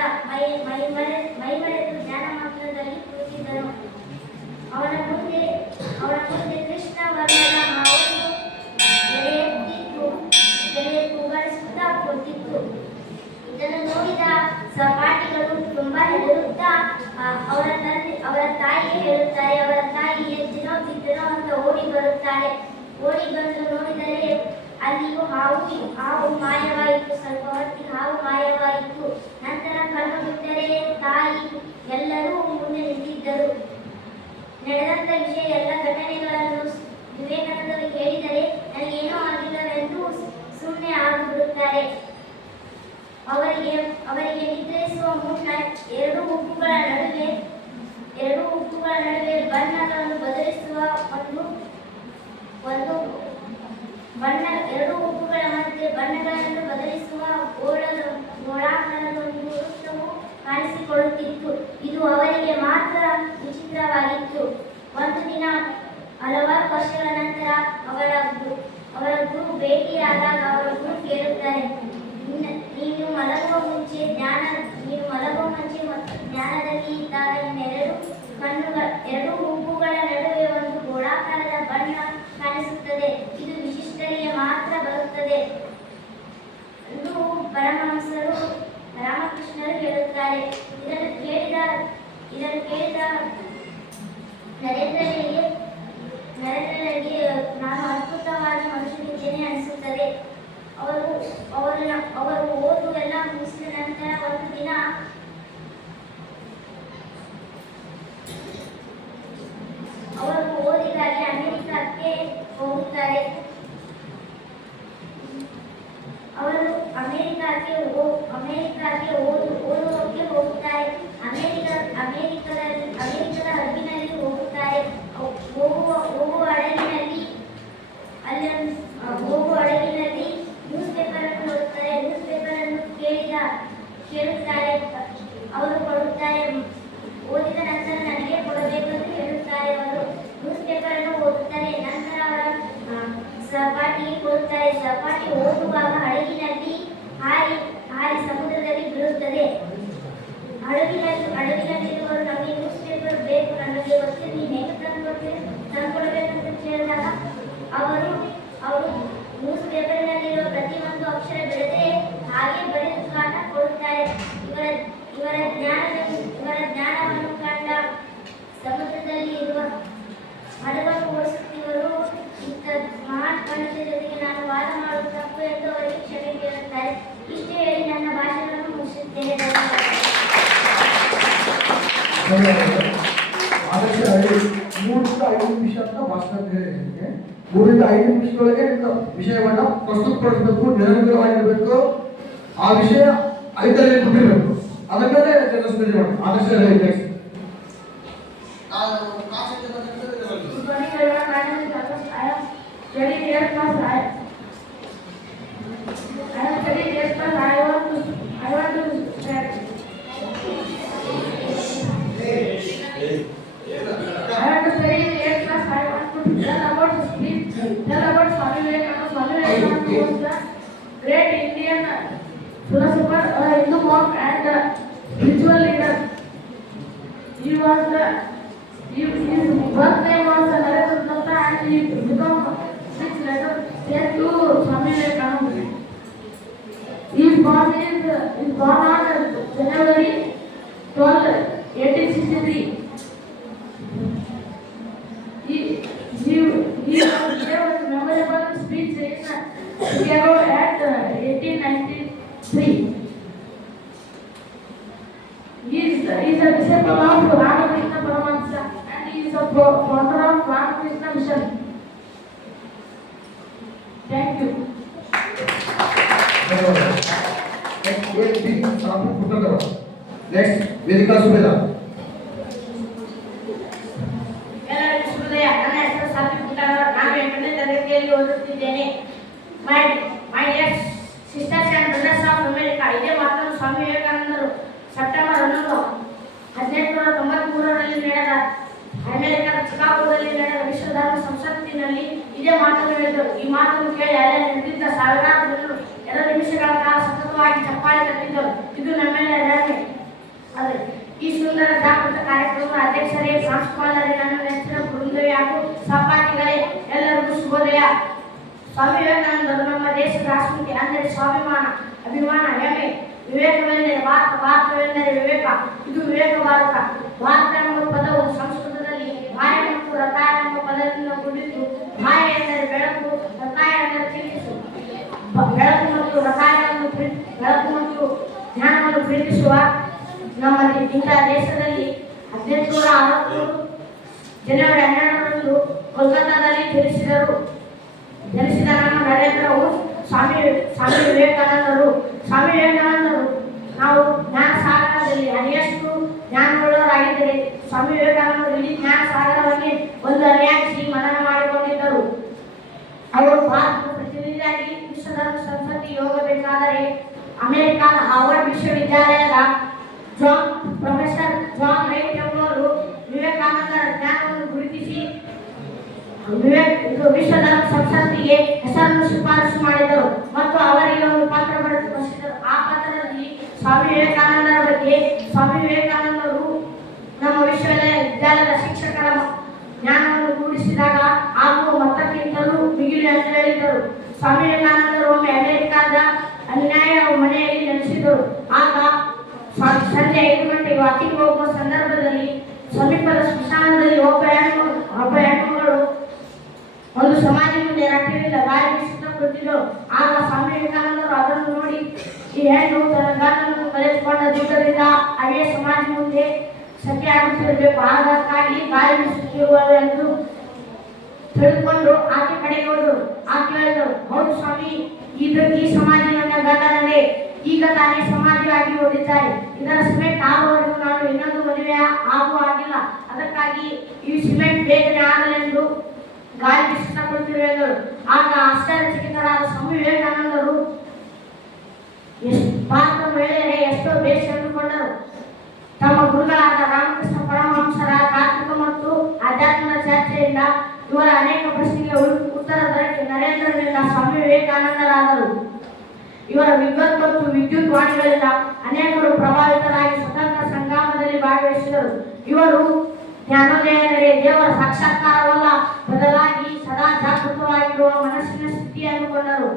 ಮೈಮರೆತು ಜ್ಞಾನಮಗ್ನದಲ್ಲಿ ಕೂತಿದ್ದನು. ಅವನ ಮುಂದೆ ಕೃಷ್ಣ ವರ್ಣದ ಹಾವು ಎಲೆ ತೂಗಾಡಿಸುತ್ತಾ ಕೂತಿತ್ತು. ಇದನ್ನು ನೋಡಿದ ಸಹಪಾಠಿಗಳು ತುಂಬಾ ಹೆದರುತ್ತಾ ಅವರ ತಾಯಿಗೆ ಹೇಳುತ್ತಾರೆ. ಅವರ ತಾಯಿ ಎದ್ದಿನೋ ಬಿದ್ದನೋ ಅಂತ ಓಡಿ ಬರುತ್ತಾರೆ. ಓಡಿ ಬಂದು ನೋಡಿದರೆ ಅಲ್ಲಿಯೂ ಹಾವು ಮಾಯವಾಯಿತು. ಸ್ವಲ್ಪ ಹೊತ್ತಿಗೆ ಹಾವು ಮಾಯವಾಯಿತು. ನಂತರ ಕಣ್ಣು ಬಿಟ್ಟರೆ ತಾಯಿ ಎಲ್ಲರೂ ಮುಂದೆ ನಿಂತಿದ್ದರು. ನಡೆದಂತ ವಿಷಯ ಎಲ್ಲ ಘಟನೆಗಳನ್ನು ವಿವೇಕಾನಂದರು ಹೇಳಿದರೆ ನನಗೇನೋ ಆಗಿಲ್ಲವೆಂದು ಸುಮ್ಮನೆ ಆಗಿಬಿಡುತ್ತಾರೆ. ಅವರಿಗೆ ನಿದ್ರಿಸುವ ಮುನ್ನ ಎರಡು ಉಪ್ಪುಗಳ ನಡುವೆ ಬಣ್ಣಗಳನ್ನು ಬದಲಿಸುವ ಎರಡು ಉಪ್ಪುಗಳ ಮಧ್ಯೆ ಬಣ್ಣಗಳನ್ನು ಬದಲಿಸುವ ಗೋಳಾಕಾರದ ಒಂದು ವೃತ್ತವು ಕಾಣಿಸಿಕೊಳ್ಳುತ್ತಿತ್ತು. ಇದು ಅವರಿಗೆ ಮಾತ್ರ ವಿಚಿತ್ರವಾಗಿತ್ತು. ಒಂದು ದಿನ ಹಲವಾರು ವರ್ಷಗಳ ನಂತರ ಅವರ ಗುರು ಭೇಟಿಯಾದಾಗ ಅವರ ಗುರು ಕೇಳುತ್ತಾರೆ, ನೀನು ಮಲಗುವ ಮುಂಚೆ ಮತ್ತು ಜ್ಞಾನದಲ್ಲಿ ಇದ್ದಾಗ ಎರಡು ಹುಬ್ಬುಗಳ ನಡುವೆ ಒಂದು ಗೋಳಾಕಾರದ ಬಣ್ಣ ಕಾಣಿಸುತ್ತದೆ. ಇದು ವಿಶಿಷ್ಟರಿಗೆ ಮಾತ್ರ ಬರುತ್ತದೆ ಎಂದು ಪರಮಹಂಸರು ರಾಮಕೃಷ್ಣರು ಹೇಳುತ್ತಾರೆ. ಇದನ್ನು ಕೇಳಿದ ನರೇಂದ್ರನಿಗೆ ನಾನು ಅದ್ಭುತವಾದ ಮನುಷ್ಯನಿದ್ದೇನೆ ಅನಿಸುತ್ತದೆ. ಅವರು ಓದು ಎಲ್ಲ ಮುಗಿಸಿದ ನಂತರ ಒಂದು ದಿನ ಅವರು ಓದಿಗಾಗಿ ಅಮೆರಿಕಕ್ಕೆ ಹೋಗುತ್ತಾರೆ. ಓದುವುದಕ್ಕೆ ಹೋಗುತ್ತಾರೆ. ಅಮೆರಿಕದ ಹಡಗಿನಲ್ಲಿ ಹೋಗುತ್ತಾರೆ. ಹೋಗುವ ಹಡಗಿನಲ್ಲಿ ನ್ಯೂಸ್ ಪೇಪರ್ ಅನ್ನು ಓದುತ್ತಾರೆ. ನ್ಯೂಸ್ ಪೇಪರ್ ಅನ್ನು ಕೇಳುತ್ತಾರೆ. ಅವರು ಕೊಡುತ್ತಾರೆ. ಓದಿದ ನಂತರ ನನಗೆ ಕೊಡಬೇಕು ಎಂದು ಹೇಳುತ್ತಾರೆ. ಅವರು ನ್ಯೂಸ್ ಪೇಪರ್ ಅನ್ನು ಓದುತ್ತಾರೆ. ನಂತರ ಅವರ ಸಹಪಾಠಿಗೆ ಕೊಡುತ್ತಾರೆ. ಸಹಪಾಠಿ ಓದುವಾಗ ಹಡಗಿನಲ್ಲಿ ಹಾರಿ ಸಮುದ್ರದಲ್ಲಿ ಬೀಳುತ್ತದೆ. ಹಡಗಿನಲ್ಲಿರುವವರು ನಮಗೆ ನ್ಯೂಸ್ ಪೇಪರ್ ಬೇಕು, ನಮಗೆ ಗೊತ್ತಿಲ್ಲ, ನೀನು ಹೇಗೆ ತಂದುಕೊಡ್ಬೇಕಂತ ಕೇಳಿದಾಗ ಆದರ್ಶ 3 ರಿಂದ 5 ನಿಮಿಷ ಅಂತ ಭಾಷಣ ಅಂತ ಹೇಳಿದ್ರೆ 3 ರಿಂದ 5 ನಿಮಿಷದೊಳಗೆ ವಿಷಯವನ್ನ ಪ್ರಸ್ತುತಪಡಿಸಬೇಕು, ನಿರಂತರವಾಗಿರಬೇಕು, ಆ ವಿಷಯ 5ರಲ್ಲಿ ಬಿಟ್ಟಿರಬೇಕು, ಅದಕ್ಕೆ ಜನಸ್ಪರ್ಧೆ ಮಾಡಿ. ಆದರ್ಶ great Indian philosopher, Hindu monk and spiritual leader. His birth name was Narendra Datta and he became 6 letters sent to Swami Vivekananda. He is born on January 12, 1863. He gave a memorable speech in Chicago at 1893. He is a disciple of Ramakrishna Paramahansa and he is a founder of Ramakrishna Mission. Thank you. Next, Vedika Subeda. ಓದುತ್ತಿದ್ದೇನೆ. My dear sisters and brothers of America, ಇದೇ ಮಾತನ್ನು ಸ್ವಾಮಿ ವಿವೇಕಾನಂದರು September 11, 1893ರಲ್ಲಿ ನಡೆದ ಅಮೆರಿಕದ ಚಿಕಾಗೋದಲ್ಲಿ ನಡೆದ ವಿಶ್ವ ಧರ್ಮ ಸಂಸತ್ತಿನಲ್ಲಿ ಇದೇ ಮಾತನ್ನು ಹೇಳಿದರು. ಈ ಮಾತನ್ನು ಕೇಳಿ ಅಲ್ಲೇ ನಡೆದಿದ್ದ ಸಾವಿರಾರು ಜನರು 2 ನಿಮಿಷಗಳ ಕಾಲ ಸತತವಾಗಿ ಚಪ್ಪಾಳೆ ತಟ್ಟಿದ್ದರು. ಇದು ನಮ್ಮೆಲ್ಲರ ಹೆಮ್ಮೆ. ಆದರೆ ಈ ಸುಂದರ ಜಾಗೃತ ಕಾರ್ಯಕ್ರಮದ ಅಧ್ಯಕ್ಷರೇ, ಪ್ರಾಂಶುಪಾಲರೇ, ನನ್ನ ನೆಚ್ಚಿನ ಬೃಂದವೇ ಹಾಗೂ ಸಹಪಾಠಿಗಳೇ, ಎಲ್ಲರಿಗೂ ಶುಭೋದಯ. ಸ್ವಾಮಿ ವಿವೇಕಾನಂದರು ನಮ್ಮ ದೇಶದ ಅಸ್ಮಿತೆ ಅಂದರೆ ಸ್ವಾಭಿಮಾನ, ಅಭಿಮಾನ, ಹೆಮ್ಮೆ. ವಿವೇಕವೆಂದರೆ ಭಾರತ, ಭಾರತವೆಂದರೆ ವಿವೇಕ. ಇದು ವಿವೇಕ ಭಾರತ. ಭಾರತ ಎಂಬ ಪದವು ಸಂಸ್ಕೃತದಲ್ಲಿ ಭಾಯ ಮತ್ತು ರಥಾಯ ಎಂಬ ಪದದಿಂದ ಕೂಡಿದ್ದು, ಭಾಯ ಎಂದರೆ ಬೆಳಕು, ರಥಾಯ ಎಂದರೆ ಚಿಂತಿಸು. ಬೆಳಕು ಮತ್ತು ರಥಾಯವನ್ನು ಬೆಳಕು ಮತ್ತು ಜ್ಞಾನವನ್ನು ಪ್ರೀತಿಸುವ ನಮ್ಮ ಇಂಥ ದೇಶದಲ್ಲಿ 1860 ಜನವರಿ 12ರಂದು ಕೋಲ್ಕತ್ತಾದಲ್ಲಿ ಜನಿಸಿದ ನಮ್ಮ ನರೇಂದ್ರವು ಸ್ವಾಮಿ ವಿವೇಕಾನಂದರು. ಸ್ವಾಮಿ ವಿವೇಕಾನಂದರು ನಾವು ಜ್ಞಾನ ಸಾಗರದಲ್ಲಿ ಹರಿಯಷ್ಟು ಜ್ಞಾನವುಳ್ಳವರಾಗಿದ್ದರೆ ಸ್ವಾಮಿ ವಿವೇಕಾನಂದರು ಇಡೀ ಜ್ಞಾನ ಸಾಗರವನ್ನೇ ಒಂದು ಅರಿಯಾಗಿಸಿ ಮನನ ಮಾಡಿಕೊಂಡಿದ್ದರು. ಅವರು ಭಾರತದ ಪ್ರತಿನಿಧಿಯಾಗಿ ವಿಶ್ವಧರ್ಮ ಸಂಸತ್ತಿಗೆ ಹೋಗಬೇಕಾದರೆ ಅಮೆರಿಕಾದ ಹಾರ್ವರ್ಡ್ ವಿಶ್ವವಿದ್ಯಾಲಯದ ಪ್ರೊಫೆಸರ್ ಜಾನ್ ರೈಟ್ ಎಂಬುವರು ವಿವೇಕಾನಂದರ ಜ್ಞಾನವನ್ನು ಗುರುತಿಸಿ ವಿಶ್ವಧರ್ಮ ಸಂಸತ್ತಿಗೆ ಹೆಸರನ್ನು ಶಿಫಾರಸು ಮಾಡಿದರು ಮತ್ತು ಅವರಿಗೆ ಒಂದು ಪತ್ರ ಬರೆಸಿದರು. ಆ ಪತ್ರದಲ್ಲಿ ಸ್ವಾಮಿ ವಿವೇಕಾನಂದರ ಬಗ್ಗೆ ಸ್ವಾಮಿ ವಿವೇಕಾನಂದರು ನಮ್ಮ ವಿಶ್ವವಿದ್ಯಾಲಯದ ಶಿಕ್ಷಕರ ಜ್ಞಾನವನ್ನು ಕೂಡಿಸಿದಾಗ ಆಗುವ ಮೊತ್ತಕ್ಕಿಂತಲೂ ಮಿಗಿಲು ಎಂದು ಹೇಳಿದರು. ಸ್ವಾಮಿ ವಿವೇಕಾನಂದರು ಒಮ್ಮೆ ಅಮೆರಿಕಾದ ಅನ್ಯಾಯ ಮನೆಯಲ್ಲಿ ನೆಲೆಸಿದರು. ಆಗ ಸಂಜೆ 5 ಗಂಟೆಗೆ ವಾಕಿಂಗ್ ಹೋಗುವ ಸಂದರ್ಭದಲ್ಲಿ ಸಮೀಪದ ಸ್ಮಶಾನದಲ್ಲಿ ಒಬ್ಬ ಹೆಣ್ಣುಮಗಳು ಒಂದು ಸಮಾಧಿ ಮುಂದೆ ರಟ್ಟಿನಿಂದ ಗಾಳಿ ಬೀಸುತ್ತಾ ಕುಳಿತಿದ್ದಳು. ಆಗ ಸ್ವಾಮಿ ವಿವೇಕಾನಂದರು ಅದನ್ನು ನೋಡಿ, ಈ ಹೆಣ್ಣು ತನ್ನ ಗಂಡನನ್ನು ಕಳೆದುಕೊಂಡದ್ದರಿಂದ ಅದೇ ಸಮಾಧಿ ಮುಂದೆ ಸತ್ಯಾಗುತ್ತಿರಬೇಕು, ಅದಕ್ಕಾಗಿ ಗಾಳಿ ಬೀಸುತ್ತಿರುವರು ಎಂದು ತಿಳಿದುಕೊಂಡು ಆಕೆ ಕಡೆಗೆ ಹೋದರು. ಆಕೆ ಹೇಳಿದರು, ಹೌದು ಸ್ವಾಮಿ, ಈ ಸಮಾಧಿ ನನ್ನ ಗಂಡನದೇ. ಈಗ ತಾನೇ ಸಮಾಧಿಯಾಗಿ ಹೋಗಿದ್ದಾರೆ. ಇದರ ಸಿಮೆಂಟ್ ಆಗುವವರೆಗೂ ನಾನು ಇನ್ನೊಂದು ಮದುವೆ ಆಗುವ ಆಗಿಲ್ಲ. ಅದಕ್ಕಾಗಿ ಈ ಸಿಮೆಂಟ್ ಬೇಗನೆ ಆಗಲೆಂದು ಗಾಳಿ ಬೀಸುತ್ತಾ ಕುಳಿತಿರುವೆಂದರು. ಆಗ ಆಶ್ಚರ್ಯಚಕಿತರಾದ ಸ್ವಾಮಿ ವಿವೇಕಾನಂದರು ಭಾರತ ಮಹಿಳೆಯರೇ ಎಷ್ಟೋ ಬೇಷ್ ಎಂದುಕೊಂಡರು. ತಮ್ಮ ಗುರುಗಳಾದ ರಾಮಕೃಷ್ಣ ಪರಮಹಂಸರ ತಾತ್ವಿಕ ಮತ್ತು ಆಧ್ಯಾತ್ಮದ ಚರ್ಚೆಯಿಂದ ಇವರ ಅನೇಕ ಪ್ರಶ್ನೆಗೆ ಉತ್ತರ ದೊರಕಿ ನರೇಂದ್ರನಿಂದ ಸ್ವಾಮಿ ವಿವೇಕಾನಂದರಾದರು. ಇವರ ವಿದ್ವತ್ ಮತ್ತು ವಿದ್ಯುತ್ ವಾಣಿಗಳಿಂದ ಅನೇಕರು ಪ್ರಭಾವಿತರಾಗಿ ಸ್ವತಂತ್ರ ಸಂಗ್ರಾಮದಲ್ಲಿ ಭಾಗವಹಿಸಿದರು. ಇವರು ಜ್ಞಾನೋದಯನೆಡೆ ದೇವರ ಸಾಕ್ಷಾತ್ಕಾರವಲ್ಲ, ಬದಲಾಗಿ ಸದಾ ಜಾಗೃತವಾಗಿರುವ ಮನಸ್ಸಿನ ಸ್ಥಿತಿಯನ್ನು ಕೊಂಡರು.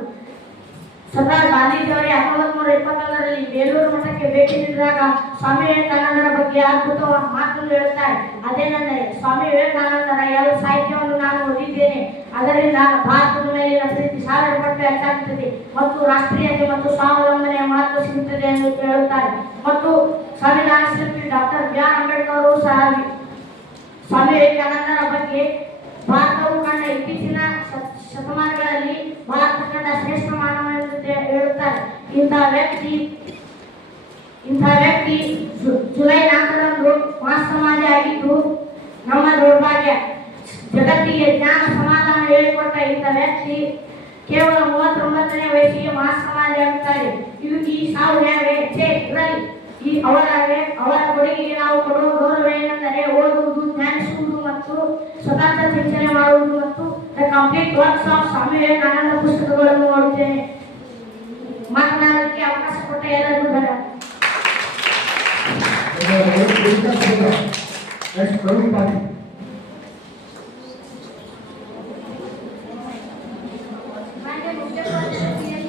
ಸ್ವತಃ ಗಾಂಧೀಜಿಯವರೇ 1921ರಲ್ಲಿ ಬೇಲೂರು ಮಠಕ್ಕೆ ಭೇಟಿ ನೀಡಿದಾಗ ಸ್ವಾಮಿ ವಿವೇಕಾನಂದರ ಬಗ್ಗೆ ಅದ್ಭುತ ಮಾತನ್ನು ಹೇಳುತ್ತಾರೆ. ಅದೇನೆಂದರೆ, ಸ್ವಾಮಿ ವಿವೇಕಾನಂದರ 2 ಸಾಹಿತ್ಯವನ್ನು ನಾನು ಓದಿದ್ದೇನೆ. ಅದರಿಂದ ಭಾರತದ ಮೇಲಿನ ಪ್ರೀತಿ 1000 ಪಟ್ಟು ಹೆಚ್ಚಾಗುತ್ತದೆ ಮತ್ತು ರಾಷ್ಟ್ರೀಯತೆ ಮತ್ತು ಸ್ವಾವಲಂಬನೆಯ ಮಹತ್ವ ಸಿಗುತ್ತದೆ ಎಂದು ಹೇಳುತ್ತಾರೆ. ಮತ್ತು ಸಂವಿಧಾನ ಶಿಲ್ಪಿ ಡಾಕ್ಟರ್ ಬಿ ಆರ್ ಅಂಬೇಡ್ಕರ್ ಅವರು ಸಹ ಸ್ವಾಮಿ ವಿವೇಕಾನಂದರ ಬಗ್ಗೆ ಭಾರತವು ಕಂಡ ಇತ್ತೀಚಿನ ಶತಮಾನಗಳಲ್ಲಿ ಭಾರತ ಕಂಡ ಶ್ರೇಷ್ಠ ಮಾನವ ಎಂದು ಹೇಳುತ್ತಾರೆ. ಇಂತಹ ವ್ಯಕ್ತಿ ಜುಲೈ 4ರಂದು ಮಹಾಸಮಾಧಿ ಆಗಿದ್ದು ನಮ್ಮ ದೌರ್ಭಾಗ್ಯ. ಜಗತ್ತಿಗೆ ಜ್ಞಾನ ಸಮಾಧಾನ ಹೇಳಿಕೊಟ್ಟ ಇಂಥ ವ್ಯಕ್ತಿ ಕೇವಲ 39ನೇ ವಯಸ್ಸಿಗೆ ಮಹಾಸಮಾಧಿ ಆಗುತ್ತಾರೆ. ಈ ಸಾವು ಹೇಗೆ ಅವರ ಕೊಡುಗೆಗೆ ನಾವು ಕೊಡುವ ಗೌರವ ಏನೆಂದರೆ ಓದುವುದು, ಜ್ಞಾನಿಸುವುದು ಮತ್ತು ಸ್ವತಂತ್ರ ಚಿಂತನೆ ಮಾಡುವುದು ಮತ್ತು the complete works of Swami Vivekananda ಪುಸ್ತಕಗಳನ್ನು ಓದುತ್ತೇನೆ. ಮಾತನಾಡಲಿಕ್ಕೆ ಅವಕಾಶ ಕೊಟ್ಟ ಎಲ್ಲರಿಗೂ ಧನ್ಯವಾದ. ಮಾನ್ಯ ಮುಖ್ಯೋಪಾಧ್ಯಾಯರೇ,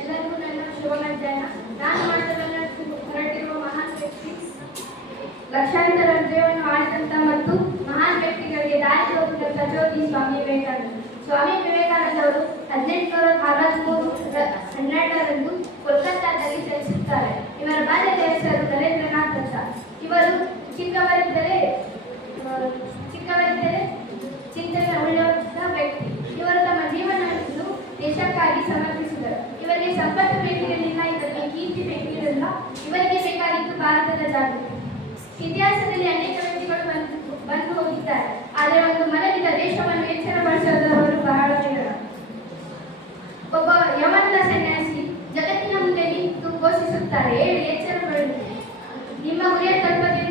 ಎಲ್ಲರಿಗೂ ನನ್ನ ಶುಭ ಮಧ್ಯಾಹ್ನ. ನಾನು ಮಾತನಾಡಲು ಹೊರಟಿರುವ ಮಹಾನ್ ವ್ಯಕ್ತಿ, ಲಕ್ಷಾಂತರ ಹೃದಯವನ್ನು ಆಳಿದಂತ ಮತ್ತು ಮಹಾನ್ ವ್ಯಕ್ತಿಗಳಿಗೆ ದಾರಿ ತೋರಿಸಿದಂತ ಜ್ಯೋತಿ ಸ್ವಾಮಿ ವಿವೇಕಾನಂದ. ಸ್ವಾಮಿ ವಿವೇಕಾನಂದ ಅವರು 1863 ಕೋಲ್ಕತ್ತಾದಲ್ಲಿ ಜನಿಸುತ್ತಾರೆ. ಇವರ ಬಾಲ್ಯದ ಹೆಸರು ನರೇಂದ್ರನಾಥ್ ದತ್ತ. ಇವರು ಚಿಕ್ಕವರಿದ್ದರೆ ಚಿಂತನೆ ಉಳ್ಳ ವ್ಯಕ್ತಿ. ಇವರು ತಮ್ಮ ಜೀವನವನ್ನು ದೇಶಕ್ಕಾಗಿ ಸಮರ್ಪಿಸಿದರು. ಇವರಿಗೆ ಸಂಪತ್ತು ಬೇಕಿರಲಿಲ್ಲ, ಇವರಿಗೆ ಕೀರ್ತಿ ಬೇಕಿರಲಿಲ್ಲ. ಇವರಿಗೆ ಬೇಕಾಗಿತ್ತು ಭಾರತದ ಜಾಗೃತಿ. ಇತಿಹಾಸದಲ್ಲಿ ಅನೇಕ ವ್ಯಕ್ತಿಗಳು ಬಂದು ಹೋಗಿದ್ದಾರೆ, ಆದರೆ ಒಂದು ಮಲಗಿದ ದೇಶವನ್ನು ಎಚ್ಚರಗೊಳಿಸಿದವರು ಬಹಳ ವಿರಳ. ಒಬ್ಬ ಯವನ ಸನ್ಯಾಸಿ ಜಗತ್ತಿನ ಮುಂದೆ ನಿಂತು ಘೋಷಿಸುತ್ತಾರೆ, ಹೇಳಿ ಎಚ್ಚರಗೊಳ್ಳಿ, ನಿಮ್ಮ ಗುರಿಯ ತಲುಪದಿರು.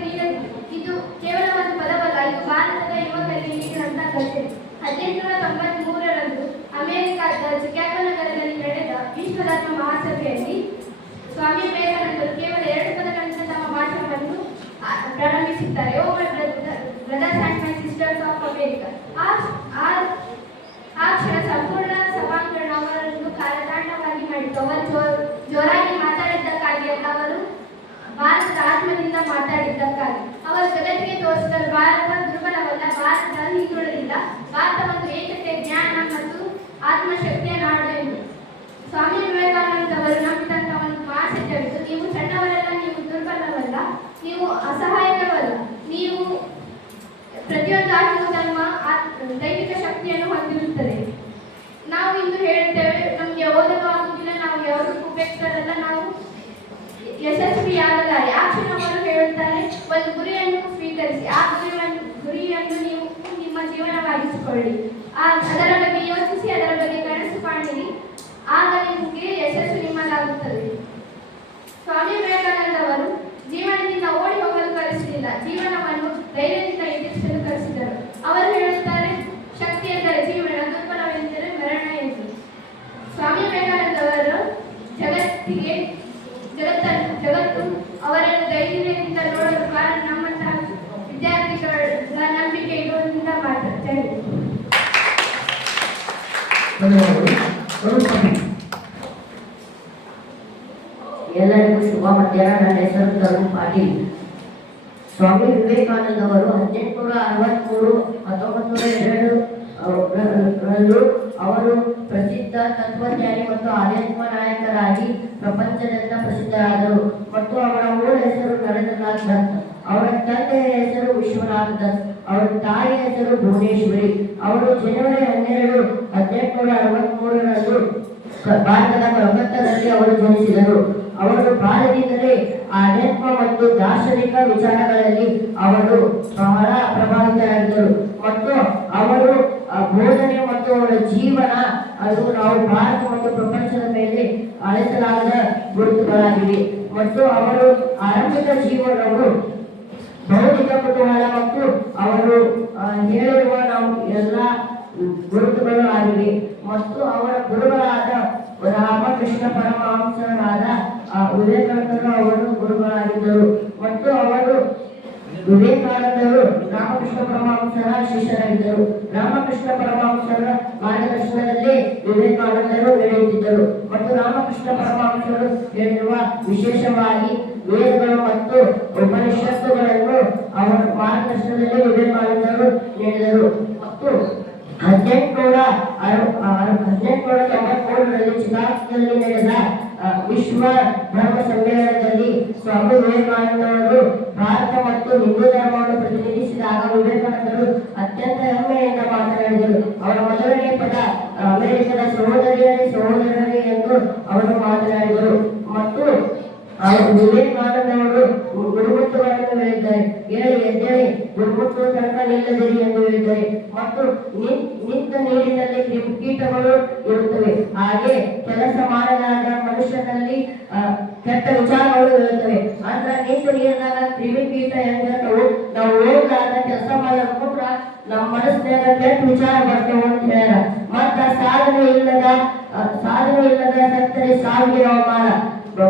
ಇದು ಕೇವಲ ಒಂದು ಪದವಲ್ಲ, ಇದು ಭಾರತದ ಯುವಕರಿಗೆ ನೀಡಿದಂತಹ ಕಥೆ. 1893ರಂದು ಅಮೆರಿಕದ ಚಿಕಾಗೋ ನಗರದಲ್ಲಿ ನಡೆದ ವಿಶ್ವಧರ್ಮ ಮಹಾಸಭೆಯಲ್ಲಿ ಸ್ವಾಮಿ ವಿವೇಕಾನಂದರು ಕೇವಲ 2 ಪದಗಳಿಂದ ತಮ್ಮ ಭಾಷಣವನ್ನು ಪ್ರಾರಂಭಿಸುತ್ತಾರೆ. Oh my brothers and my sisters of America. ಆ ಕ್ಷಣ ಸಂಪೂರ್ಣ ಸಭಾಂಗಣ ಅವರನ್ನು ಕಾಲತಾಂಡವಾಗಿ ಮಾಡಿತು. ಅವರು ಜೋರಾಗಿ ಮಾತಾಡಿದ್ದಕ್ಕಾಗಿ ಅಲ್ಲ, ಅವರು ಭಾರತದ ಆತ್ಮದಿಂದ ಮಾತಾಡಿದ್ದಕ್ಕಾಗಿ. ಅವರು ಜಗತ್ತಿಗೆ ತೋರಿಸಿದರು, ಭಾರತ ದುರ್ಬಲವಲ್ಲ, ಭಾರತ ಹಿಂದುಳಿದಿಲ್ಲ, ಭಾರತ ಒಂದು ಏಕತೆ, ಜ್ಞಾನ ಮತ್ತು ಆತ್ಮಶಕ್ತಿಯ ನಾಡು ಎಂದು. ಸ್ವಾಮಿ ವಿವೇಕಾನಂದ ಅವರು ನಂಬಿದಂತಹ ಒಂದು ಮಹಾಸತ್ಯವಿತ್ತು, ನೀವು ಸಣ್ಣವರಲ್ಲ, ನೀವು ದುರ್ಬಲವಲ್ಲ, ನೀವು ಅಸಹಾಯಕರು ಅಲ್ಲ, ನೀವು ಪ್ರತಿಯೊಂದು ಆತ್ಮವು ತಮ್ಮ ದೈವಿಕ ಶಕ್ತಿಯನ್ನು ಹೊಂದಿರುತ್ತದೆ. ನಾವು ಇಂದು ಹೇಳುತ್ತೇವೆ, ನಮಗೆ ಓದಲು ಆಗುವುದಿಲ್ಲ, ನಾವು ಯಾವುದಕ್ಕೂ ಉಪಯುಕ್ತರಲ್ಲ, ನಾವು ಯಶಸ್ವಿಯಾಗಲಾರೆ. ಆ ಕ್ಷಣ ಅವರು ಹೇಳುತ್ತಾರೆ, ಒಂದು ಗುರಿಯನ್ನು ಸ್ವೀಕರಿಸಿ, ಆ ಗುರಿಯನ್ನು ನೀವು ನಿಮ್ಮ ಜೀವನವಾಗಿಸಿಕೊಳ್ಳಿ, ಅದರ ಬಗ್ಗೆ ಯೋಚಿಸಿ, ಅದರ ಬಗ್ಗೆ ಕನಸು ಕಾಣಿರಿ, ಆಗ ನಿಮಗೆ ಯಶಸ್ಸು ನಿಮ್ಮದಾಗುತ್ತದೆ. ಸ್ವಾಮಿ ವಿವೇಕಾನಂದ ಅವರು ಜೀವನದಿಂದ ಓಡಿ ಹೋಗಲು ಕಲಿಸಲಿಲ್ಲ, ಜೀವನವನ್ನು ಧೈರ್ಯದಿಂದ ಎದುರಿಸಲು ಕಲಿಸಿದರು. ಅವರು ಹೇಳುತ್ತಾರೆ, ಶಕ್ತಿ ಎಂದರೆ ಜೀವನ, ದುರ್ಬಲವೆಂದರೆ ಮರಣ ಎಂದು. ಸ್ವಾಮಿ ವಿವೇಕಾನಂದ ಅವರು ಜಗತ್ತು ಅವರನ್ನು ಧೈರ್ಯದಿಂದ ನೋಡಲು ಕಾರಣ ನಮ್ಮಂತಹ ವಿದ್ಯಾರ್ಥಿಗಳ ನಂಬಿಕೆ ಇರುವುದರಿಂದ ಮಾತ್ರ. ಎಲ್ಲರಿಗೂ ಶುಭ ಮಧ್ಯಾಹ್ನ. ನನ್ನ ಹೆಸರು ತರುಣ್ ಪಾಟೀಲ್. ಸ್ವಾಮಿ ವಿವೇಕಾನಂದ ಅವರು 1863 1902 ಅವರು ಪ್ರಸಿದ್ಧ ತತ್ವಜ್ಞಾನಿ ಮತ್ತು ಆಧ್ಯಾತ್ಮ ನಾಯಕರಾಗಿ ಪ್ರಪಂಚದಾದ್ಯಂತ ಪ್ರಸಿದ್ಧರಾದರು. ಮತ್ತು ಅವರ ಮೂಲ ಹೆಸರು ನರೇಂದ್ರನಾಥ್ ದತ್. ಅವರ ತಂದೆಯ ಹೆಸರು ವಿಶ್ವನಾಥ್ ದತ್. ಅವರ ತಾಯಿಯ ಹೆಸರು ಭುವನೇಶ್ವರಿ. ಅವರು ಜನವರಿ 12, 1863ರಂದು ಭಾರತದ ಕೋಲ್ಕತ್ತಾದಲ್ಲಿ ಅವರು ಜನಿಸಿದರು. ಅವರು ಬಾಲ್ಯದಿಂದಲೇ ಆಧ್ಯಾತ್ಮ ಮತ್ತು ದಾರ್ಶನಿಕ ವಿಚಾರಗಳಲ್ಲಿ ಅವರು ಬಹಳ ಪ್ರಭಾವಿತರಾಗಿದ್ದರು. ಮತ್ತು ಅವರು ಬೋಧನೆ ಮತ್ತು ಅವರ ಜೀವನ ಅದು ನಾವು ಭಾರತ ಮತ್ತು ಪ್ರಪಂಚದ ಮೇಲೆ ಅಳಿಸಲಾಗದ ಗುರುತುಗಳಾಗಿವೆ. ಮತ್ತು ಅವರು ಆರಂಭಿಕ ಜೀವನವು ಬೌದ್ಧಿಕ ಕುತೂಹಲ ಮತ್ತು ಅವರು ಹೇಳಿರುವ ನಾವು ಎಲ್ಲ ಗುರುತುಗಳು ಆಗಿವೆ. ಮತ್ತು ಅವರ ಗುರುಗಳಾದ ರಾಮಕೃಷ್ಣ ಪರಮಹಂಸರಾದ ವಿವೇಕಾನಂದರು ಅವರು ಗುರುಗಳಾಗಿದ್ದರು. ಮತ್ತು ಅವರು ವಿವೇಕಾನಂದರು ರಾಮಕೃಷ್ಣ ಪರಮಹಂಸರ ಶಿಷ್ಯರಾಗಿದ್ದರು. ರಾಮಕೃಷ್ಣ ಪರಮಹಂಸರ ಮಾರ್ಗದರ್ಶನದಲ್ಲಿ ವಿವೇಕಾನಂದರು ನಡೆಯುತ್ತಿದ್ದರು. ಮತ್ತು ರಾಮಕೃಷ್ಣ ಪರಮಹಂಸರು ಹೇಳಿರುವ ವಿಶೇಷವಾಗಿ ವೇದಗಳು ಮತ್ತು ಉಪನಿಷತ್ತುಗಳನ್ನು ಅವರ ಮಾರ್ಗದರ್ಶನದಲ್ಲಿ ವಿವೇಕಾನಂದರು ನೀಡಿದರು. ಮತ್ತು 1893ರಲ್ಲಿ ಚಿಕಾಗೋದಲ್ಲಿ ನಡೆದ ವಿಶ್ವ ಧರ್ಮ ಸಮ್ಮೇಳನದಲ್ಲಿ ಸ್ವಾಮಿ ವಿವೇಕಾನಂದವರು ಭಾರತ ಮತ್ತು ಹಿಂದೂ ಧರ್ಮವನ್ನು ಪ್ರತಿನಿಧಿಸಿದಾಗ ವಿವೇಕಾನಂದರು ಅತ್ಯಂತ ಹೆಮ್ಮೆಯಿಂದ ಮಾತನಾಡಿದರು. ಅವರ ಮೊದಲನೇ ಪದ ಅಮೆರಿಕದ ಸಹೋದರರೇ ಎಂದು ಅವರು ಮಾತನಾಡಿದರು. ಮತ್ತು ವಿವೇಕಾನಂದವರು ಗುರುಮುಟ್ಟುಗಳನ್ನು ಹೇಳಿದ್ದಾರೆ. ಎದ್ದೇಳಿ ಗುರುಮುಟ್ಟುವ ತನಕ ನಿಲ್ಲದಿರಿ ಎಂದು ಹೇಳಿದ್ದಾರೆ. ಮತ್ತು ನಿಂತ ನೀರಿನಲ್ಲಿ ಕ್ರಿಮಿಕೀಟಗಳು ಇರುತ್ತವೆ, ಹಾಗೆ ಕೆಲಸ ಮಾಡಲಾದ ಮನುಷ್ಯನಲ್ಲಿ ಕೆಟ್ಟ ವಿಚಾರಗಳು ಇರುತ್ತವೆ. ಅಂದ್ರೆ ನಿಂತ ನೀರಿನಾಗ ಕ್ರಿಮಿಕೀಟ ಹೆಂಗಿರ್ತವು, ನಾವು ಹೋಗ್ಲಾದ ಕೆಲಸ ಮಾಡಕ್ಕೊಟ್ರ ನಮ್ಮ ಮನಸ್ಸಿನಾಗ ಕೆಟ್ಟ ವಿಚಾರ ಬರ್ತವೆ ಅಂತ ಹೇಳ್ಯಾರ. ಮತ್ತ ಸಾಧನೆ ಇಲ್ಲದ ಸತ್ತರೆ ಸಾವಿಗೆ ಅವಮಾನ,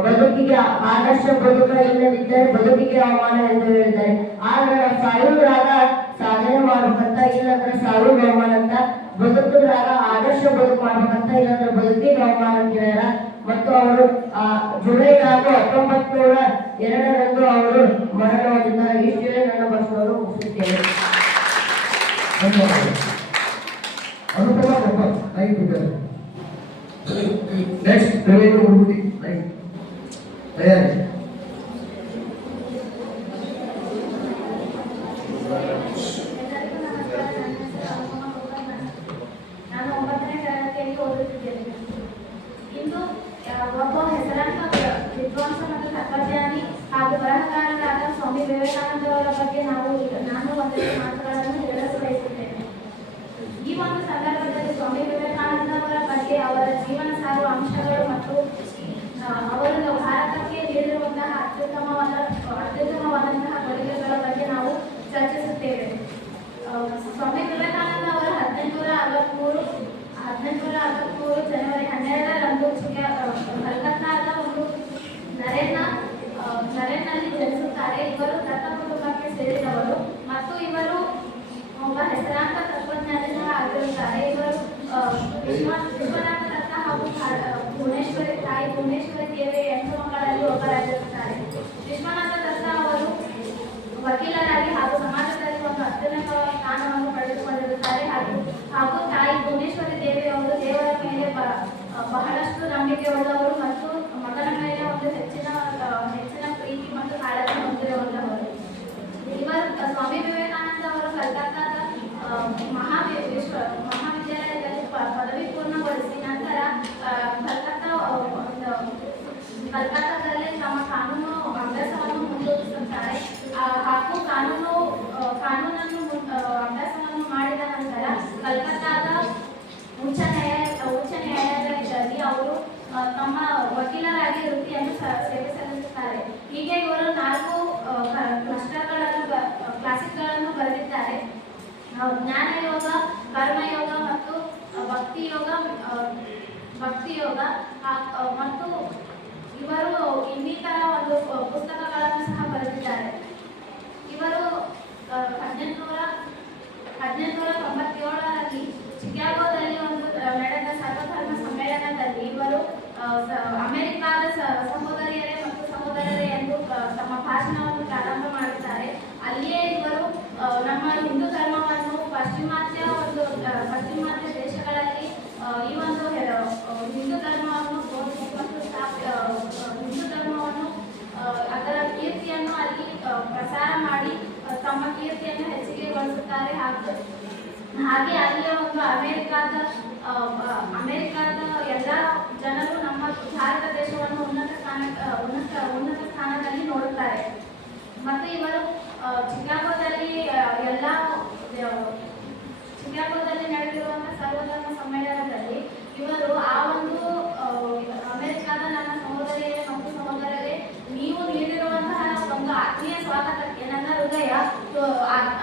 ಬದುಕಿಗೆ ಆದರ್ಶ ಬದುಕ ಇಲ್ಲದಿದ್ದರೆ ಬದುಕಿಗೆ ಅವಮಾನ ಎಂದು ಹೇಳಿದ್ದಾರೆ. ಆದ್ರೆ ನಾವು ಸಾಯುವುದ್ರಾಗ ಸಾಧನೆ ಮಾಡ್ಬೇಕಂತ, ಇಲ್ಲಾಂದ್ರೆ ಸಾವಿಗೆ ಅವಮಾನ ಅಂತ, ಬದುಕುದ್ರಾಗ ಆದರ್ಶ ಬದುಕು ಮಾಡ್ಬೇಕಂತ, ಇಲ್ಲಾಂದ್ರೆ ಬದುಕಿಗೆ ಅವಮಾನ ಅಂತ ಹೇಳ್ಯಾರ. ಮತ್ತು ಅವರು ಜುಲೈ 4, 1902 ಅವರು ಮರಣ ಹೊಂದಿದ್ದಾರೆ. ಇಷ್ಟೇ ನನ್ನ ಭಾಷಣವನ್ನು ಮುಗಿಸುತ್ತೇನೆ. ಧನ್ಯವಾದಗಳು. ಅನುಪಮ ಗೊಬ್ಬರ್ ಲೈನ್ ಬಿಟ್ಟರು. ನೆಕ್ಸ್ಟ್ ರೇಣು ಹುಡುಗಿ ಲೈನ್ ತಯಾರಿ. ನಾನು 9ನೇ ತರಗತಿಯಲ್ಲಿ ಓದುತ್ತಿದ್ದೇನೆ. ಇಂದು ಒಬ್ಬ ಹೆಸರಾಂತ ವಿದ್ವಾಂಸ ಮತ್ತು ತತ್ವಜ್ಞಾನಿ ಹಾಗೂ ಬರಹಗಾರರಾದ ಸ್ವಾಮಿ ವಿವೇಕಾನಂದರವರ ಬಗ್ಗೆ ನಾನು ಒಂದೆರಡು ಮಾತುಗಳನ್ನು ಹೇಳಲು ಬಯಸುತ್ತೇನೆ. ಈ ಒಂದು ಸಂದರ್ಭದಲ್ಲಿ ಸ್ವಾಮಿ ವಿವೇಕಾನಂದರವರ ಬಗ್ಗೆ ಅವರ ಜೀವನ ಸಾರುವ ಅಂಶಗಳು ಮತ್ತು ಅವರು ಭಾರತಕ್ಕೆ ನೀಡಿರುವಂತಹ ಅತ್ಯುತ್ತಮವಾದಂತಹ ಕೊಡುಗೆಗಳ ಬಗ್ಗೆ ನಾವು ಚರ್ಚಿಸುತ್ತೇವೆ. ಸ್ವಾಮಿ ವಿವೇಕಾನಂದ ಅವರು 1863 ಜನವರಿ 12ರಂದು ಕಲ್ಕತ್ತಾದ ಒಂದು ನರೇನ್ನಲ್ಲಿ ಜನಿಸುತ್ತಾರೆ. ಇವರು ದತ್ತ ಕುಟುಂಬಕ್ಕೆ ಸೇರಿದವರು ಮತ್ತು ಇವರು ಒಬ್ಬ ಹೆಸರಾಂತ ತತ್ವಜ್ಞಾನಿ ಸಹ ಆಗಿರುತ್ತಾರೆ. ಇವರು ವಿಶ್ವನಾಥ ದತ್ತ ಹಾಗೂ ತಾಯಿ ಭುವನೇಶ್ವರಿ ದೇವಿ 8 ಮಕ್ಕಳಲ್ಲಿ ಒಬ್ಬರಾಗಿರುತ್ತಾರೆ. ವಿಶ್ವನಾಥ ದತ್ತ ಅವರು ವಕೀಲರಾಗಿ ಹಾಗೂ ಸಮಾಜದಲ್ಲಿ ಒಂದು ಅತ್ಯುನ್ನತ ಸ್ಥಾನವನ್ನು ಪಡೆದುಕೊಂಡಿರುತ್ತಾರೆ. ಹಾಗೂ ತಾಯಿ ಭುವನೇಶ್ವರಿ ದೇವಿ ಅವರು ದೇವರ ಮೇಲೆ ಬಹಳಷ್ಟು ನಂಬಿಕೆ ಉಳ್ಳವರು ಮತ್ತು ಮಗನ ಮೇಲೆ ಒಂದು ಹೆಚ್ಚಿನ ಪ್ರೀತಿ ಮತ್ತು ಕಾಳಜಿ ಹೊಂದಿರುವಂತವರು. ಇವರು ಸ್ವಾಮಿ ವಿವೇಕಾನಂದ ಅವರು ಕಲ್ಕತ್ತಾದ ಮಹಾವಿದ್ಯಾಲಯದಲ್ಲಿ ಪದವಿ ಪೂರ್ಣಗೊಳಿಸಿ ನಂತರ ಕಲ್ಕತ್ತಾದಲ್ಲಿ ತಮ್ಮ ಕಾನೂನು ಅಭ್ಯಾಸವನ್ನು ಮುಂದುವರಿಸುತ್ತಾರೆ. ಹಾಗೂ ಕಾನೂನನ್ನು ಅಭ್ಯಾಸವನ್ನು ಮಾಡಿದ ನಂತರ ಕಲ್ಕತ್ತಾದ ಉಚ್ಚ ನ್ಯಾಯಾಲಯದಲ್ಲಿ ಅವರು ತಮ್ಮ ವಕೀಲರಾಗಿ ವೃತ್ತಿಯನ್ನು ಸೇವೆ ಸಲ್ಲಿಸುತ್ತಾರೆ. ಹೀಗೆ ಇವರು 4 ಕ್ಲಾಸಿಕ್ಗಳನ್ನು ಬರೆದಿದ್ದಾರೆ. ಜ್ಞಾನಯೋಗ, ಕರ್ಮಯೋಗ ಮತ್ತು ಭಕ್ತಿಯೋಗ ಮತ್ತು ಇವರು ಇನ್ನಿತರ ಒಂದು ಪುಸ್ತಕಗಳನ್ನು ಸಹ ಬರೆದಿದ್ದಾರೆ. ಇವರು 1897ರಲ್ಲಿ ಚಿಕಾಗೋದಲ್ಲಿ ಒಂದು ನಡೆದ ಸರ್ವಧರ್ಮ ಸಮ್ಮೇಳನದಲ್ಲಿ ಇವರು ಅಮೆರಿಕಾದ ಸಹೋದರಿಯರೇ ಮತ್ತು ಸಹೋದರರೇ ಎಂದು ತಮ್ಮ ಭಾಷಣವನ್ನು ಪ್ರಾರಂಭ ಮಾಡುತ್ತಾರೆ. ಅಲ್ಲಿಯೇ ಇವರು ನಮ್ಮ ಹಿಂದೂ ಧರ್ಮವನ್ನು ಪಾಶ್ಚಿಮಾತ್ಯ ದೇಶಗಳಲ್ಲಿ ಈ ಒಂದು ಹಿಂದೂ ಧರ್ಮವನ್ನು ಬೋಧಿಸಿ ಮತ್ತು ಹಿಂದೂ ಧರ್ಮವನ್ನು ಅದರ ಕೀರ್ತಿಯನ್ನು ಅಲ್ಲಿ ಪ್ರಸಾರ ಮಾಡಿ ತಮ್ಮ ಕೀರ್ತಿಯನ್ನು ಹೆಚ್ಚಿಗೆಗೊಳಿಸುತ್ತಾರೆ. ಹಾಗೆ ಅಲ್ಲಿಯ ಒಂದು ಅಮೆರಿಕಾದ ಎಲ್ಲ ಜನರು ನಮ್ಮ ಭಾರತ ದೇಶವನ್ನು ಉನ್ನತ ಸ್ಥಾನದಲ್ಲಿ ನೋಡುತ್ತಾರೆ. ಮತ್ತು ಇವರು ಚಿಕಾಗೋದಲ್ಲಿ ನಡೆದಿರುವಂತಹ ಸರ್ವಧರ್ಮ ಸಮ್ಮೇಳನದಲ್ಲಿ ಇವರು ಆ ಒಂದು ಅಮೆರಿಕಾದ ನನ್ನ ಸಹೋದರಿಯರೇ ಮತ್ತು ಸಹೋದರರೇ, ನೀವು ನೀಡಿರುವಂತಹ ಒಂದು ಆತ್ಮೀಯ ಸ್ವಾಗತಕ್ಕೆ ನನ್ನ ಹೃದಯ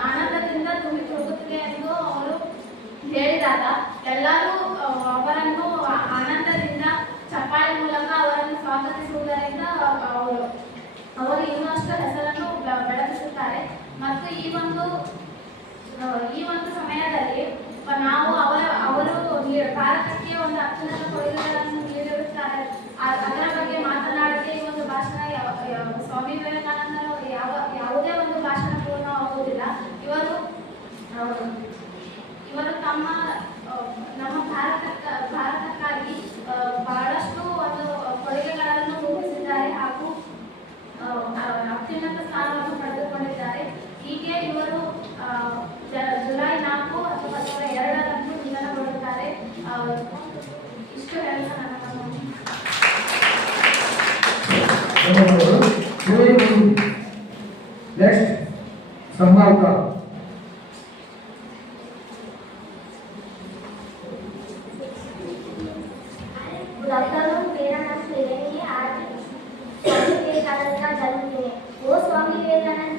ಆನಂದದಿಂದ ತುಂಬಿ ತುಳುಕುತ್ತಿದೆ ಎಂದು ಅವರು ಹೇಳಿದಾಗ ಎಲ್ಲರೂ ಅವರನ್ನು ಆನಂದದಿಂದ ಚಪ್ಪಾಳೆ ಮೂಲಕ ಅವರನ್ನು ಸ್ವಾಗತಿಸುವುದರಿಂದ ಅವರು ಇನ್ನಷ್ಟು ಹೆಸರನ್ನು ಬೆಳಗಿಸುತ್ತಾರೆ. ಮತ್ತು ಈ ಒಂದು ಸಮಯದಲ್ಲಿ ನಾವು ಅವರು ಭಾರತಕ್ಕೆ ಒಂದು ಅತ್ಯುನ್ನತ ಕೊಡುಗೆಗಳನ್ನು ನೀಡಿರುತ್ತಾರೆ. ಅದರ ಬಗ್ಗೆ ಮಾತನಾಡದೆ ಈ ಒಂದು ಭಾಷಣ ಸ್ವಾಮಿ ವಿವೇಕಾನಂದರು ಯಾವುದೇ ಒಂದು ಭಾಷಣ ಪೂರ್ಣವಾಗುವುದಿಲ್ಲ. ಇವರು ತಮ್ಮ ನೆಕ್ಸ್ಟ್ ಸಂಭಾವ್ಕ गुड आफ्टरनून, मेरा नाम श्रीदेवी है। आज स्वामी विवेकानंद का जन्मदिन है। वो स्वामी विवेकानंद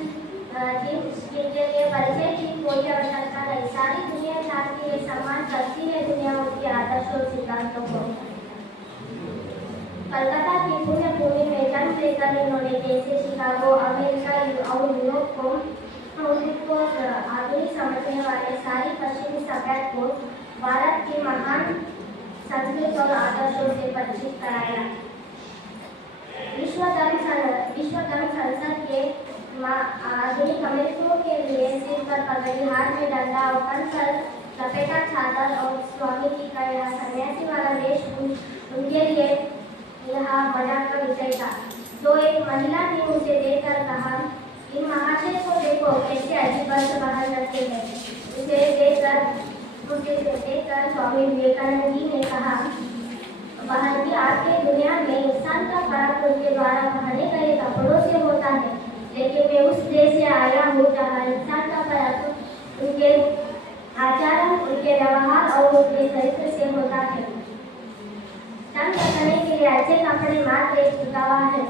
जिनके लिए परिचय की कोई आवश्यकता नहीं। सारी दुनिया जानती है, सम्मान करती है दुनिया उनके आदर्श और सिद्धांतों को। कलकत्ता की पुण्य भूमि में जन्म लेकर इन्होंने देश शिकागो, अमेरिका और यूरोप को आधुनिक समझने वाले सारी पश्चिमी सभ्यता को भारत की महान संस्कृत और आदर्शों से परिचित कराया। विश्व धर्म संसद के आधुनिक अमेरिकों के लिए सिर पर पगड़ी, हाथ में डंडा और कंठ पर लपेटा चादर और स्वामी जी का यह सन्यासी वाला वेश उनके लिए यह मजाक का विषय था। तो एक महिला ने उसे देखकर कहा, इन महाशय को देखो कैसे अजीब वस्त्र पहन रखे हैं। उसे देखकर स्वामी विवेकानंद जी ने कहा, बहन जी, आपके दुनिया में इंसान का पराक्रम के द्वारा पहने गए कपड़ों से होता है, लेकिन मैं उस देश से आया हूँ जहाँ इंसान का पराक्रम उनके आचरण, उनके व्यवहार और उनके चरित्र से होता है। तन रखने के लिए अच्छे कपड़े मात्र एक दिखावा है।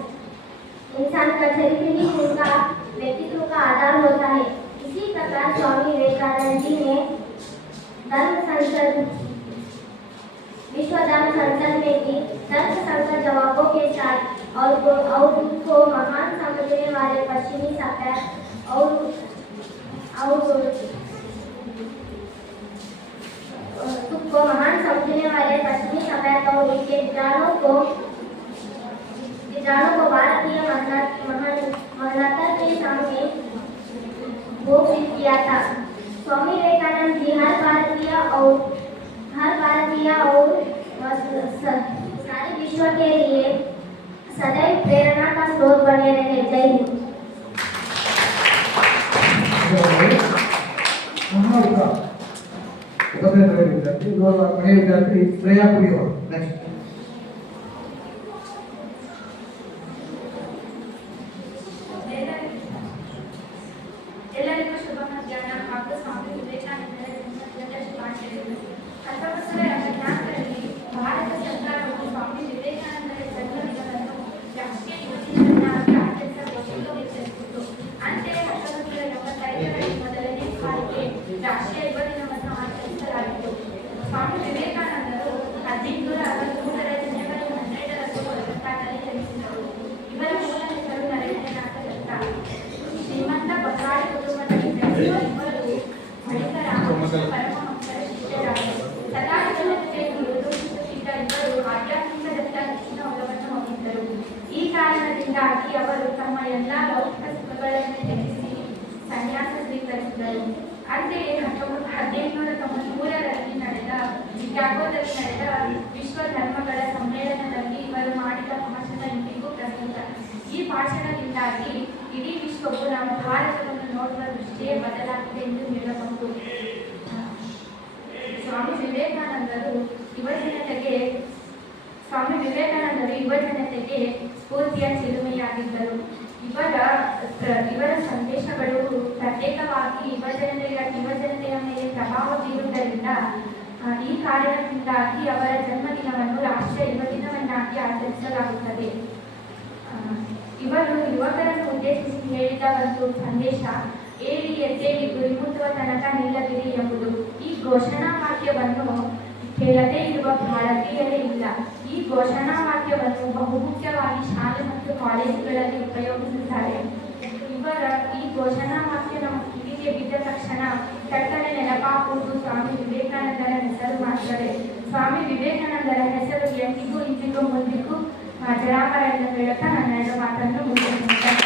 इंसान का चरित्र ही उनका व्यक्तित्व का आधार होता है। इसी प्रकार स्वामी विवेकानंद जी ने विश्व धर्म संसद में भी तर्कसंगत जवाबों के साथ और उनको महान समझने वाले पश्चिमी सभ्यता और उनके विचारों को भारतीय मानवता के सामने घोषित किया था। स्वामी विवेकानंद जी हर भारतीय और सारे विश्व के लिए सदैव प्रेरणा का स्रोत बने रहे। जय हिंद। विद्यार्थी श्रेया पुरी ಅವರು ನೆಕ್ಸ್ಟ್ ಎಲ್ಲರಿಗೂ ಶುಭ ಮಧ್ಯಾಹ್ನ ಹಾಗೂ ಸ್ವಾಮಿ ವಿವೇಕಾನಂದರ ಜನ್ಮದಿನದ ಶುಭಾಶಯಗಳು. 1974ರಲ್ಲಿ ಭಾರತ ಸರ್ಕಾರವು ಸ್ವಾಮಿ ವಿವೇಕಾನಂದರ ಜನ್ಮದಿನವನ್ನು ರಾಷ್ಟ್ರೀಯ ಯುವ ದಿನವನ್ನಾಗಿ ಆಚರಿಸಬೇಕೆಂದು ನಿರ್ಧರಿಸಿತು. ಅಂತೆಯೇ 1975ರಲ್ಲಿ ಮೊದಲನೇ ಬಾರಿಗೆ ರಾಷ್ಟ್ರೀಯ ಯುವ ದಿನವನ್ನು ಆಚರಿಸಲಾಯಿತು. ಸ್ವಾಮಿ ವಿವೇಕಾನಂದರು 1863ರ ಜನವರಿ 12ರಂದು ಕೋಲ್ಕತ್ತಾದಲ್ಲಿ ಜನಿಸಿದರು. ಇವರ ಮೂಲ ಹೆಸರು ನರೇಂದ್ರನಾಥ ದತ್ತ. ಶ್ರೀಮಂತ ಬಂಗಾಳಿ ಕುಟುಂಬದಲ್ಲಿ ಜನಿಸಿದ ಇವರು ಬಳಿಕರ ಪರಮಹಂಸರ ಶಿಷ್ಯರಾದರು. ಸದಾ ಜಗತ್ತಿಗೆ ವಿರೋಧಿಸುತ್ತಿದ್ದ ಇವರು ಆಧ್ಯಾತ್ಮಿಕದತ್ತ ಹೆಚ್ಚಿನ ಒಲವನ್ನು ಹೊಂದಿದ್ದರು. ಈ ಕಾರಣದಿಂದಾಗಿ ಅವರು ತಮ್ಮ ಎಲ್ಲಾ ಲೌಕಿಕ ಸುಖಗಳನ್ನು ತ್ಯಜಿಸಿ ಸನ್ಯಾಸ ಸ್ವೀಕರಿಸಿದರು. ಅಂತೆಯೇ 1893ರಲ್ಲಿ ನಡೆದ ಚಿಕಾಗೋದಲ್ಲಿ ನಡೆದ ವಿಶ್ವ ಧರ್ಮಗಳ ಸಮ್ಮೇಳನದಲ್ಲಿ ಇವರು ಮಾಡಿದ ಭಾಷಣ ಇಂದಿಗೂ ಪ್ರಸ್ತುತ. ಈ ಭಾಷಣದಿಂದಾಗಿ ಇಡೀ ವಿಶ್ವವು ನಮ್ಮ ಭಾರತವನ್ನು ನೋಡುವ ದೃಷ್ಟಿಯೇ ಬದಲಾಗಿದೆ ಎಂದು ಹೇಳಬಹುದು. ಸ್ವಾಮಿ ವಿವೇಕಾನಂದರು ಯುವ ಜನತೆಗೆ ಸ್ಫೂರ್ತಿಯ ಚಿಲುಮೆಯಾಗಿದ್ದರು. ಇವರ ಸಂದೇಶಗಳು ಪ್ರತ್ಯೇಕವಾಗಿ ಯುವ ಜನತೆಯ ಮೇಲೆ ಪ್ರಭಾವ ಬೀರುವುದರಿಂದ ಈ ಕಾರಣದಿಂದಾಗಿ ಅವರ ಜನ್ಮದಿನವನ್ನು ರಾಷ್ಟ್ರೀಯ ಯುವ ದಿನವನ್ನಾಗಿ ಆಚರಿಸಲಾಗುತ್ತದೆ. ಇವರು ಯುವಕರನ್ನು ಉದ್ದೇಶಿಸಿ ಹೇಳಿದ ಒಂದು ಸಂದೇಶ, ಏಳಿ ಎದ್ದೇಳಿ ಗುರಿ ಮುಟ್ಟುವ ತನಕ ನಿಲ್ಲದಿರಿ ಎಂಬುದು. ಈ ಘೋಷಣಾ ವಾಕ್ಯವನ್ನು ಕೇಳದೇ ಇರುವ ಭಾರತೀಯರೇ ಇಲ್ಲ. ಈ ಘೋಷಣಾ ವಾಕ್ಯವನ್ನು ಬಹುಮುಖ್ಯವಾಗಿ ಶಾಲೆ ಮತ್ತು ಕಾಲೇಜುಗಳಲ್ಲಿ ಉಪಯೋಗಿಸುತ್ತಾರೆ. ಇವರ ಈ ಘೋಷಣಾ ವಾಕ್ಯ ನಮ್ಮ ಕಿವಿಗೆ ಬಿದ್ದ ತಕ್ಷಣ ತಟ್ಟನೆ ನೆನಪಾಗುವುದು ಸ್ವಾಮಿ ವಿವೇಕಾನಂದರ ಹೆಸರು ಮಾತ್ರವೇ. ಸ್ವಾಮಿ ವಿವೇಕಾನಂದರ ಹೆಸರು ಎಂದಿಗೂ ಇಂದಿಗೂ ಮುಂದಿಗೂ ಜರಾಮರ ಎಂದು ಹೇಳುತ್ತಾ ನನ್ನ ಎರಡು ಮಾತನ್ನು ಮುಗಿಸುತ್ತೇನೆ.